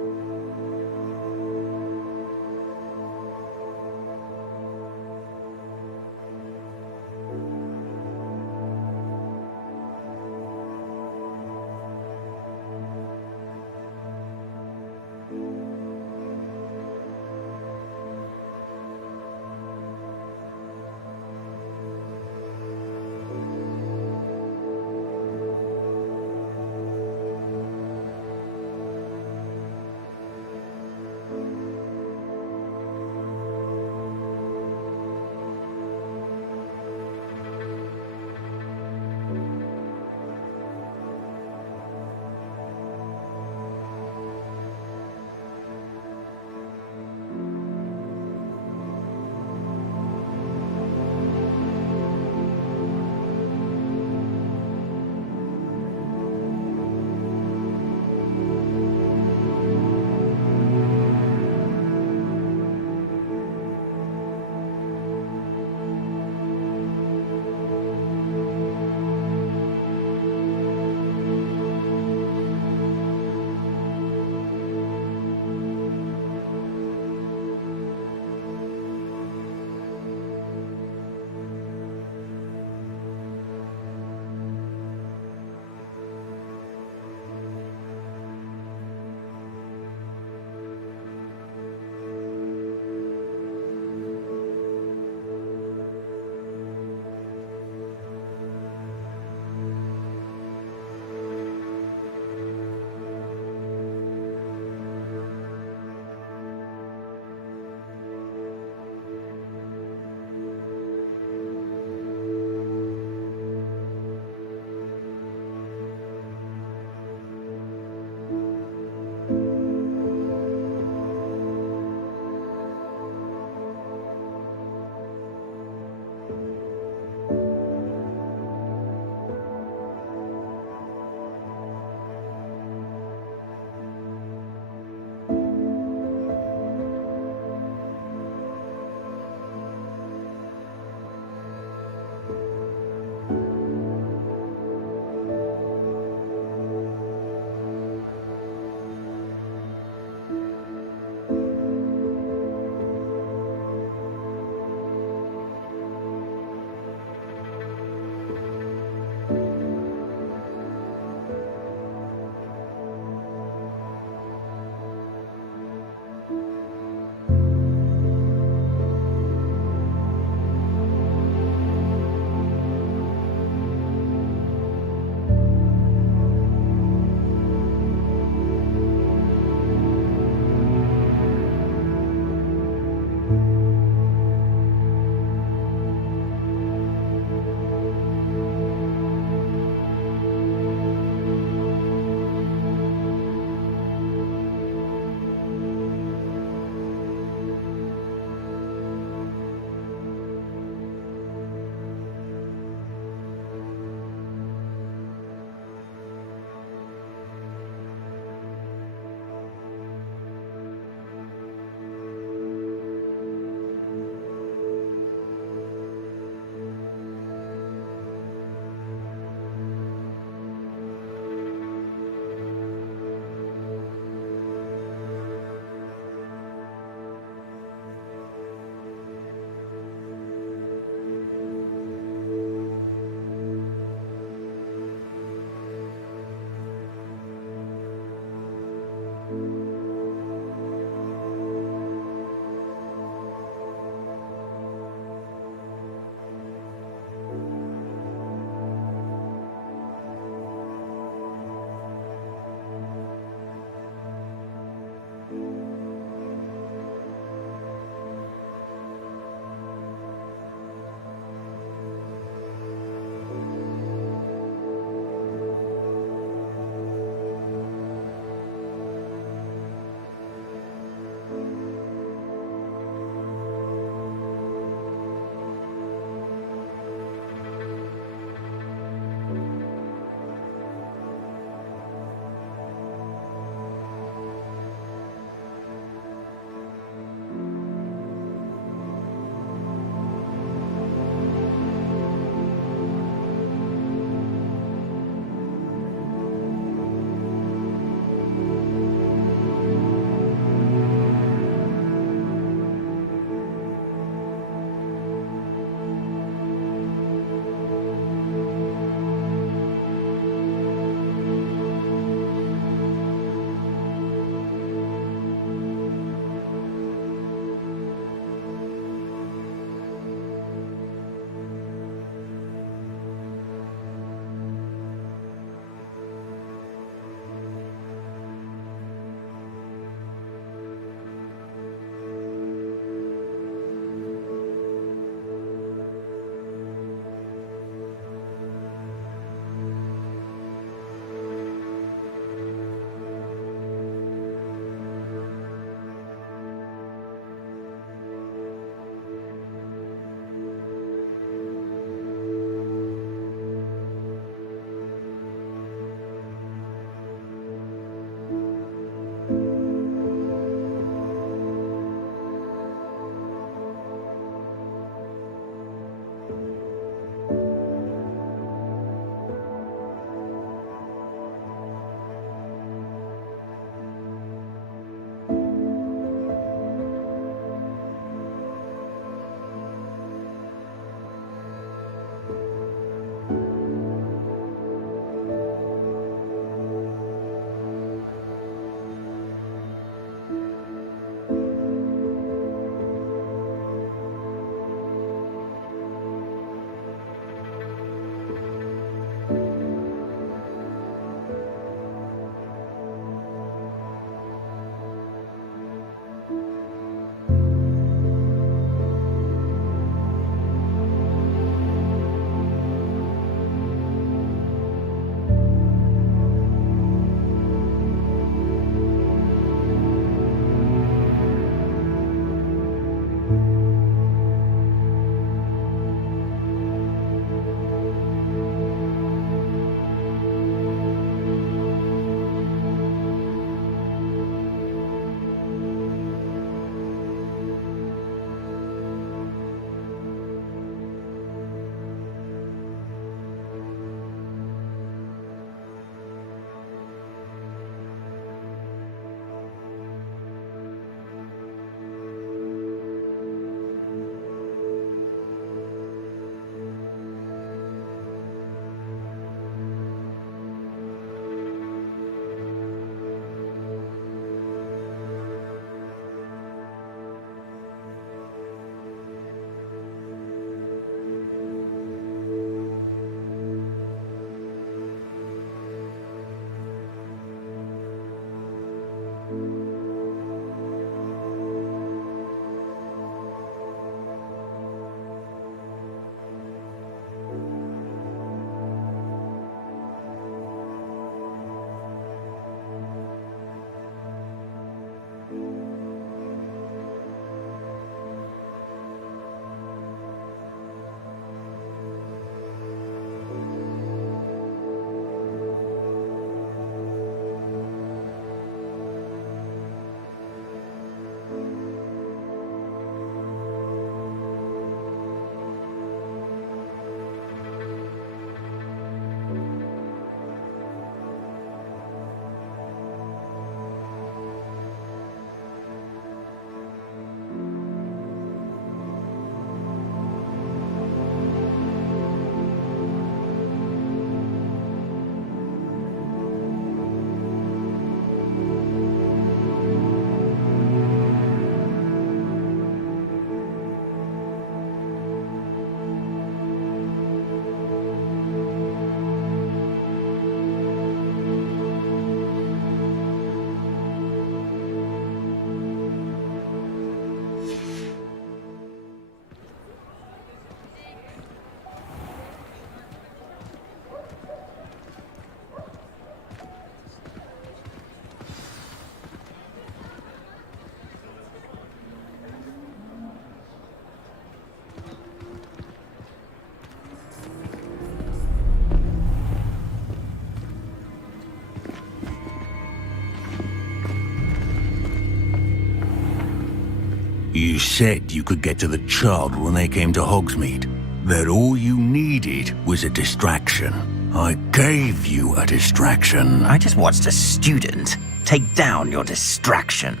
You said you could get to the child when they came to Hogsmeade. That all you needed was a distraction. I gave you a distraction. I just watched a student take down your distraction.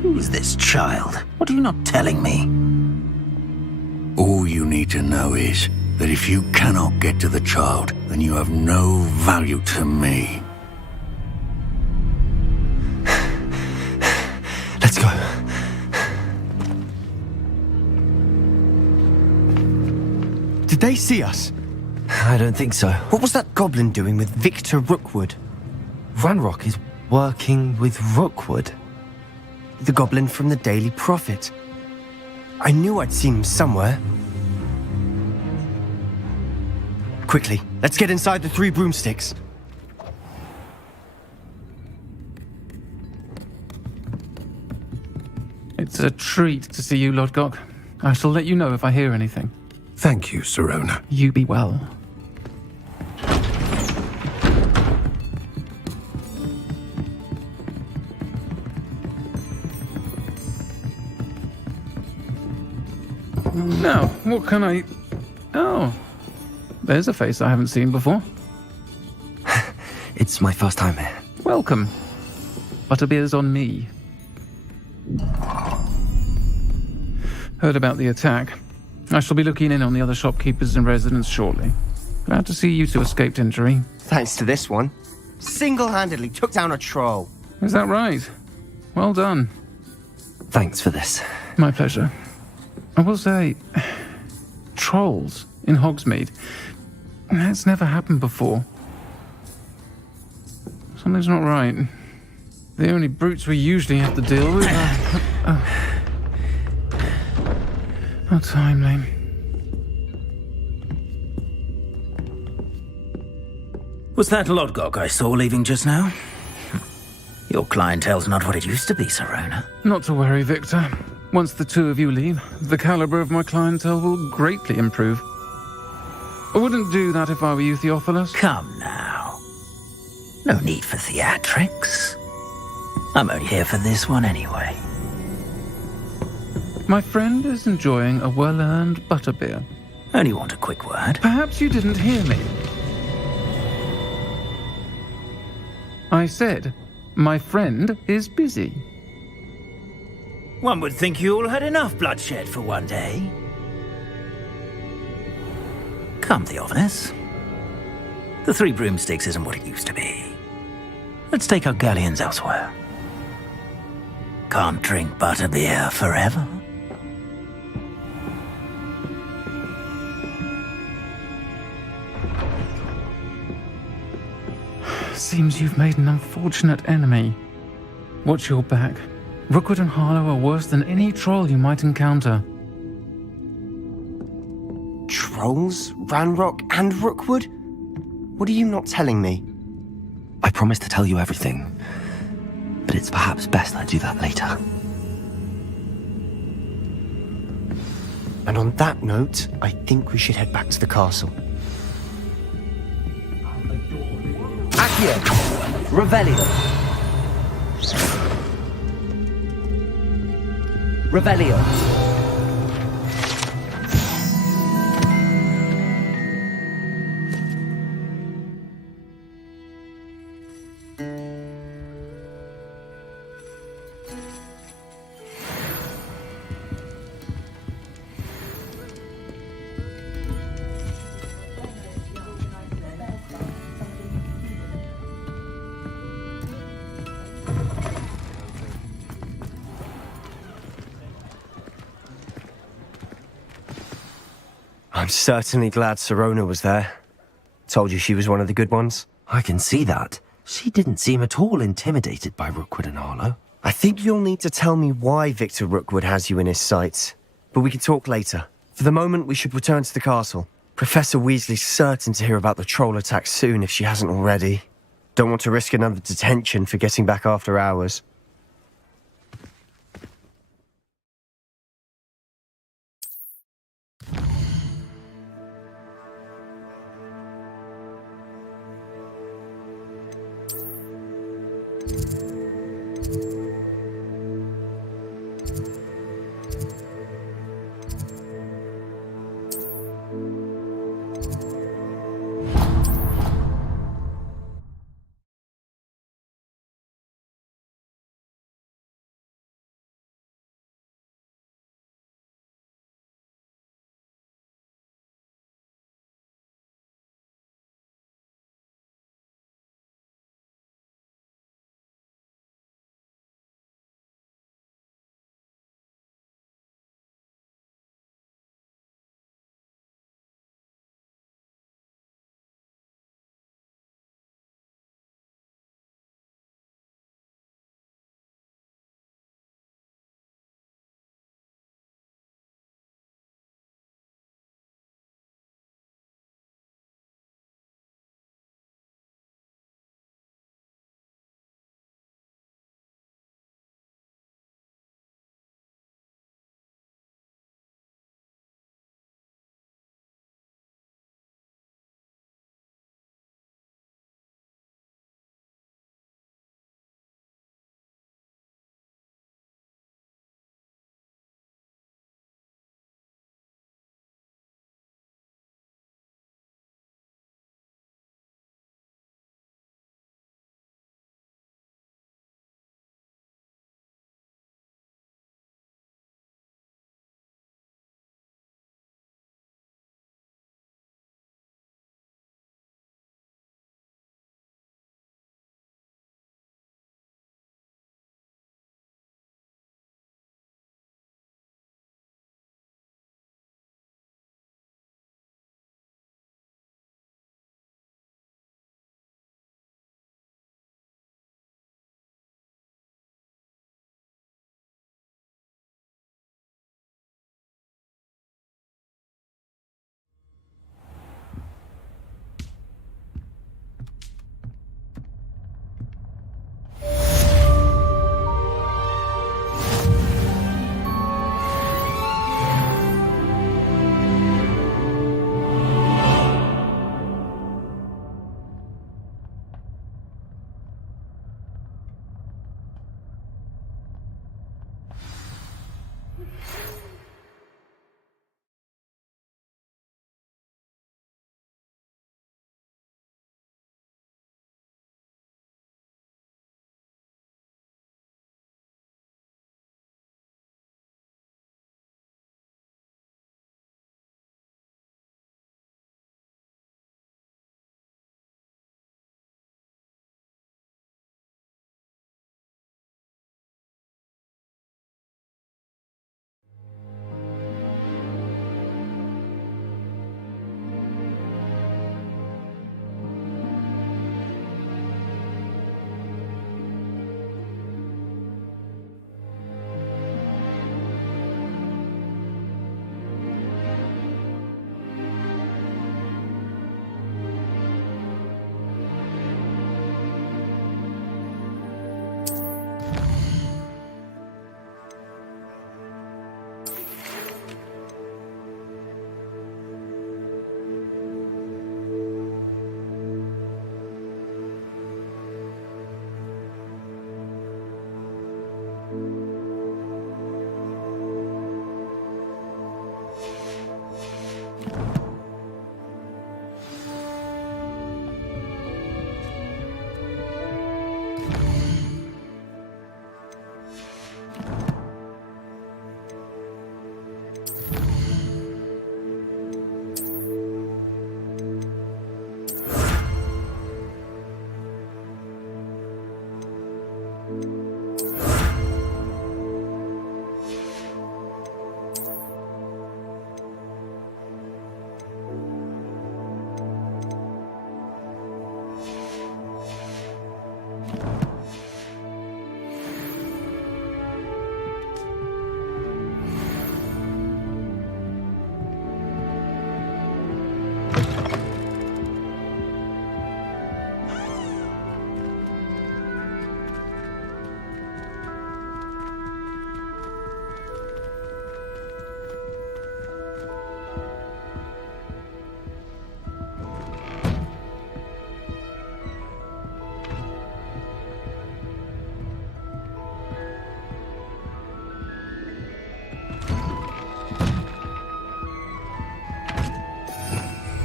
Who's this child? What are you not telling me? All you need to know is that if you cannot get to the child, then you have no value to me. Let's go. Did they see us? I don't think so. What was that goblin doing with Victor Rookwood? Ranrock is working with Rookwood. The goblin from the Daily Prophet. I knew I'd seen him somewhere. Quickly, let's get inside the 3 broomsticks. It's a treat to see you, Lodgok. I shall let you know if I hear anything. Thank you, Sirona. You be well. Now, what can I... Oh, there's a face I haven't seen before. It's my first time here. Welcome. Butterbeer's on me. Heard about the attack. I shall be looking in on the other shopkeepers and residents shortly. Glad to see you two escaped injury. Thanks to this one. Single-handedly took down a troll. Is that right? Well done. Thanks for this. My pleasure. I will say, trolls in Hogsmeade. That's never happened before. Something's not right. The only brutes we usually have to deal with are... How timely. Was that Lodgok I saw leaving just now? Your clientele's not what it used to be, Sirona. Not to worry, Victor. Once the two of you leave, the caliber of my clientele will greatly improve. I wouldn't do that if I were you, Theophilus. Come now. No need for theatrics. I'm only here for this one anyway. My friend is enjoying a well-earned butterbeer. Only want a quick word. Perhaps you didn't hear me. I said, my friend is busy. One would think you all had enough bloodshed for one day. Come, Theophilus. The 3 broomsticks isn't what it used to be. Let's take our galleons elsewhere. Can't drink butterbeer forever. Seems you've made an unfortunate enemy. Watch your back. Rookwood and Harlow are worse than any troll you might encounter. Trolls? Ranrock and Rookwood? What are you not telling me? I promised to tell you everything, but it's perhaps best I do that later. And on that note, I think we should head back to the castle. Accio! Revelio! Revelio! I'm certainly glad Sirona was there. Told you she was one of the good ones. I can see that. She didn't seem at all intimidated by Rookwood and Harlow. I think you'll need to tell me why Victor Rookwood has you in his sights. But we can talk later. For the moment, we should return to the castle. Professor Weasley's certain to hear about the troll attack soon if she hasn't already. Don't want to risk another detention for getting back after hours.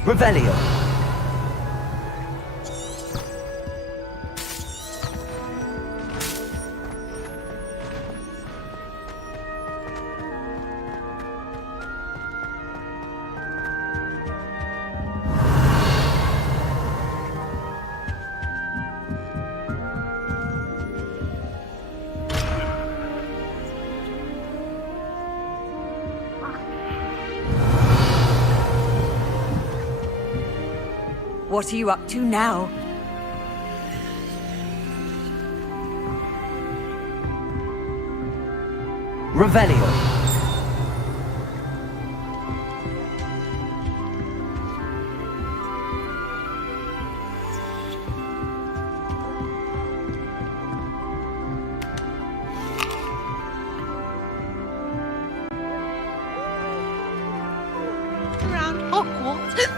Revelio. What are you up to now? Revelio. Around Hogwarts.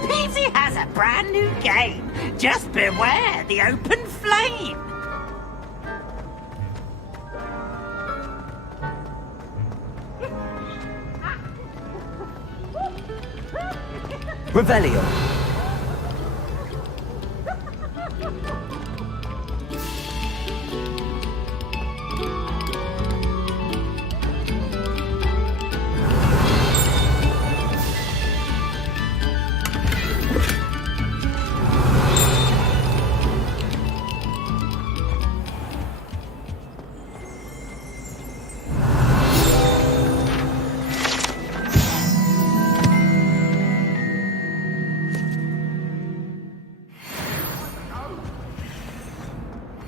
Peasy has a brand new game. Just beware the open flame. Revelio.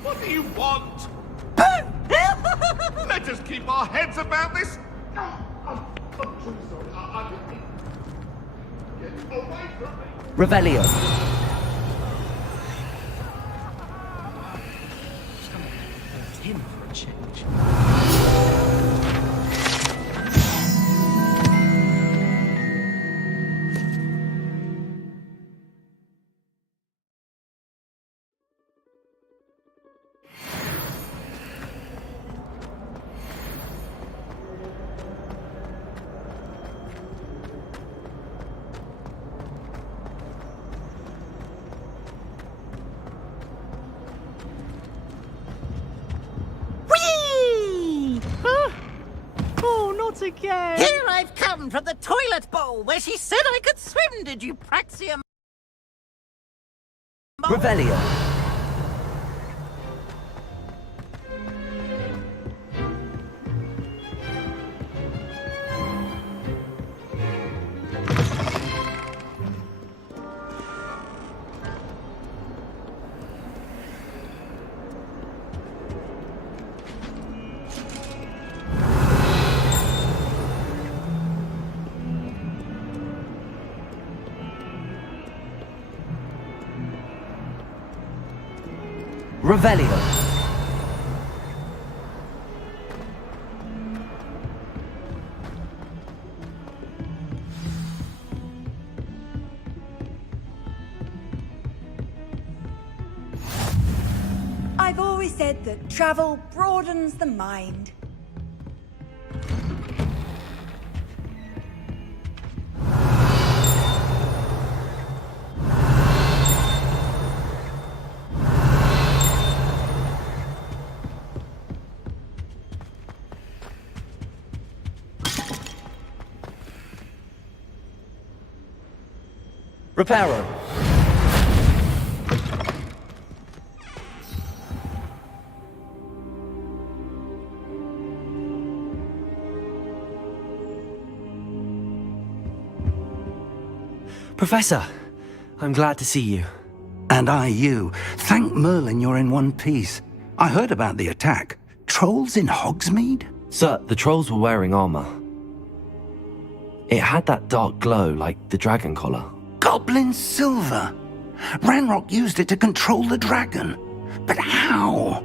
What do you want? Let us keep our heads about this. I'm truly sorry. I get away from me. Revelio. Him for a change. Whee! Oh, not again. Here I've come from the toilet bowl where she said I could swim, did you praxium? Revelio. Revelio. I've always said that travel broadens the mind. Reparo. Professor, I'm glad to see you. And I you. Thank Merlin you're in one piece. I heard about the attack. Trolls in Hogsmeade? Sir, the trolls were wearing armor. It had that dark glow like the dragon collar. Goblin silver. Ranrock used it to control the dragon. But how?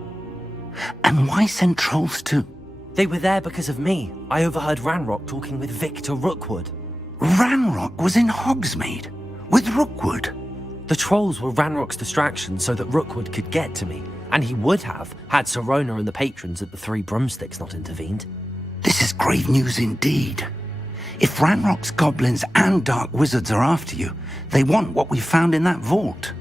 And why send trolls too? They were there because of me. I overheard Ranrock talking with Victor Rookwood. Ranrock was in Hogsmeade with Rookwood. The trolls were Ranrock's distraction so that Rookwood could get to me. And he would have, had Sirona and the patrons at the Three Broomsticks not intervened. This is grave news indeed. If Ranrock's goblins and dark wizards are after you, they want what we found in that vault.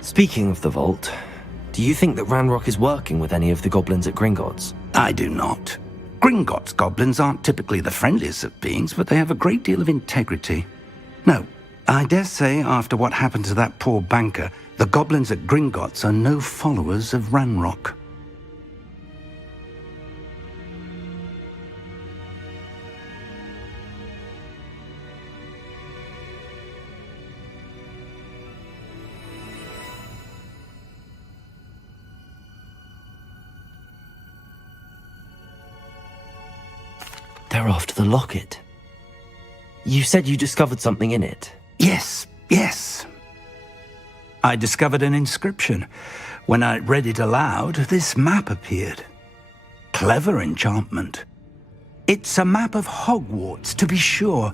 Speaking of the vault, do you think that Ranrock is working with any of the goblins at Gringotts? I do not. Gringotts goblins aren't typically the friendliest of beings, but they have a great deal of integrity. No, I dare say after what happened to that poor banker, the goblins at Gringotts are no followers of Ranrock. They're after the locket. You said you discovered something in it. Yes. I discovered an inscription. When I read it aloud, this map appeared. Clever enchantment. It's a map of Hogwarts, to be sure,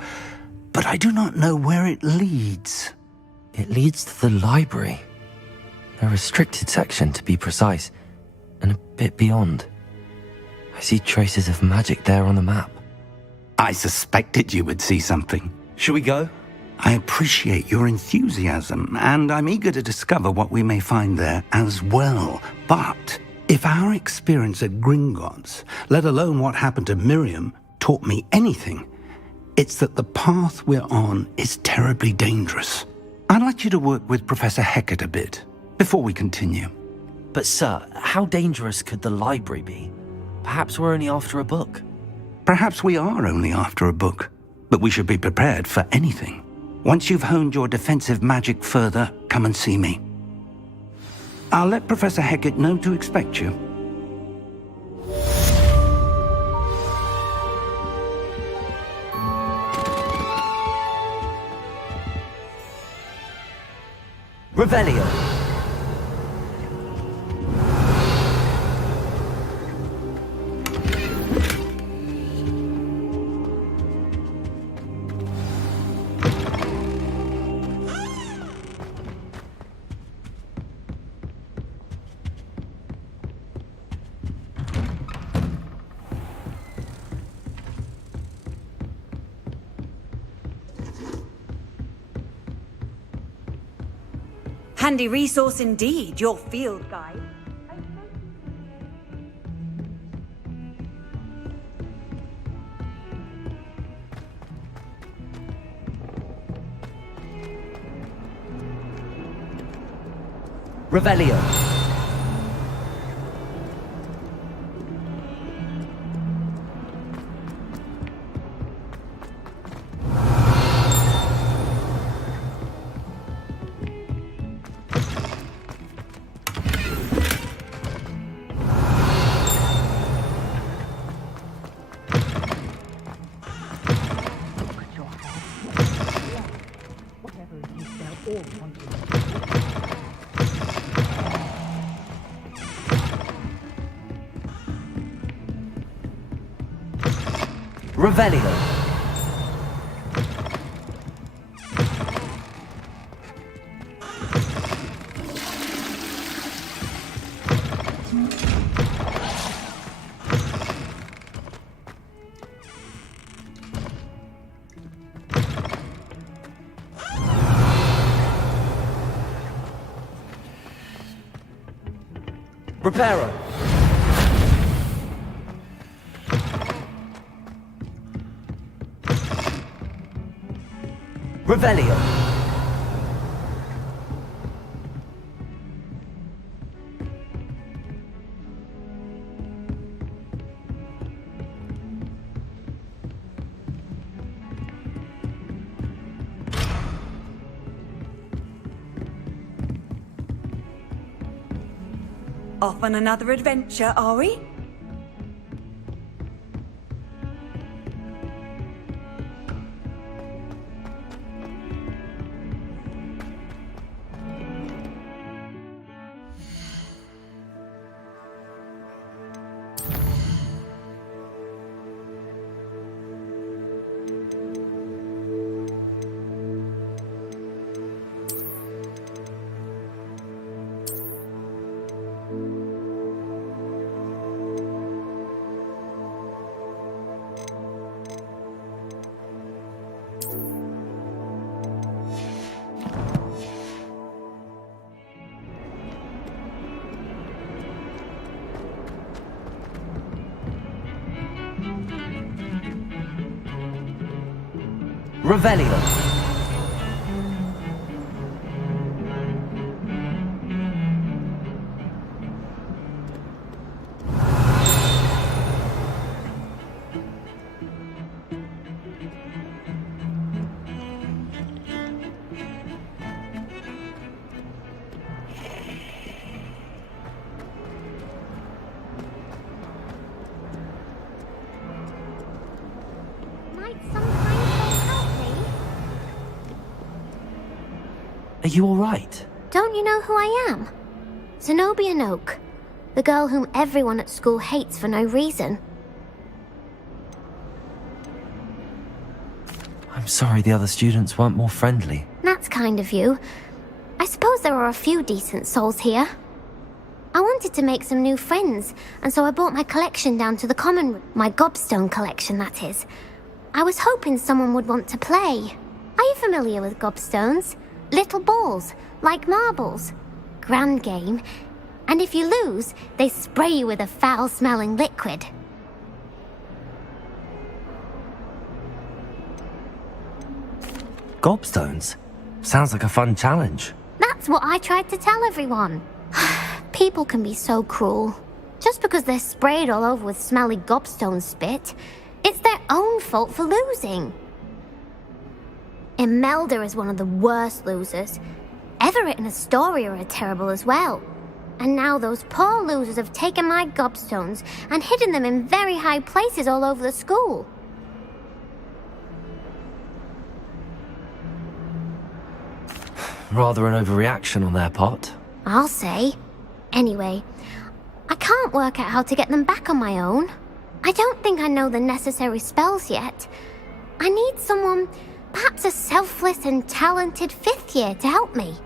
but I do not know where it leads. It leads to the library. A restricted section, to be precise, and a bit beyond. I see traces of magic there on the map. I suspected you would see something. Shall we go? I appreciate your enthusiasm, and I'm eager to discover what we may find there as well. But if our experience at Gringotts, let alone what happened to Miriam, taught me anything, it's that the path we're on is terribly dangerous. I'd like you to work with Professor Hecat a bit before we continue. But sir, how dangerous could the library be? Perhaps we're only after a book. Perhaps we are only after a book, but we should be prepared for anything. Once you've honed your defensive magic further, come and see me. I'll let Professor Hecat know to expect you. Revelio. Handy resource indeed, your field guide. Revelio. Revelio. Reparo. Revelio. Off on another adventure, are we? Revelio. Are you alright? Don't you know who I am? Zenobia Noak, the girl whom everyone at school hates for no reason. I'm sorry the other students weren't more friendly. That's kind of you. I suppose there are a few decent souls here. I wanted to make some new friends, and so I brought my collection down to the common room. My gobstone collection, that is. I was hoping someone would want to play. Are you familiar with gobstones? Little balls, like marbles. Grand game. And if you lose, they spray you with a foul-smelling liquid. Gobstones? Sounds like a fun challenge. That's what I tried to tell everyone. People can be so cruel. Just because they're sprayed all over with smelly gobstone spit, it's their own fault for losing. Imelda is one of the worst losers. Everett and Astoria are terrible as well. And now those poor losers have taken my gobstones and hidden them in very high places all over the school. Rather an overreaction on their part. I'll say. Anyway, I can't work out how to get them back on my own. I don't think I know the necessary spells yet. I need someone, perhaps a selfless and talented fifth year to help me.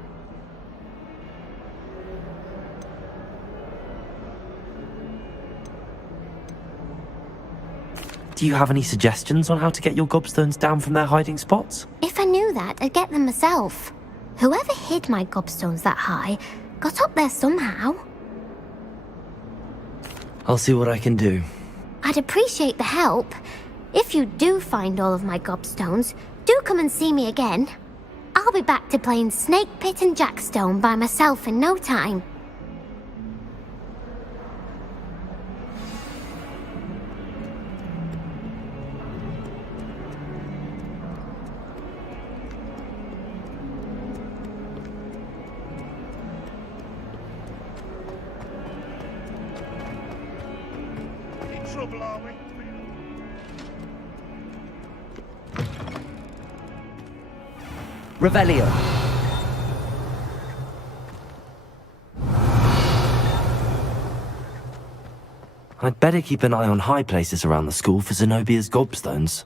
Do you have any suggestions on how to get your gobstones down from their hiding spots? If I knew that, I'd get them myself. Whoever hid my gobstones that high got up there somehow. I'll see what I can do. I'd appreciate the help. If you do find all of my gobstones, do come and see me again. I'll be back to playing Snake Pit and Jackstone by myself in no time. Revelio. I'd better keep an eye on high places around the school for Zenobia's gobstones.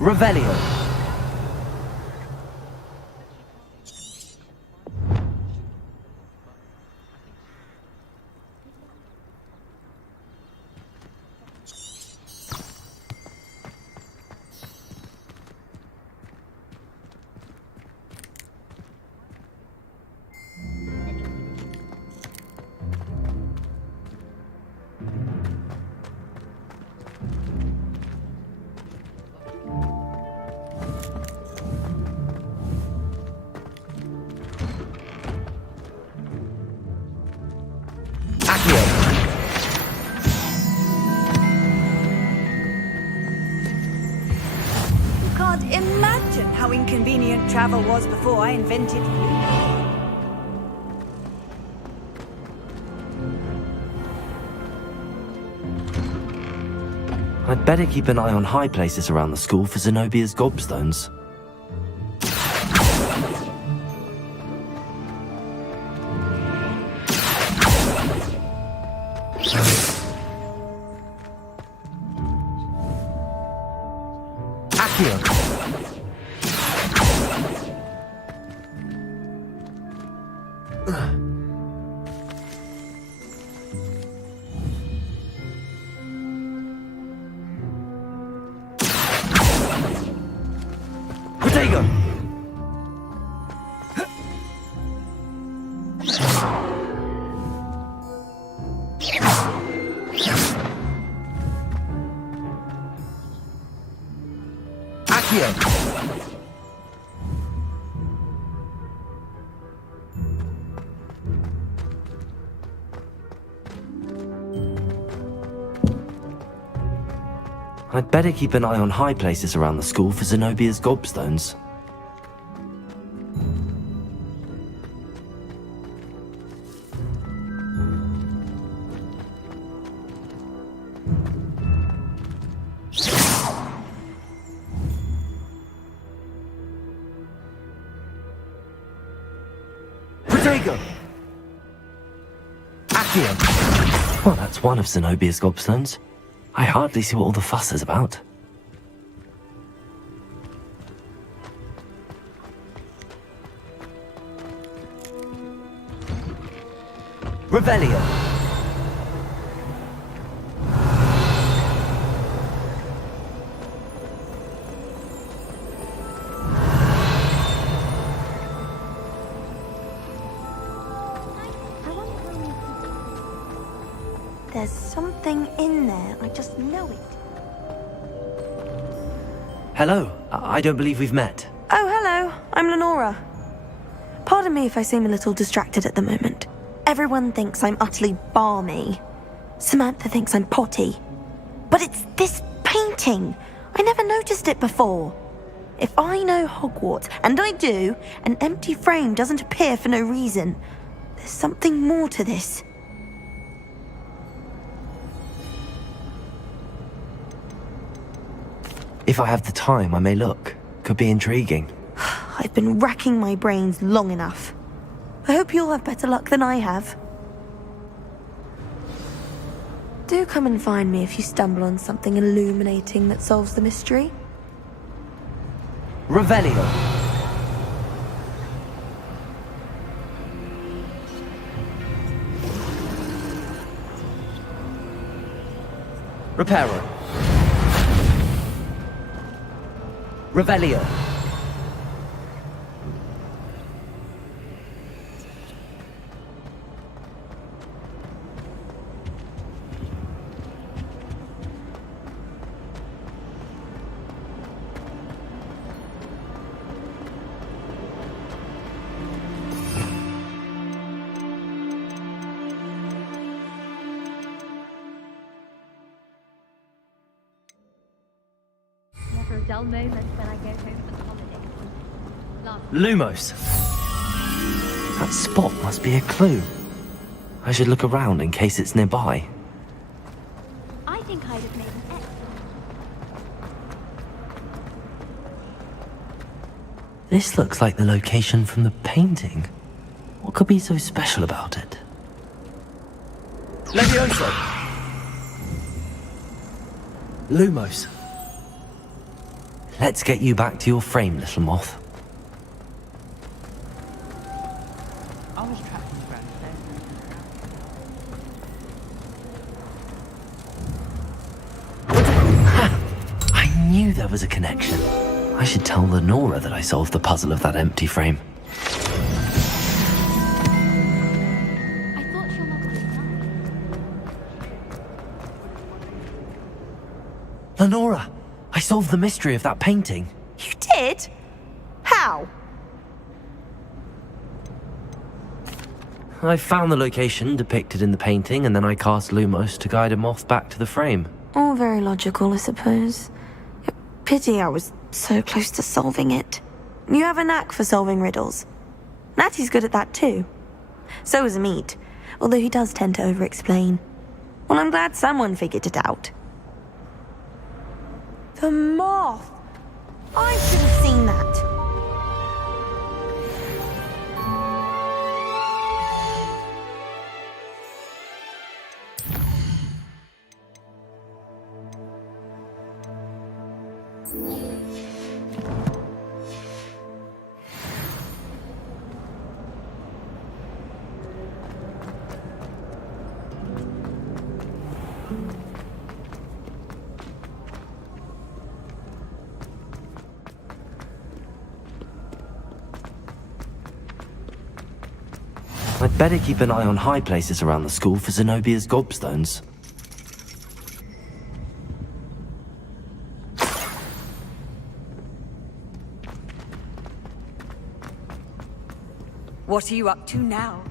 Revelio. You can't imagine how inconvenient travel was before I invented you. I'd better keep an eye on high places around the school for Zenobia's gobstones. Accio! Protego! Accio! I'd better keep an eye on high places around the school for Zenobia's gobstones. Protego! Accio! Well, that's one of Zenobia's gobstones. I hardly see what all the fuss is about. Revelio! There's something in there. I just know it. Hello. I don't believe we've met. Oh, hello. I'm Lenora. Pardon me if I seem a little distracted at the moment. Everyone thinks I'm utterly balmy. Samantha thinks I'm potty. But it's this painting. I never noticed it before. If I know Hogwarts, and I do, an empty frame doesn't appear for no reason. There's something more to this. If I have the time, I may look. Could be intriguing. I've been racking my brains long enough. I hope you'll have better luck than I have. Do come and find me if you stumble on something illuminating that solves the mystery. Revelio! Reparo! Revelio! Never a dull moment when I go home for the holidays. Lumos! That spot must be a clue. I should look around in case it's nearby. I think I'd have made an excellent. This looks like the location from the painting. What could be so special about it? Levioso! Lumos. Let's get you back to your frame, little moth. I was trapped in Grand I knew there was a connection. I should tell Lenora that I solved the puzzle of that empty frame. I thought your mother was dying. Lenora! I solved the mystery of that painting. You did? How? I found the location depicted in the painting, and then I cast Lumos to guide a moth back to the frame. All very logical, I suppose. Pity I was so close to solving it. You have a knack for solving riddles. Natty's good at that too. So is Meat, although he does tend to over-explain. Well, I'm glad someone figured it out. The moth! I should have seen that. I'd better keep an eye on high places around the school for Zenobia's gobstones. What are you up to now?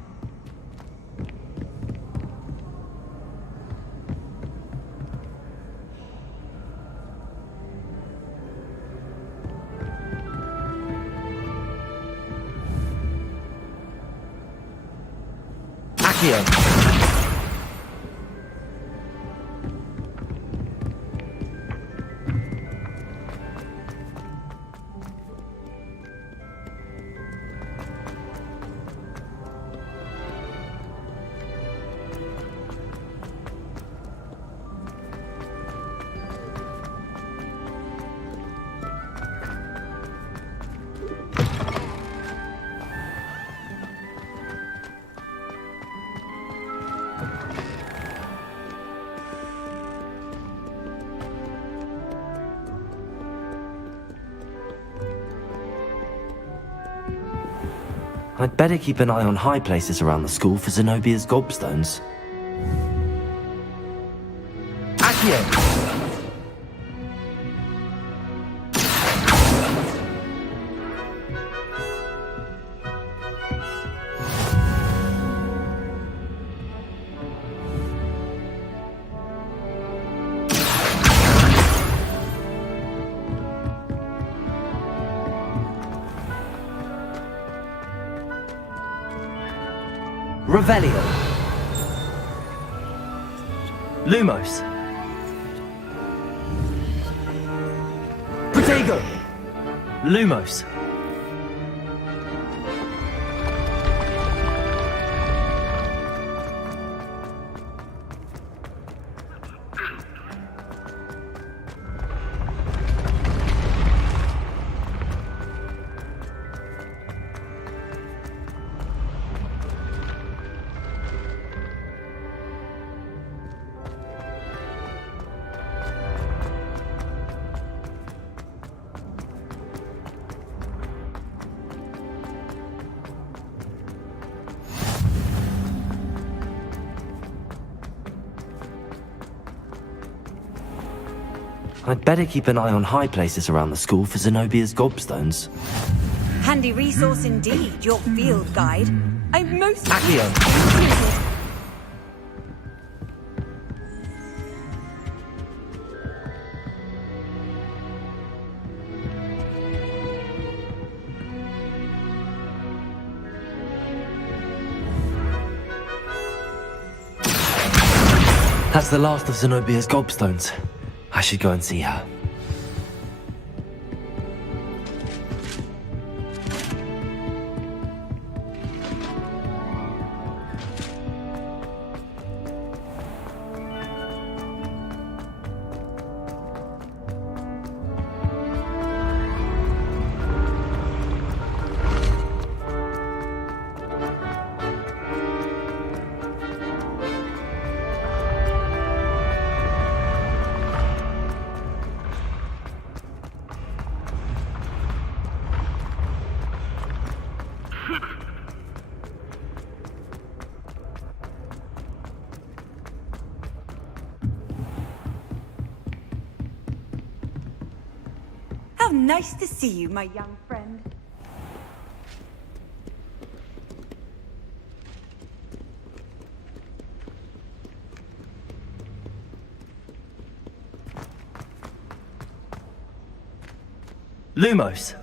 Accio! I'd better keep an eye on high places around the school for Zenobia's gobstones. Accio! Revelio. Lumos. Protego. Lumos. I'd better keep an eye on high places around the school for Zenobia's gobstones. Handy resource indeed, your field guide. I'm most Accio. appreciated. That's the last of Zenobia's gobstones. I should go and see her. How nice to see you, my young friend. Lumos.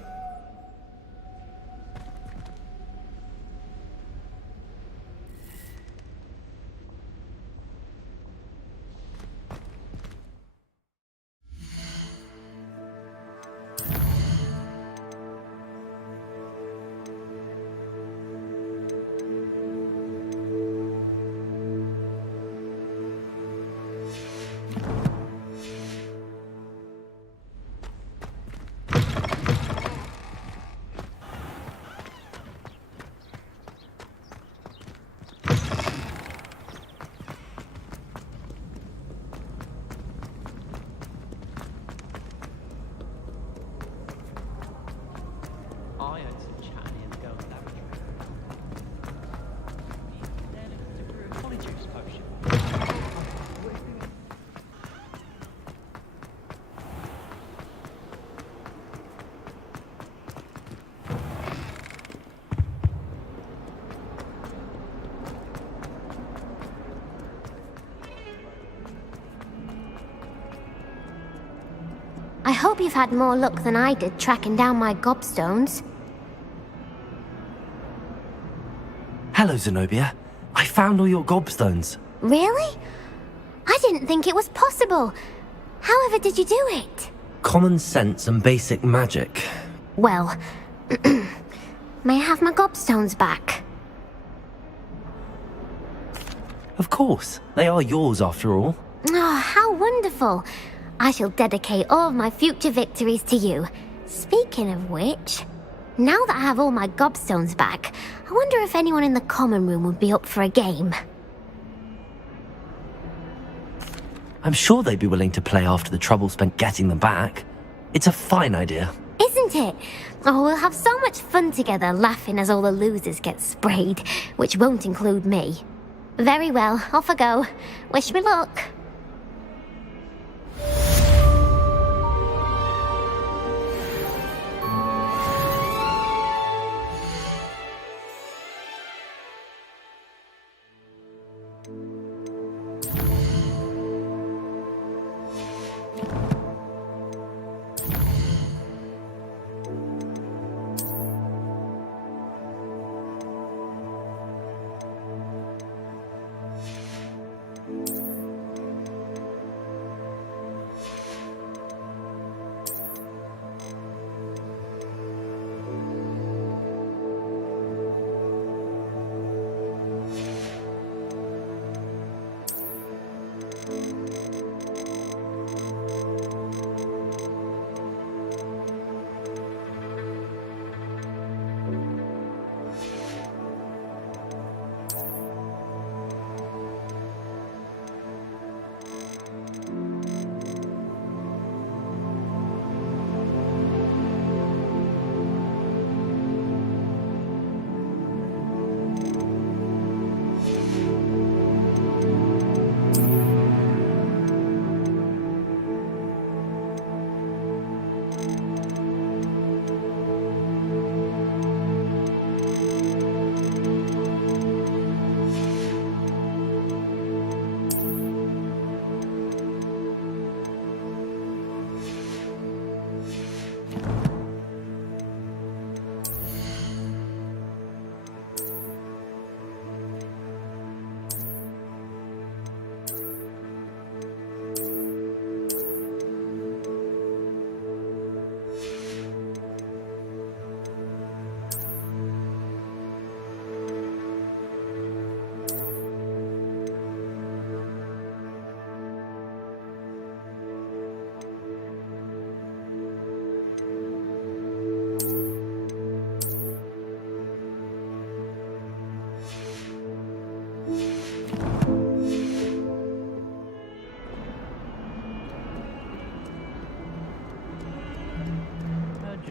I heard some chat near the girls' laboratory. They're looking to brew a polyjuice potion. I hope you've had more luck than I did tracking down my gobstones. Hello, Zenobia. I found all your gobstones. Really? I didn't think it was possible. However did you do it? Common sense and basic magic. Well, may I have my gobstones back? Of course. They are yours after all. Oh, how wonderful. I shall dedicate all of my future victories to you. Speaking of which, now that I have all my gobstones back, I wonder if anyone in the common room would be up for a game. I'm sure they'd be willing to play after the trouble spent getting them back. It's a fine idea. Isn't it? Oh, we'll have so much fun together laughing as all the losers get sprayed, which won't include me. Very well, off I go. Wish me luck.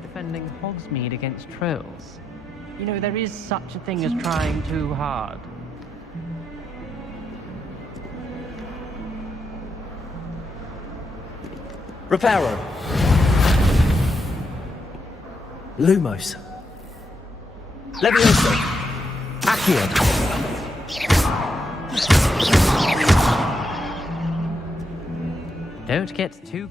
Defending Hogsmeade against trolls. You know, there is such a thing as trying too hard. Reparo. Lumos. Leviosa. Accio. Don't get too...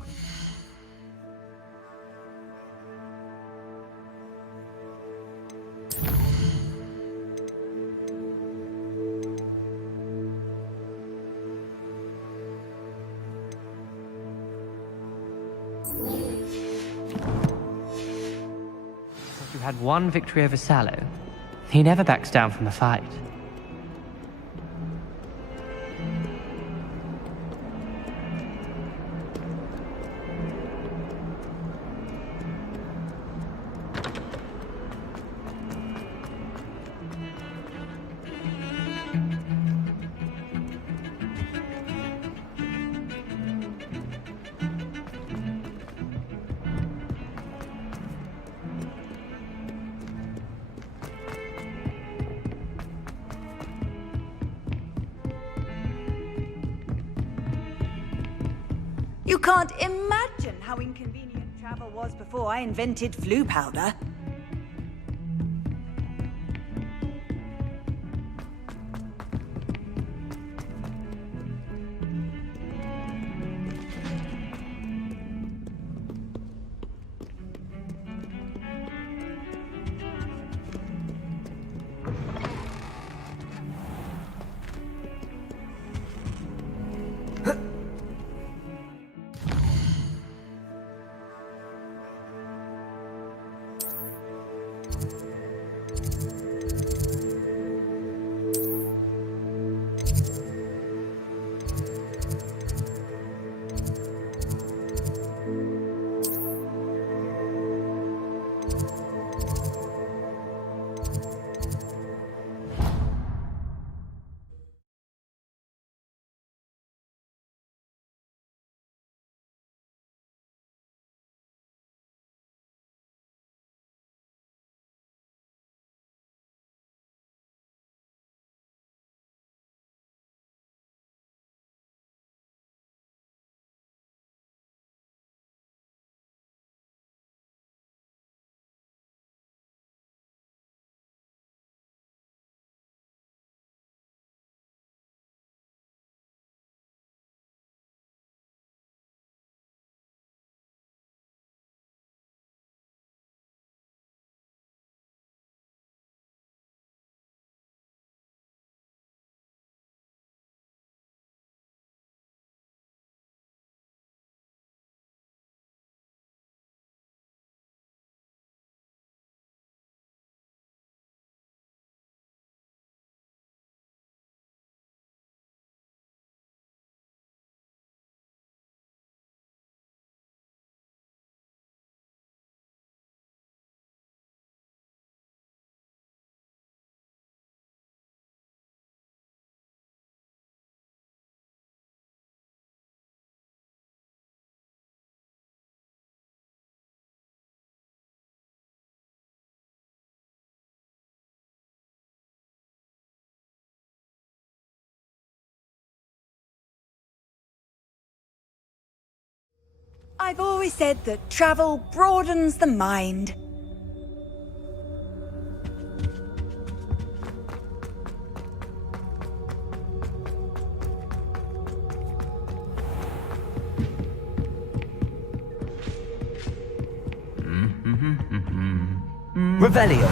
You had one victory over Sallow. He never backs down from a fight. You can't imagine how inconvenient travel was before I invented flu powder. I've always said that travel broadens the mind. Revelio.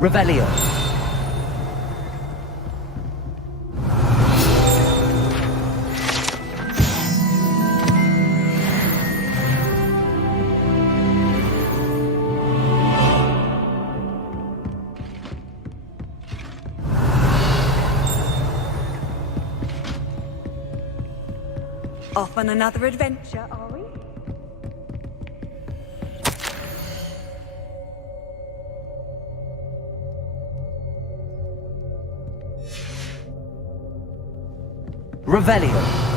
Revelio. Off on another adventure, are we? Revelio.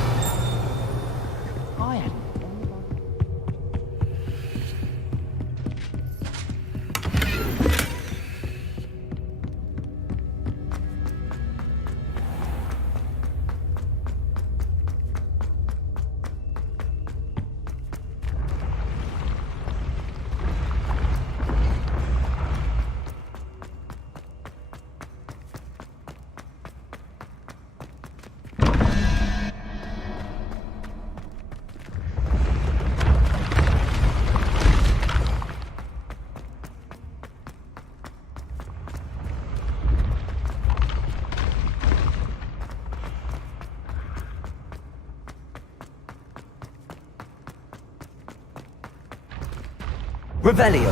Revelio.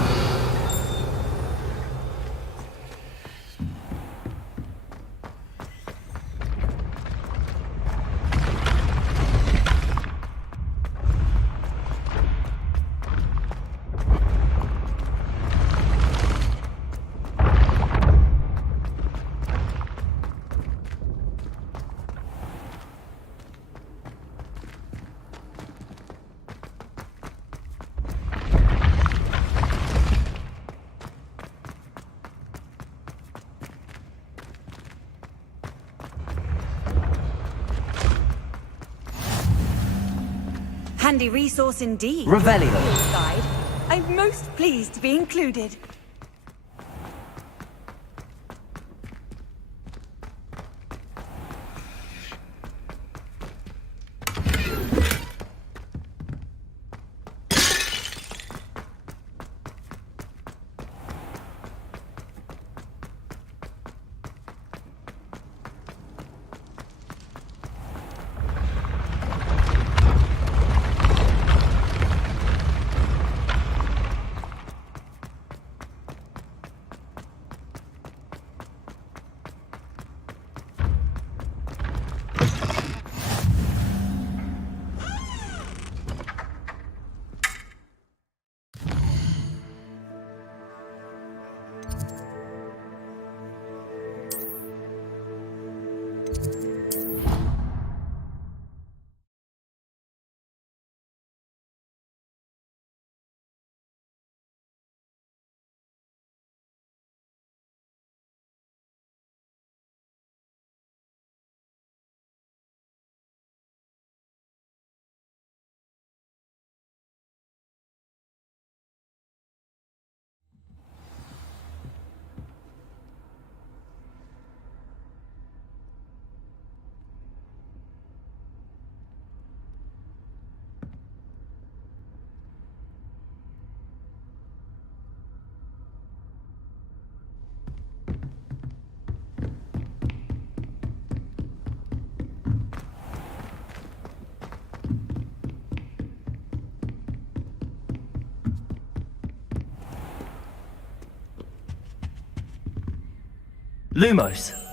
handy resource indeed. Revelio. Field guide. I'm most pleased to be included. Lumos.